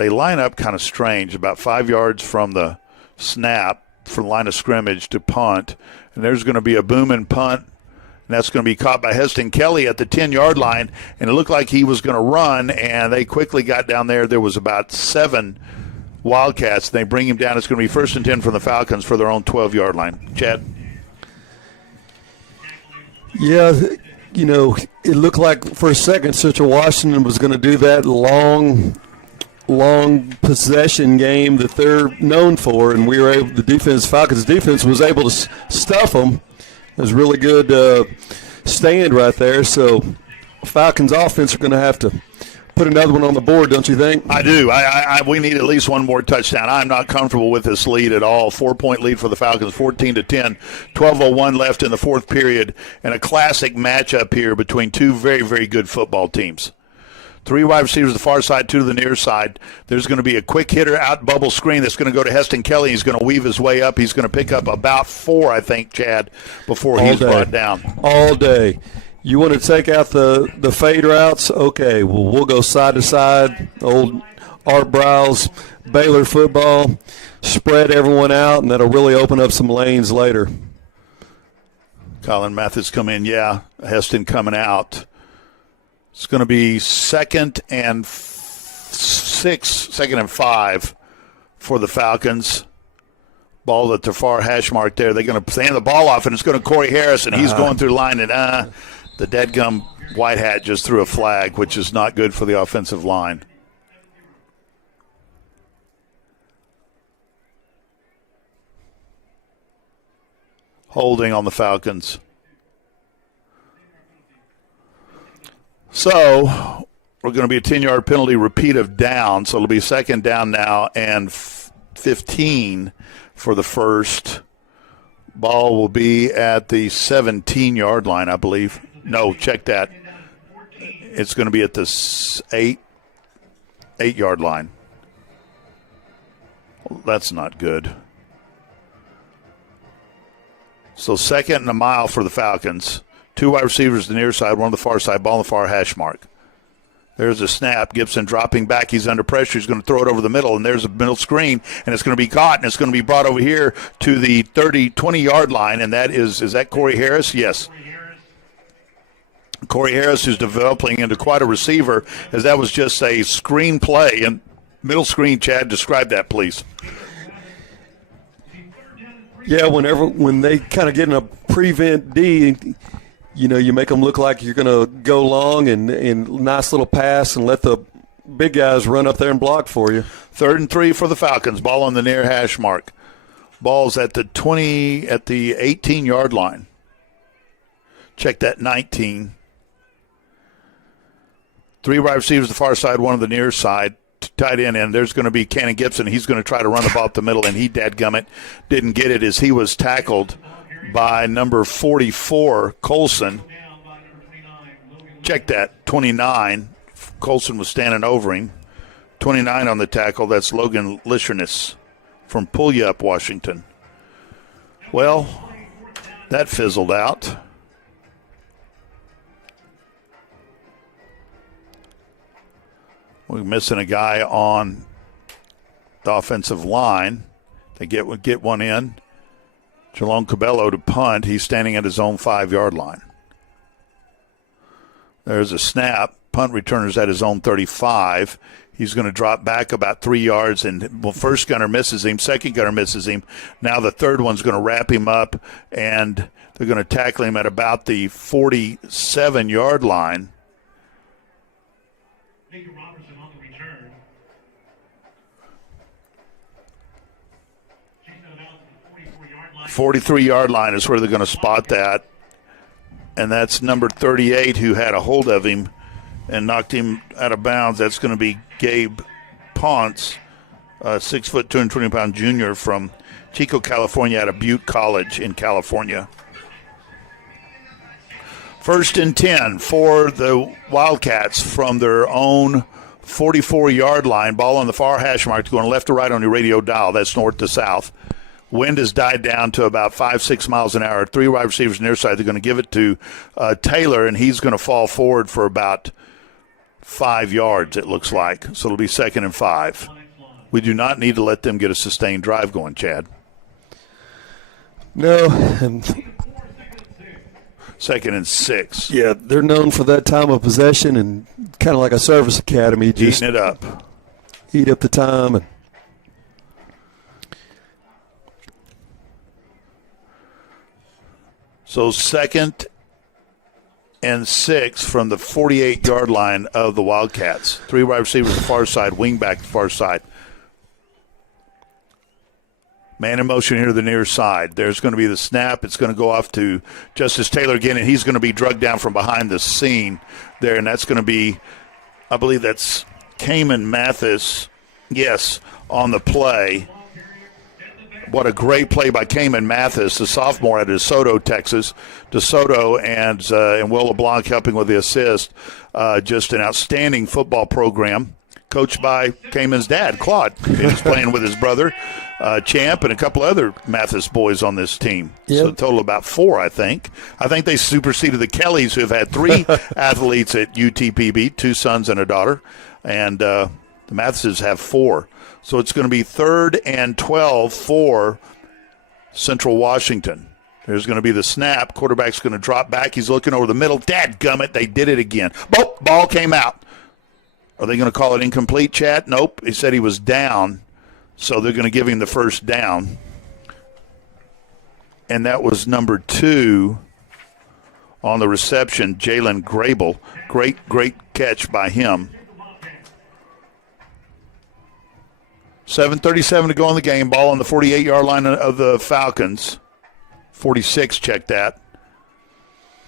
they line up kind of strange, about 5 yards from the snap, from line of scrimmage to punt. And there's going to be a booming punt, and that's going to be caught by Heston Kelly at the 10-yard line. And it looked like he was going to run, and they quickly got down there. There was about 7 Wildcats. They bring him down. It's going to be 1st and 10 from the Falcons for their own 12-yard line. Chad? Yeah, you know, it looked like for a second Central Washington was going to do that long possession game that they're known for, and we were able. Falcons defense was able to stuff them. It was really good stand right there. So Falcons offense are going to have to put another one on the board, don't you think? I do. We need at least one more touchdown. I'm not comfortable with this lead at all. 4-point lead for the Falcons, 14-10. 12:01 left in the fourth period, and a classic matchup here between two very, very good football teams. 3 wide receivers to the far side, 2 to the near side. There's going to be a quick hitter out bubble screen that's going to go to Heston Kelly. He's going to weave his way up. He's going to pick up about 4, I think, Chad, before he's brought down. All day. You want to take out the fade routes? Okay, well, we'll go side to side. Old Art Briles, Baylor football. Spread everyone out, and that'll really open up some lanes later. Colin Mathis come in, yeah. Heston coming out. It's going to be 2nd and 5 for the Falcons. Ball at the far hash mark there. They're going to hand the ball off, and it's going to Corey Harris, and he's going through line. And the deadgum white hat just threw a flag, which is not good for the offensive line. Holding on the Falcons. So we're going to be a 10-yard penalty repeat of down. So it'll be 2nd down now and 15 for the first. Ball will be at the 17-yard line, I believe. No, check that. It's going to be at the 8-yard line. Well, that's not good. So 2nd and a mile for the Falcons. 2 wide receivers to the near side, 1 on the far side, ball on the far hash mark. There's a snap. Gibson dropping back. He's under pressure. He's going to throw it over the middle, and there's a middle screen, and it's going to be caught, and it's going to be brought over here to the 20-yard line, and that is that Corey Harris? Yes. Corey Harris, who's developing into quite a receiver, as that was just a screen play. And middle screen, Chad, describe that, please. Yeah, when they kind of get in a prevent D, you know, you make them look like you're going to go long and nice little pass and let the big guys run up there and block for you. 3rd and 3 for the Falcons. Ball on the near hash mark. Ball's at the 18-yard line. Check that, 19. 3 wide receivers the far side, 1 on the near side. Tight end, and there's going to be Cannon Gibson. He's going to try to run the ball up the middle, and he dadgummit didn't get it as he was tackled by number 44, Colson. Check that, 29. Colson was standing over him. 29 on the tackle. That's Logan Lishernis from Puyallup, Washington. Well, that fizzled out. We're missing a guy on the offensive line. They get one in. Jalone Cabello to punt. He's standing at his own 5-yard line. There's a snap. Punt returner's at his own 35. He's going to drop back about 3 yards, and first gunner misses him, second gunner misses him. Now the third one's going to wrap him up, and they're going to tackle him at about the 47-yard line. 43-yard line is where they're going to spot that. And that's number 38 who had a hold of him and knocked him out of bounds. That's going to be Gabe Ponce, 6 foot, 220-pound junior from Chico, California, out of Butte College in California. 1st and 10 for the Wildcats from their own 44-yard line. Ball on the far hash mark, going left to right on your radio dial. That's north to south. Wind has died down to about 5-6 miles an hour. 3 wide receivers near side. They're going to give it to Taylor, and he's going to fall forward for about 5 yards, it looks like. So it'll be 2nd and 5. We do not need to let them get a sustained drive going, Chad. No, and 2nd and 6. yeah, they're known for that time of possession and kind of like a service academy, just Eating it up. eat up the time. And So 2nd and 6 from the 48-yard line of the Wildcats. 3 wide receivers the far side, wing back the far side. Man in motion here to the near side. There's going to be the snap. It's going to go off to Justice Taylor again, and he's going to be drugged down from behind the scene there, and that's going to be, I believe that's Cayman Mathis, yes, on the play. What a great play by Cayman Mathis, the sophomore at DeSoto, Texas. DeSoto and Will LeBlanc helping with the assist. Just an outstanding football program, coached by Cayman's dad, Claude. He's playing with his brother, Champ, and a couple other Mathis boys on this team. Yep. So a total of about 4, I think. I think they superseded the Kellys, who have had 3 athletes at UTPB, 2 sons and a daughter. And the Mathises have 4. So it's going to be 3rd and 12 for Central Washington. There's going to be the snap. Quarterback's going to drop back. He's looking over the middle. Dadgummit, they did it again. Ball came out. Are they going to call it incomplete, Chad? Nope. He said he was down, so they're going to give him the first down. And that was number 2 on the reception, Jalen Grable. Great catch by him. 7:37 to go in the game. Ball on the 48-yard line of the Falcons. 46, check that.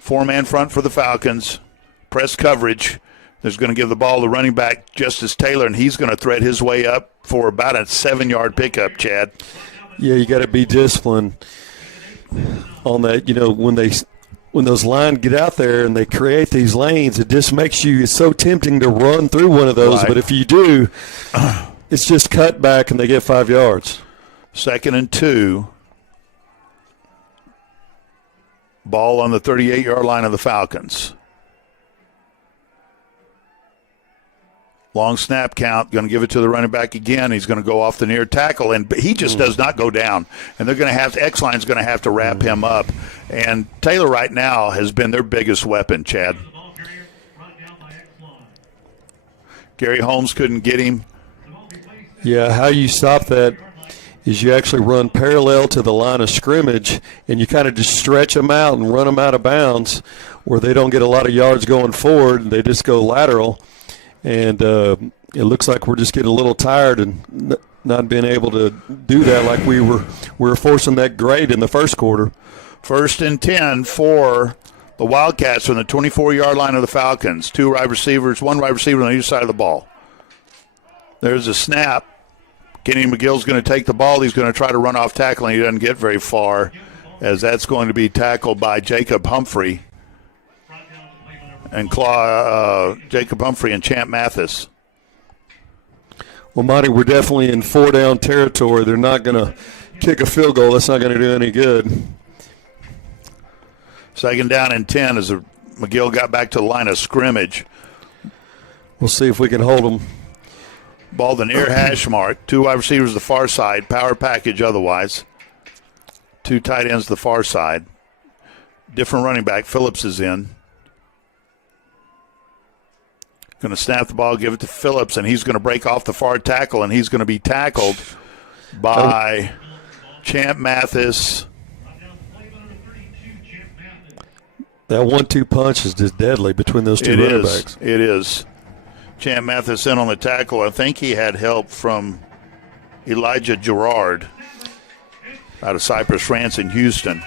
4-man front for the Falcons. Press coverage. There's going to give the ball to running back Justice Taylor, and he's going to thread his way up for about a 7-yard pickup, Chad. yeah, you got to be disciplined on that. You know, when those lines get out there and they create these lanes, it just makes you, it's so tempting to run through one of those. Right. But if you do, it's just cut back and they get 5 yards. 2nd and 2. Ball on the 38-yard line of the Falcons. Long snap count, going to give it to the running back again. He's going to go off the near tackle, and he just does not go down. And they're going to have to, X-Line's going to have to wrap him up. And Taylor right now has been their biggest weapon, Chad. Gary Holmes couldn't get him. Yeah, how you stop that is you actually run parallel to the line of scrimmage, and you kind of just stretch them out and run them out of bounds where they don't get a lot of yards going forward. They just go lateral. And it looks like we're just getting a little tired and not being able to do that like we were forcing that grade in the first quarter. 1st and 10 for the Wildcats from the 24-yard line of the Falcons. 2 wide receivers, 1 wide receiver on either side of the ball. There's a snap. Kenny McGill's going to take the ball. He's going to try to run off tackle, and he doesn't get very far, as that's going to be tackled by Jacob Humphrey and Jacob Humphrey and Champ Mathis. Well, Monty, we're definitely in 4-down territory. They're not going to kick a field goal. That's not going to do any good. 2nd down and 10 as McGill got back to the line of scrimmage. We'll see if we can hold them. Ball the near hash mark. 2 wide receivers the far side. Power package otherwise. 2 tight ends the far side. Different running back. Phillips is in. Going to snap the ball, give it to Phillips, and he's going to break off the far tackle, and he's going to be tackled by Champ Mathis. That 1-2 punch is just deadly between those 2 running backs. It is. Champ Mathis in on the tackle. I think he had help from Elijah Gerard out of Cypress, France, in Houston.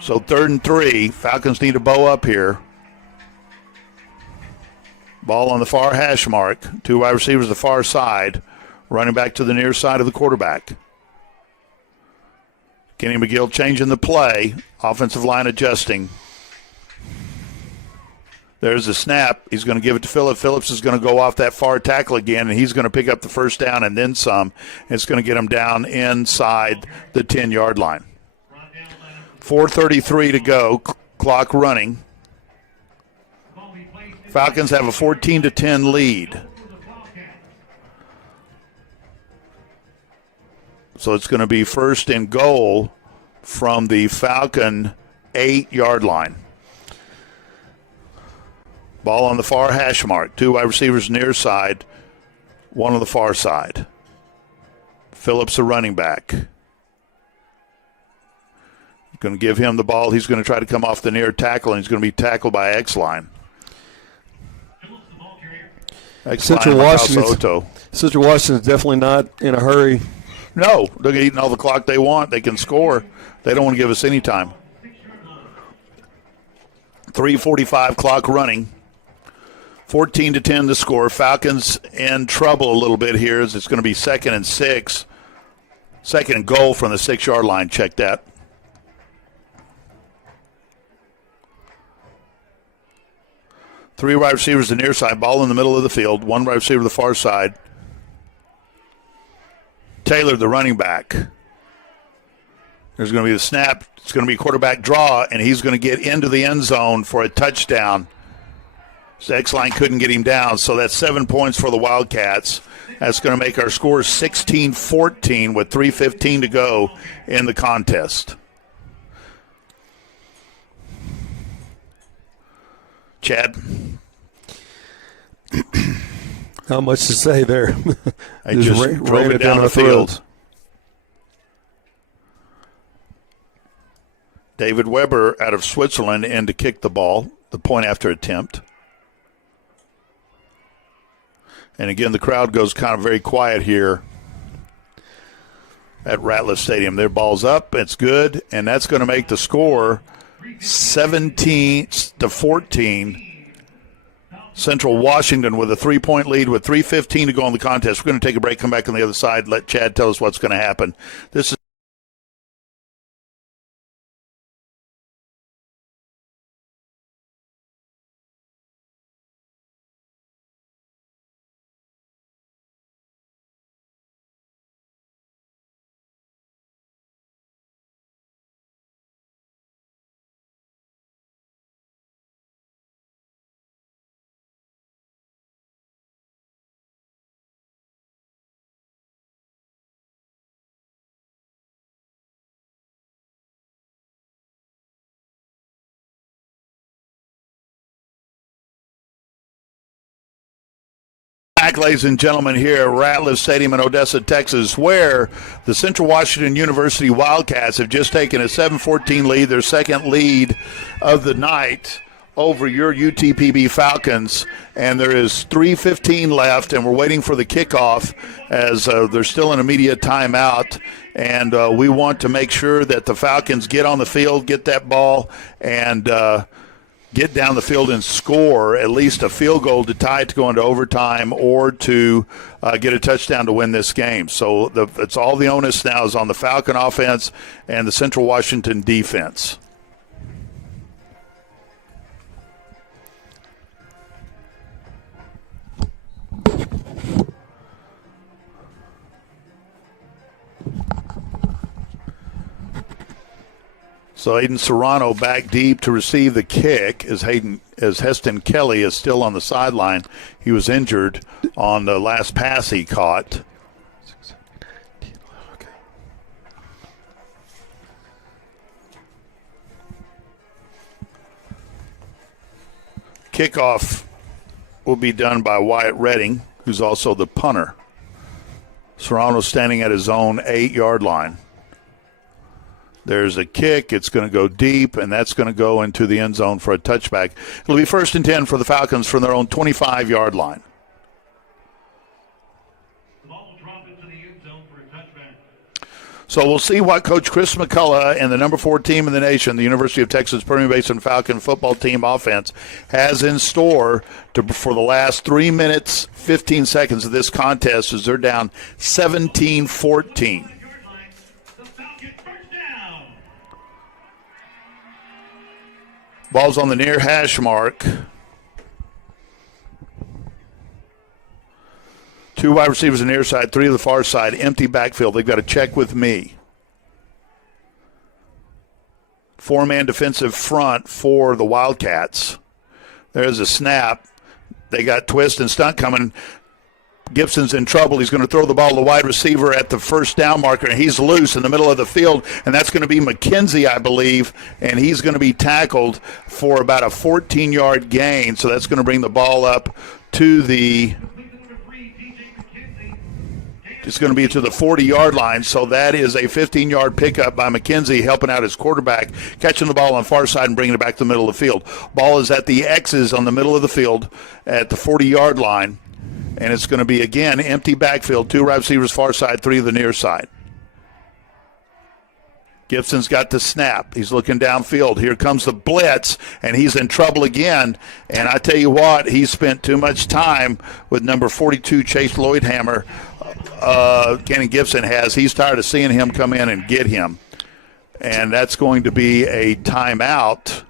So 3rd and 3. Falcons need to bow up here. Ball on the far hash mark. 2 wide receivers the far side. Running back to the near side of the quarterback. Kenny McGill changing the play. Offensive line adjusting. There's the snap. He's going to give it to Phillips. Phillips is going to go off that far tackle again, and he's going to pick up the first down and then some. It's going to get him down inside the 10-yard line. 4:33 to go. Clock running. Falcons have a 14-10 lead. So it's going to be first and goal from the Falcon 8-yard line. Ball on the far hash mark. 2 wide receivers near side, 1 on the far side. Phillips, the running back. Going to give him the ball. He's going to try to come off the near tackle, and he's going to be tackled by X-Line. Central Washington's definitely not in a hurry. No, they're eating all the clock they want. They can score. They don't want to give us any time. 3:45 clock running. 14-10 the score. Falcons in trouble a little bit here as it's going to be 2nd and 6. 2nd and goal from the 6-yard line. Check that. Three wide receivers to the near side. Ball in the middle of the field. 1 wide receiver to the far side. Taylor, the running back. There's going to be the snap. It's going to be a quarterback draw, and he's going to get into the end zone for a touchdown. So X-Line couldn't get him down, so that's 7 points for the Wildcats. That's going to make our score 16-14 with 3:15 to go in the contest. Chad? Not much to say there. I just drove it down the field. David Weber out of Switzerland in to kick the ball, the point after attempt. And again, the crowd goes kind of very quiet here at Ratliff Stadium. Their ball's up, it's good, and that's going to make the score 17-14. Central Washington with a 3-point lead with 3:15 to go in the contest. We're going to take a break, come back on the other side, let Chad tell us what's going to happen. This is back, ladies and gentlemen, here at Ratliff Stadium in Odessa, Texas, where the Central Washington University Wildcats have just taken a 7-14 lead, their second lead of the night over your UTPB Falcons. And there is 3:15 left, and we're waiting for the kickoff as they're still in immediate timeout. And we want to make sure that the Falcons get on the field, get that ball, and get down the field and score at least a field goal to tie it to go into overtime or to get a touchdown to win this game. So it's all the onus now is on the Falcon offense and the Central Washington defense. So Aiden Serrano back deep to receive the kick as Heston Kelly is still on the sideline. He was injured on the last pass he caught. Kickoff will be done by Wyatt Redding, who's also the punter. Serrano standing at his own 8-yard line. There's a kick. It's going to go deep, and that's going to go into the end zone for a touchback. It'll be 1st and 10 for the Falcons from their own 25-yard line. The ball will drop into the end zone for a touchback. So we'll see what Coach Chris McCullough and the number 4 team in the nation, the University of Texas Permian Basin Falcon football team offense, has in store for the last 3 minutes, 15 seconds of this contest as they're down 17-14. Ball's on the near hash mark. 2 wide receivers on the near side, 3 to the far side, empty backfield. They've got to check with me. 4-man defensive front for the Wildcats. There's a snap. They got twist and stunt coming. Gibson's in trouble. He's going to throw the ball to the wide receiver at the first down marker, and he's loose in the middle of the field, and that's going to be McKenzie, I believe, and he's going to be tackled for about a 14-yard gain, so that's going to bring the ball up to the – it's going to be to the 40-yard line, so that is a 15-yard pickup by McKenzie, helping out his quarterback, catching the ball on the far side and bringing it back to the middle of the field. Ball is at the X's on the middle of the field at the 40-yard line, and it's going to be, again, empty backfield, 2 wide receivers far side, 3 of the near side. Gibson's got the snap. He's looking downfield. Here comes the blitz, and he's in trouble again. And I tell you what, he spent too much time with number 42, Chase Lloydhammer. Kenny Gibson has. He's tired of seeing him come in and get him. And that's going to be a timeout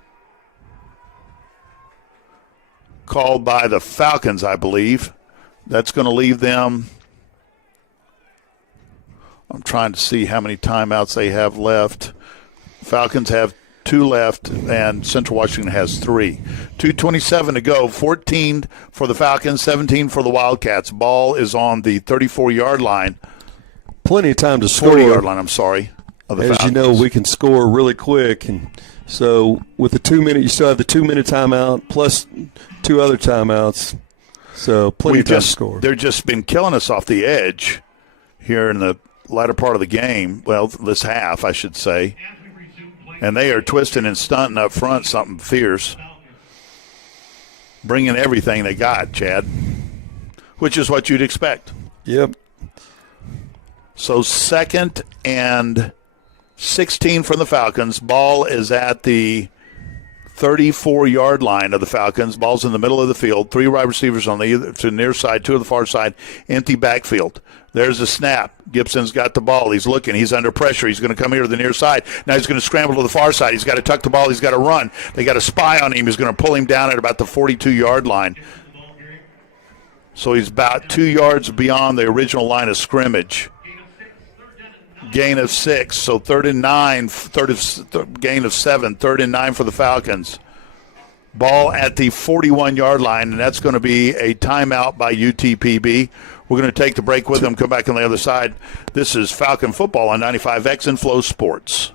called by the Falcons, I believe. That's going to leave them. I'm trying to see how many timeouts they have left. Falcons have 2 left, and Central Washington has 3. 2:27 to go. 14 for the Falcons, 17 for the Wildcats. Ball is on the 34-yard line. Plenty of time to score. 40-yard line, I'm sorry. Of the As Falcons. you know, we can score really quick, and so with the 2-minute, you still have the 2-minute timeout plus 2 other timeouts. So plenty of time to score. They've just been killing us off the edge here in the latter part of the game. Well, this half, I should say. And they are twisting and stunting up front, something fierce. Bringing everything they got, Chad, which is what you'd expect. Yep. So 2nd and 16 from the Falcons. Ball is at the 34-yard line of the Falcons. Ball's in the middle of the field. 3 wide receivers on to the near side, 2 on the far side. Empty backfield. There's a snap. Gibson's got the ball. He's looking. He's under pressure. He's going to come here to the near side. Now he's going to scramble to the far side. He's got to tuck the ball. He's got to run. They got a spy on him. He's going to pull him down at about the 42-yard line. So he's about 2 yards beyond the original line of scrimmage. Gain of 6. So 3rd and 9. Gain of 7. 3rd and 9 for the Falcons. Ball at the 41-yard line, and that's going to be a timeout by UTPB. We're going to take the break with them, come back on the other side. This is Falcon Football on 95X and Flow Sports.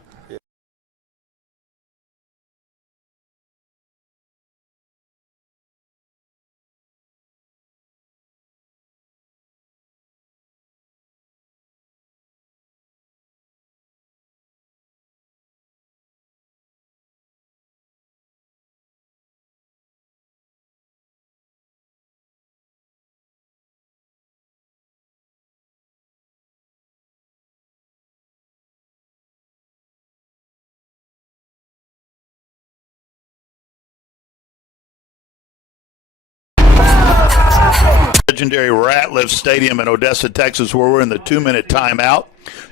Legendary Ratliff Stadium in Odessa, Texas, where we're in the 2-minute timeout.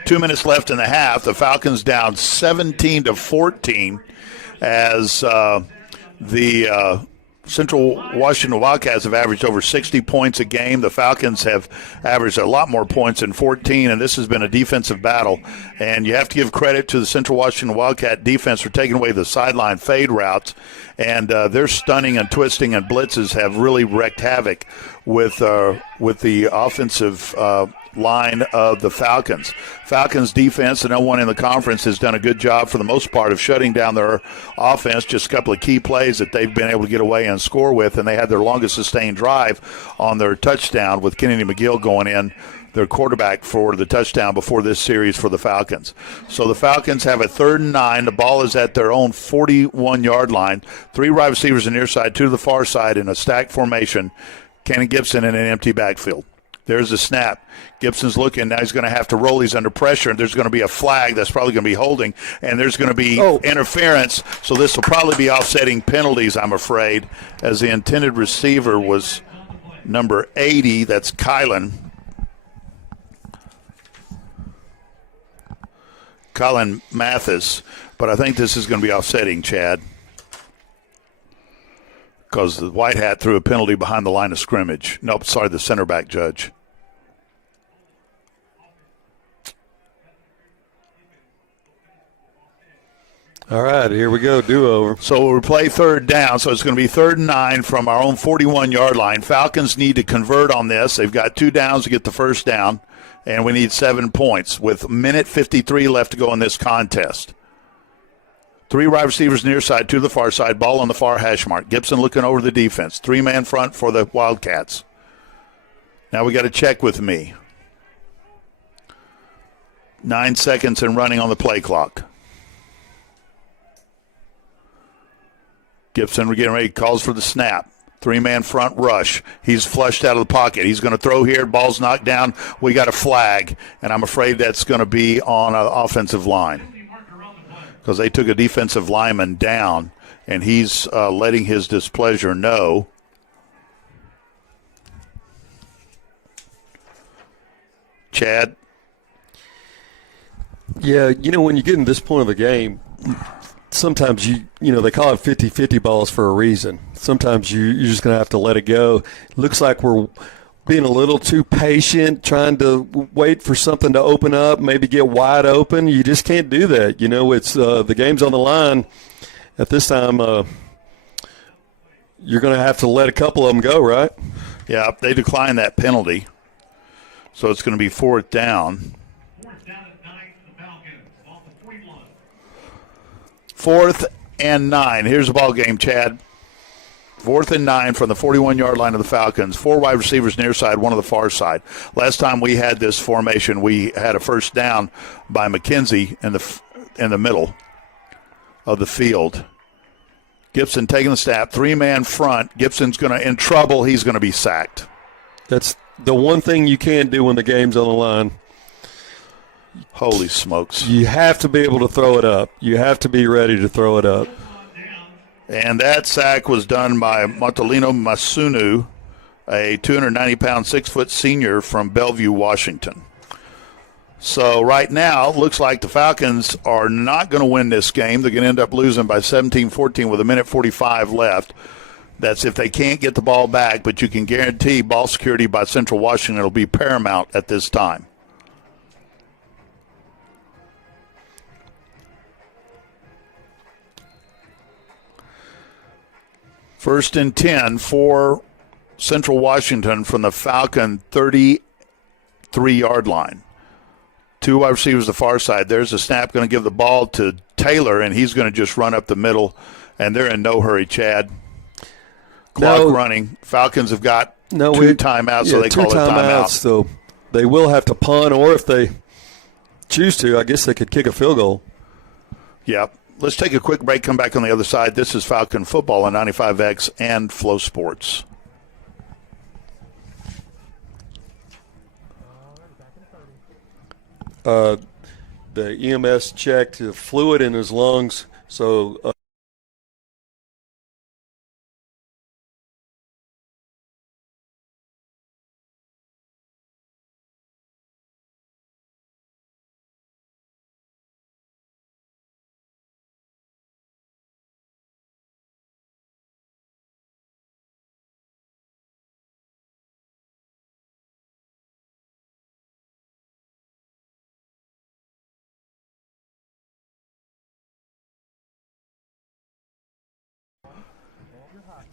2 minutes left in the half. The Falcons down 17-14 as the Central Washington Wildcats have averaged over 60 points a game. The Falcons have averaged a lot more points in 14, and this has been a defensive battle. And you have to give credit to the Central Washington Wildcat defense for taking away the sideline fade routes. And their stunning and twisting and blitzes have really wreaked havoc with the offensive line of the Falcons. Falcons defense, the number 1 in the conference, has done a good job for the most part of shutting down their offense. Just a couple of key plays that they've been able to get away and score with, and they had their longest sustained drive on their touchdown with Kennedy McGill going in, their quarterback, for the touchdown before this series for the Falcons. So the Falcons have a 3rd and 9. The ball is at their own 41-yard line. 3 wide receivers on the near side, 2 to the far side in a stacked formation. Kenny Gibson in an empty backfield. There's a snap. Gibson's looking. Now he's going to have to roll. He's under pressure, and there's going to be a flag that's probably going to be holding, and there's going to be interference. So this will probably be offsetting penalties, I'm afraid, as the intended receiver was number 80. That's Kylan Mathis. But I think this is going to be offsetting, Chad, because the white hat threw a penalty behind the line of scrimmage. Nope, sorry, the center back judge. All right, here we go, do-over. So we'll play third down, so it's going to be 3rd and 9 from our own 41-yard line. Falcons need to convert on this. They've got 2 downs to get the first down, and we need 7 points with minute 53 left to go in this contest. 3 wide receivers near side, 2 to the far side, ball on the far hash mark. Gibson looking over the defense. 3-man front for the Wildcats. Now we got to check with me. 9 seconds and running on the play clock. Gibson, we're getting ready, calls for the snap. 3-man front rush. He's flushed out of the pocket. He's going to throw here. Ball's knocked down. We got a flag, and I'm afraid that's going to be on an offensive line because they took a defensive lineman down, and he's letting his displeasure know. Chad? Yeah, when you get in this point of the game, sometimes they call it 50-50 balls for a reason. Sometimes you're just going to have to let it go. Looks like we're being a little too patient, trying to wait for something to open up, maybe get wide open. You just can't do that. It's the game's on the line. At this time, you're going to have to let a couple of them go, right? Yeah, they declined that penalty. So it's going to be 4th down. 4th and 9. Here's the ball game, Chad. 4th and 9 from the 41-yard line of the Falcons. 4 wide receivers near side, 1 on the far side. Last time we had this formation, we had a first down by McKenzie in the middle of the field. Gibson taking the snap, 3-man front. Gibson's in trouble. He's going to be sacked. That's the one thing you can't do when the game's on the line. Holy smokes. You have to be able to throw it up. You have to be ready to throw it up. And that sack was done by Montalino Masunu, a 290-pound, 6-foot senior from Bellevue, Washington. So right now, it looks like the Falcons are not going to win this game. They're going to end up losing by 17-14 with 1:45 left. That's if they can't get the ball back, but you can guarantee ball security by Central Washington will be paramount at this time. First and 10 for Central Washington from the Falcon 33-yard line. 2 wide receivers the far side. There's a snap, going to give the ball to Taylor, and he's going to just run up the middle, and they're in no hurry, Chad. Clock running. Falcons have got 2 timeouts, so they call it timeout. So they will have to punt, or if they choose to, I guess they could kick a field goal. Yep. Let's take a quick break, come back on the other side. This is Falcon Football on 95X and Flow Sports. The EMS checked the fluid in his lungs, so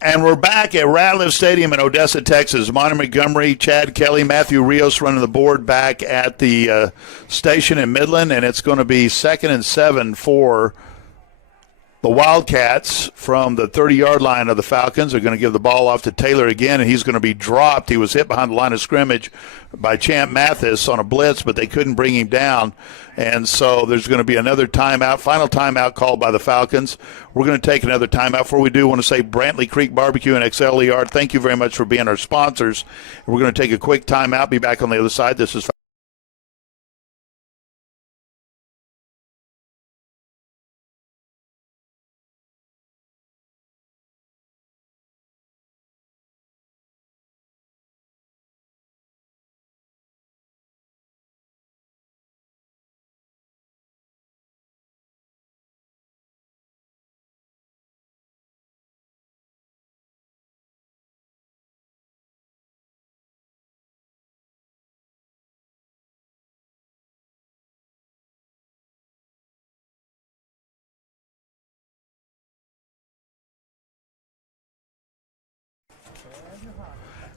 And we're back at Ratliff Stadium in Odessa, Texas. Monty Montgomery, Chad Kelly, Matthew Rios running the board back at the station in Midland, and it's going to be 2nd and 7 for the Wildcats from the 30-yard line of the Falcons. They're going to give the ball off to Taylor again, and he's going to be dropped. He was hit behind the line of scrimmage by Champ Mathis on a blitz, but they couldn't bring him down. And so there's going to be another timeout, final timeout called by the Falcons. We're going to take another timeout. Before we do, I want to say Brantley Creek Barbecue and XLER, thank you very much for being our sponsors. We're going to take a quick timeout, be back on the other side. This is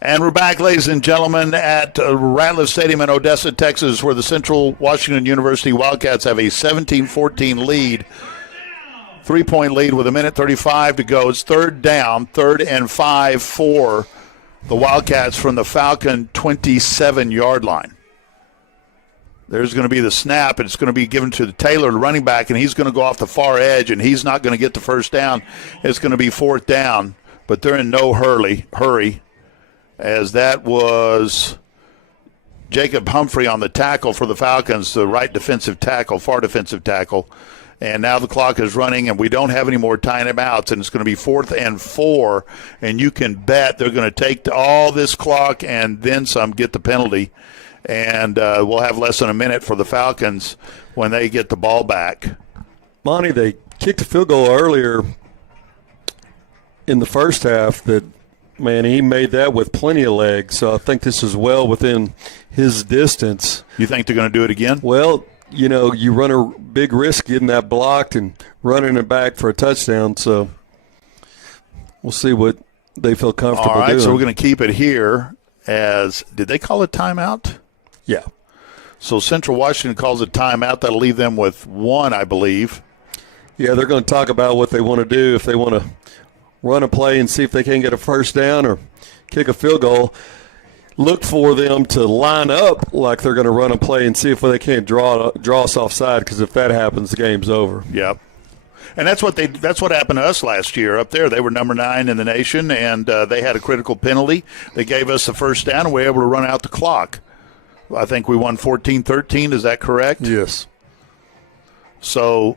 And we're back, ladies and gentlemen, at Ratliff Stadium in Odessa, Texas, where the Central Washington University Wildcats have a 17-14 lead, 3-point lead with 1:35 to go. It's third down, 3rd and 5 for the Wildcats from the Falcon 27-yard line. There's going to be the snap, and it's going to be given to the Taylor, the running back, and he's going to go off the far edge, and he's not going to get the first down. It's going to be 4th down, but they're in no hurry, as that was Jacob Humphrey on the tackle for the Falcons, the right defensive tackle, far defensive tackle. And now the clock is running, and we don't have any more timeouts, and it's going to be 4th and 4, and you can bet they're going to take all this clock and then some, get the penalty, and we'll have less than a minute for the Falcons when they get the ball back. Monty, they kicked a field goal earlier in the first half that, man, he made that with plenty of legs, so I think this is well within his distance. You think they're going to do it again? Well, you know, you run a big risk getting that blocked and running it back for a touchdown, so we'll see what they feel comfortable doing. All right, so we're going to keep it here as – did they call a timeout? Yeah. So Central Washington calls a timeout. That'll leave them with 1, I believe. Yeah, they're going to talk about what they want to do, if they want to run a play and see if they can get a first down or kick a field goal. Look for them to line up like they're going to run a play and see if they can't draw us offside, because if that happens, the game's over. Yep. And that's what happened to us last year up there. They were number 9 in the nation, and they had a critical penalty. They gave us the first down, and we were able to run out the clock. I think we won 14-13. Is that correct? Yes. So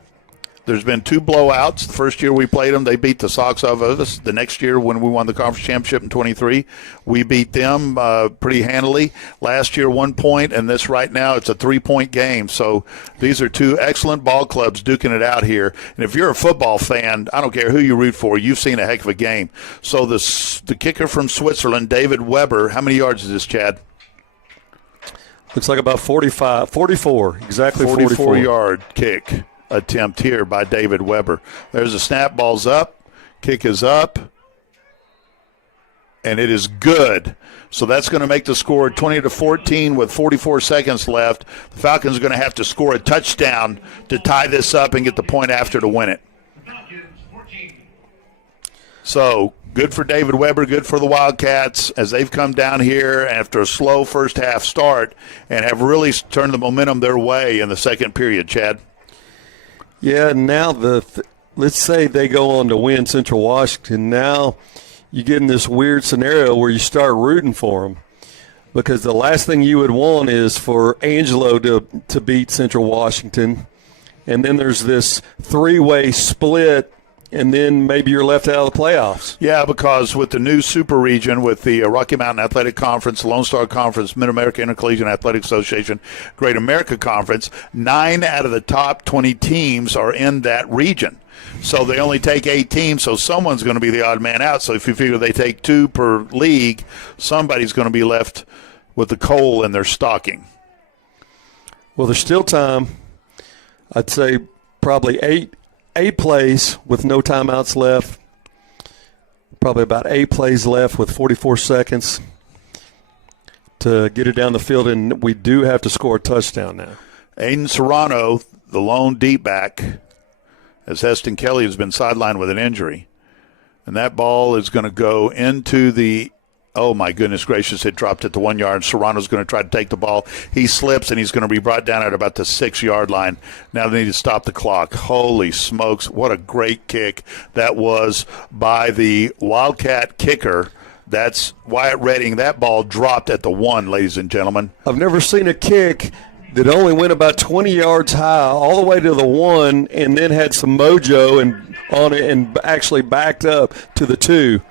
there's been 2 blowouts. The first year we played them, they beat the socks off of us. The next year when we won the conference championship in 23, we beat them pretty handily. Last year 1 point, and this right now it's a 3-point game. So these are 2 excellent ball clubs duking it out here. And if you're a football fan, I don't care who you root for, you've seen a heck of a game. So the kicker from Switzerland, David Weber, how many yards is this, Chad? Looks like about 44, exactly 44. 44-yard kick attempt here by David Weber. There's a snap, ball's up, kick is up, and it is good. So that's going to make the score 20-14 with 44 seconds left. The Falcons are going to have to score a touchdown to tie this up and get the point after to win it. So good for David Weber, good for the Wildcats as they've come down here after a slow first half start and have really turned the momentum their way in the second period, Chad. Yeah, now let's say they go on to win Central Washington. Now you get in this weird scenario where you start rooting for them, because the last thing you would want is for Angelo to beat Central Washington, and then there's this 3-way split, and then maybe you're left out of the playoffs. Yeah, because with the new super region, with the Rocky Mountain Athletic Conference, Lone Star Conference, Mid-America Intercollegiate Athletic Association, Great America Conference, 9 out of the top 20 teams are in that region. So they only take 8 teams, so someone's going to be the odd man out. So if you figure they take 2 per league, somebody's going to be left with the coal in their stocking. Well, there's still time. I'd say probably 8 plays with no timeouts left. Probably about 8 plays left with 44 seconds to get it down the field, and we do have to score a touchdown now. Aiden Serrano, the lone deep back, as Heston Kelly has been sidelined with an injury. And that ball is going to go into the oh, my goodness gracious, it dropped at the 1 yard. Serrano's going to try to take the ball. He slips, and he's going to be brought down at about the 6-yard line. Now they need to stop the clock. Holy smokes, what a great kick that was by the Wildcat kicker. That's Wyatt Redding. That ball dropped at the 1, ladies and gentlemen. I've never seen a kick that only went about 20 yards high all the way to the 1 and then had some mojo on it and actually backed up to the 2.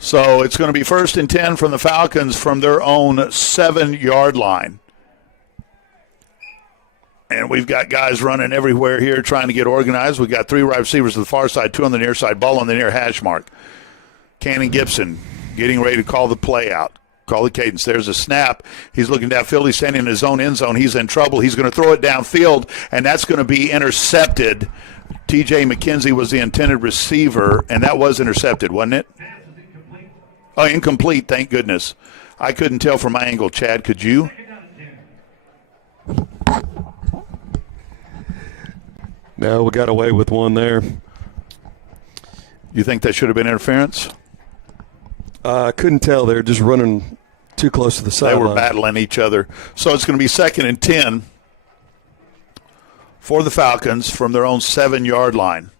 So it's going to be 1st and 10 from the Falcons from their own 7-yard line. And we've got guys running everywhere here trying to get organized. We've got 3 wide receivers to the far side, 2 on the near side, ball on the near hash mark. Cannon Gibson getting ready to call the play out, call the cadence. There's a snap. He's looking downfield. He's standing in his own end zone. He's in trouble. He's going to throw it downfield, and that's going to be intercepted. T.J. McKenzie was the intended receiver, and that was intercepted, wasn't it? Oh, incomplete, thank goodness. I couldn't tell from my angle, Chad. Could you? No, we got away with one there. You think that should have been interference? I couldn't tell. They're just running too close to the They sideline. were battling each other. So it's going to be 2nd and 10 for the Falcons from their own 7-yard line.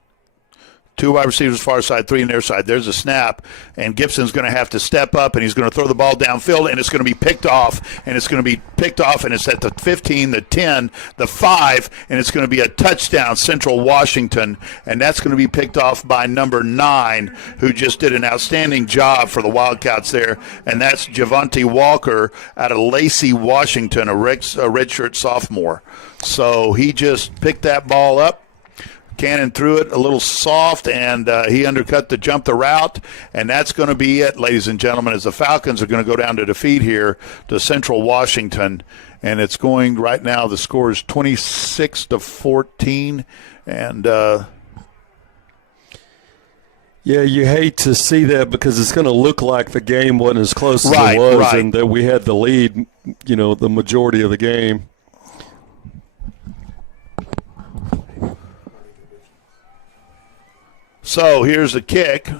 2 wide receivers far side, 3 near side. There's a snap, and Gibson's going to have to step up, and he's going to throw the ball downfield, and it's going to be picked off, and it's at the 15, the 10, the 5, and it's going to be a touchdown, Central Washington, and that's going to be picked off by number 9, who just did an outstanding job for the Wildcats there, and that's Javante Walker out of Lacey, Washington, a redshirt sophomore. So he just picked that ball up. Cannon threw it a little soft, and he undercut the route, and that's going to be it, ladies and gentlemen, as the Falcons are going to go down to defeat here to Central Washington, and it's going right now. The score is 26-14, and yeah, you hate to see that because it's going to look like the game wasn't as close as it was, and that we had the lead, the majority of the game. So here's a kick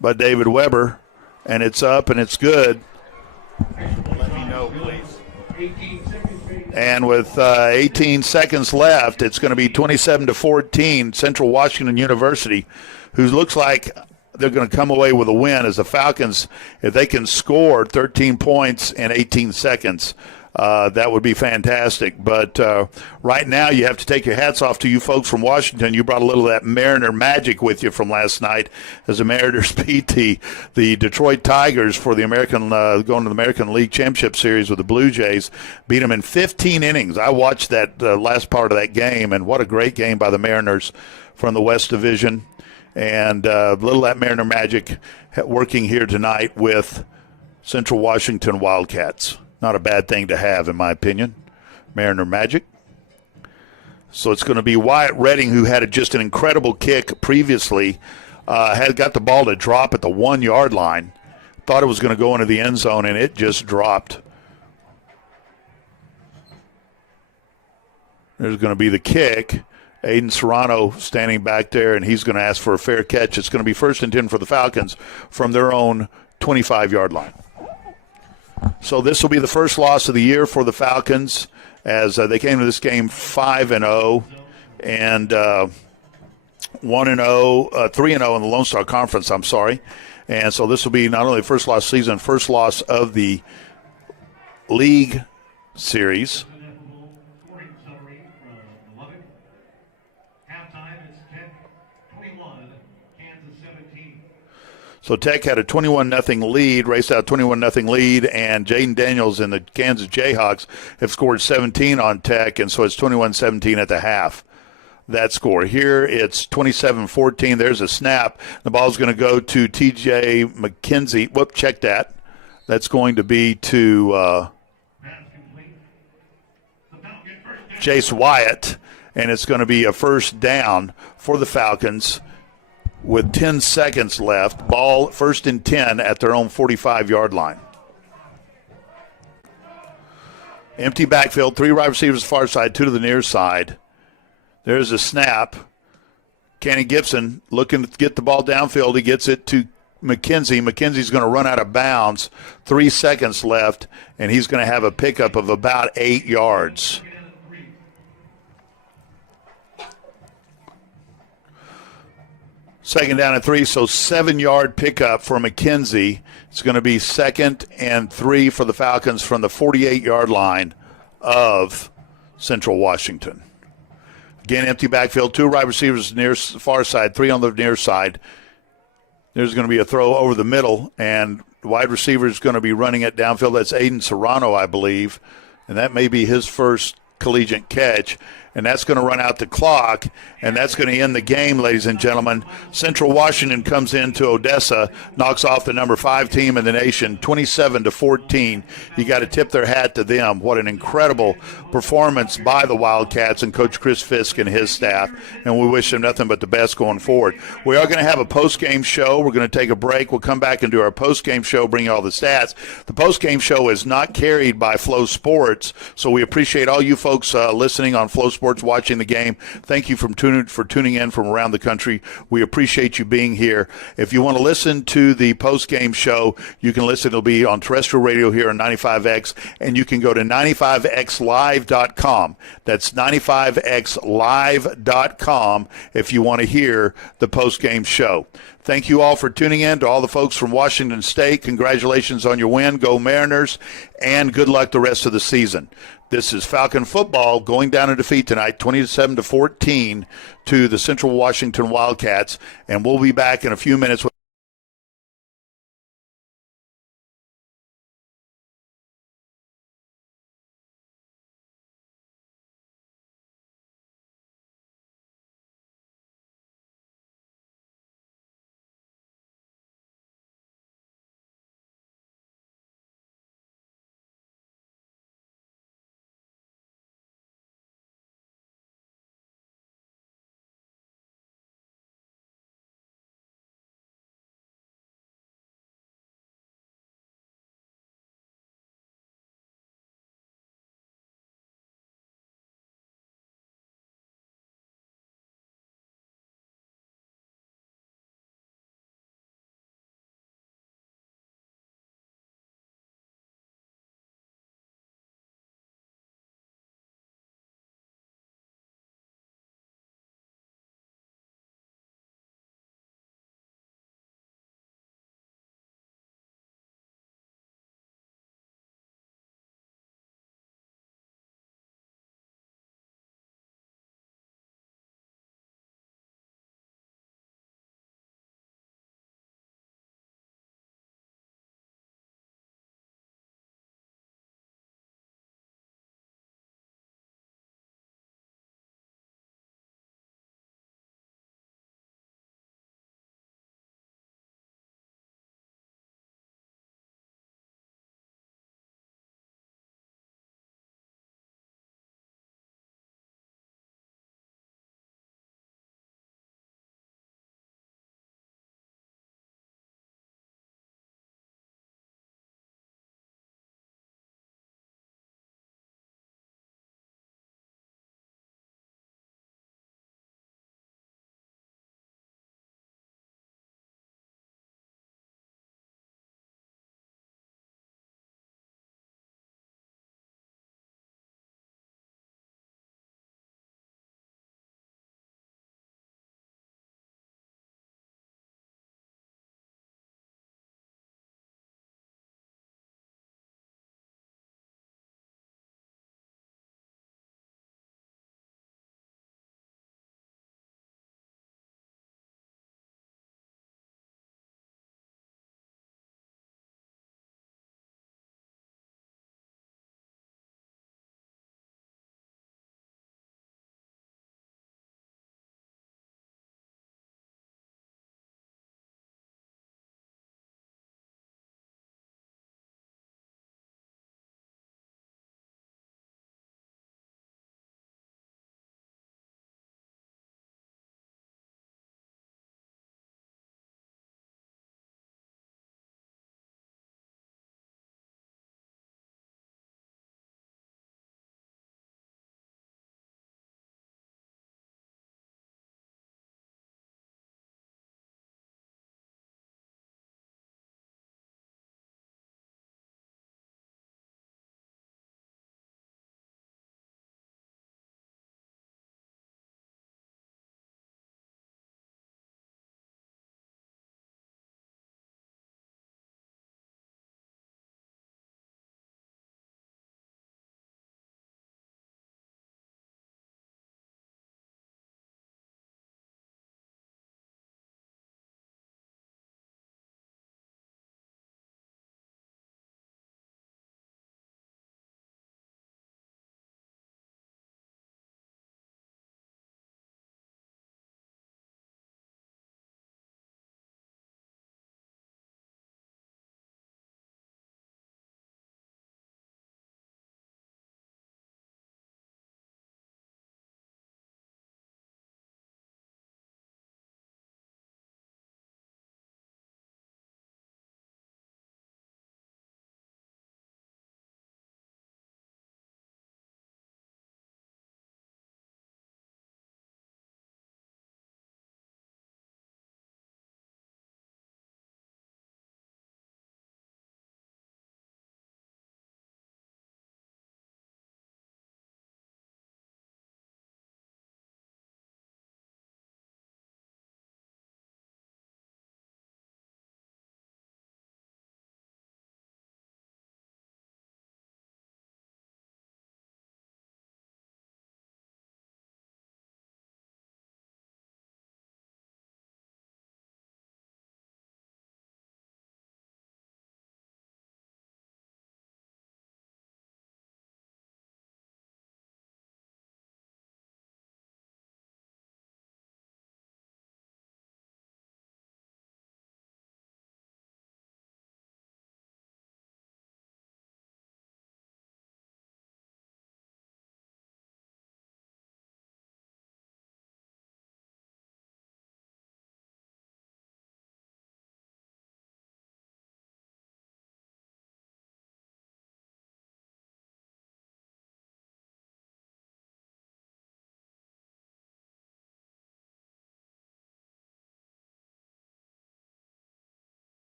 by David Weber, and it's up and it's good. Let me know, please. And with 18 seconds left, it's going to be 27-14, Central Washington University, who looks like they're going to come away with a win as the Falcons, if they can score 13 points in 18 seconds. That would be fantastic. But right now you have to take your hats off to you folks from Washington. You brought a little of that Mariner magic with you from last night as the Mariners beat the Detroit Tigers for the American going to the American League Championship Series with the Blue Jays. Beat them in 15 innings. I watched that last part of that game, and what a great game by the Mariners from the West Division. And a little of that Mariner magic working here tonight with Central Washington Wildcats. Not a bad thing to have, in my opinion. Mariner magic. So it's going to be Wyatt Redding, who had just an incredible kick previously, had got the ball to drop at the 1-yard line. Thought it was going to go into the end zone, and it just dropped. There's going to be the kick. Aiden Serrano standing back there, and he's going to ask for a fair catch. It's going to be 1st and 10 for the Falcons from their own 25-yard line. So this will be the first loss of the year for the Falcons as they came to this game 5-0 and 1-0, 3-0 in the Lone Star Conference, I'm sorry. And so this will be not only the first loss of the season, first loss of the league series. So Tech had a 21-0 lead, raced out 21-0 lead, and Jaden Daniels and the Kansas Jayhawks have scored 17 on Tech, and so it's 21-17 at the half. That score. Here it's 27-14. There's a snap. The ball's going to go to T.J. McKenzie. Whoop, check that. That's going to be to Jace Wyatt, and it's going to be a first down for the Falcons. With 10 seconds left, ball 1st and 10 at their own 45-yard line. Empty backfield, 3 wide receivers far side, 2 to the near side. There's a snap. Kenny Gibson looking to get the ball downfield. He gets it to McKenzie. McKenzie's going to run out of bounds. 3 seconds left, and he's going to have a pickup of about 8 yards. Second down and 3, so 7-yard pickup for McKenzie. It's going to be 2nd and 3 for the Falcons from the 48-yard line of Central Washington. Again, empty backfield, 2 wide receivers near far side, 3 on the near side. There's going to be a throw over the middle, and the wide receiver is going to be running it downfield. That's Aiden Serrano, I believe, and that may be his first collegiate catch. and that's going to run out the clock, and that's going to end the game, ladies and gentlemen. Central Washington comes into Odessa, knocks off the number 5 team in the nation, 27-14. You got to tip their hat to them. What an incredible performance by the Wildcats and Coach Chris Fisk and his staff, and we wish them nothing but the best going forward. We are going to have a post-game show. We're going to take a break. We'll come back and do our post-game show, bring you all the stats. The post-game show is not carried by Flow Sports, so we appreciate all you folks listening on Flow Sports, watching the game. Thank you for tuning in from around the country. We appreciate you being here. If you want to listen to the post-game show, you can listen. It'll be on terrestrial radio here on 95X, and you can go to 95xlive.com. That's 95xlive.com if you want to hear the post-game show. Thank you all for tuning in. To all the folks from Washington State, congratulations on your win. Go Mariners, and good luck the rest of the season. This is Falcon football going down in defeat tonight, 27-14 to the Central Washington Wildcats, and we'll be back in a few minutes with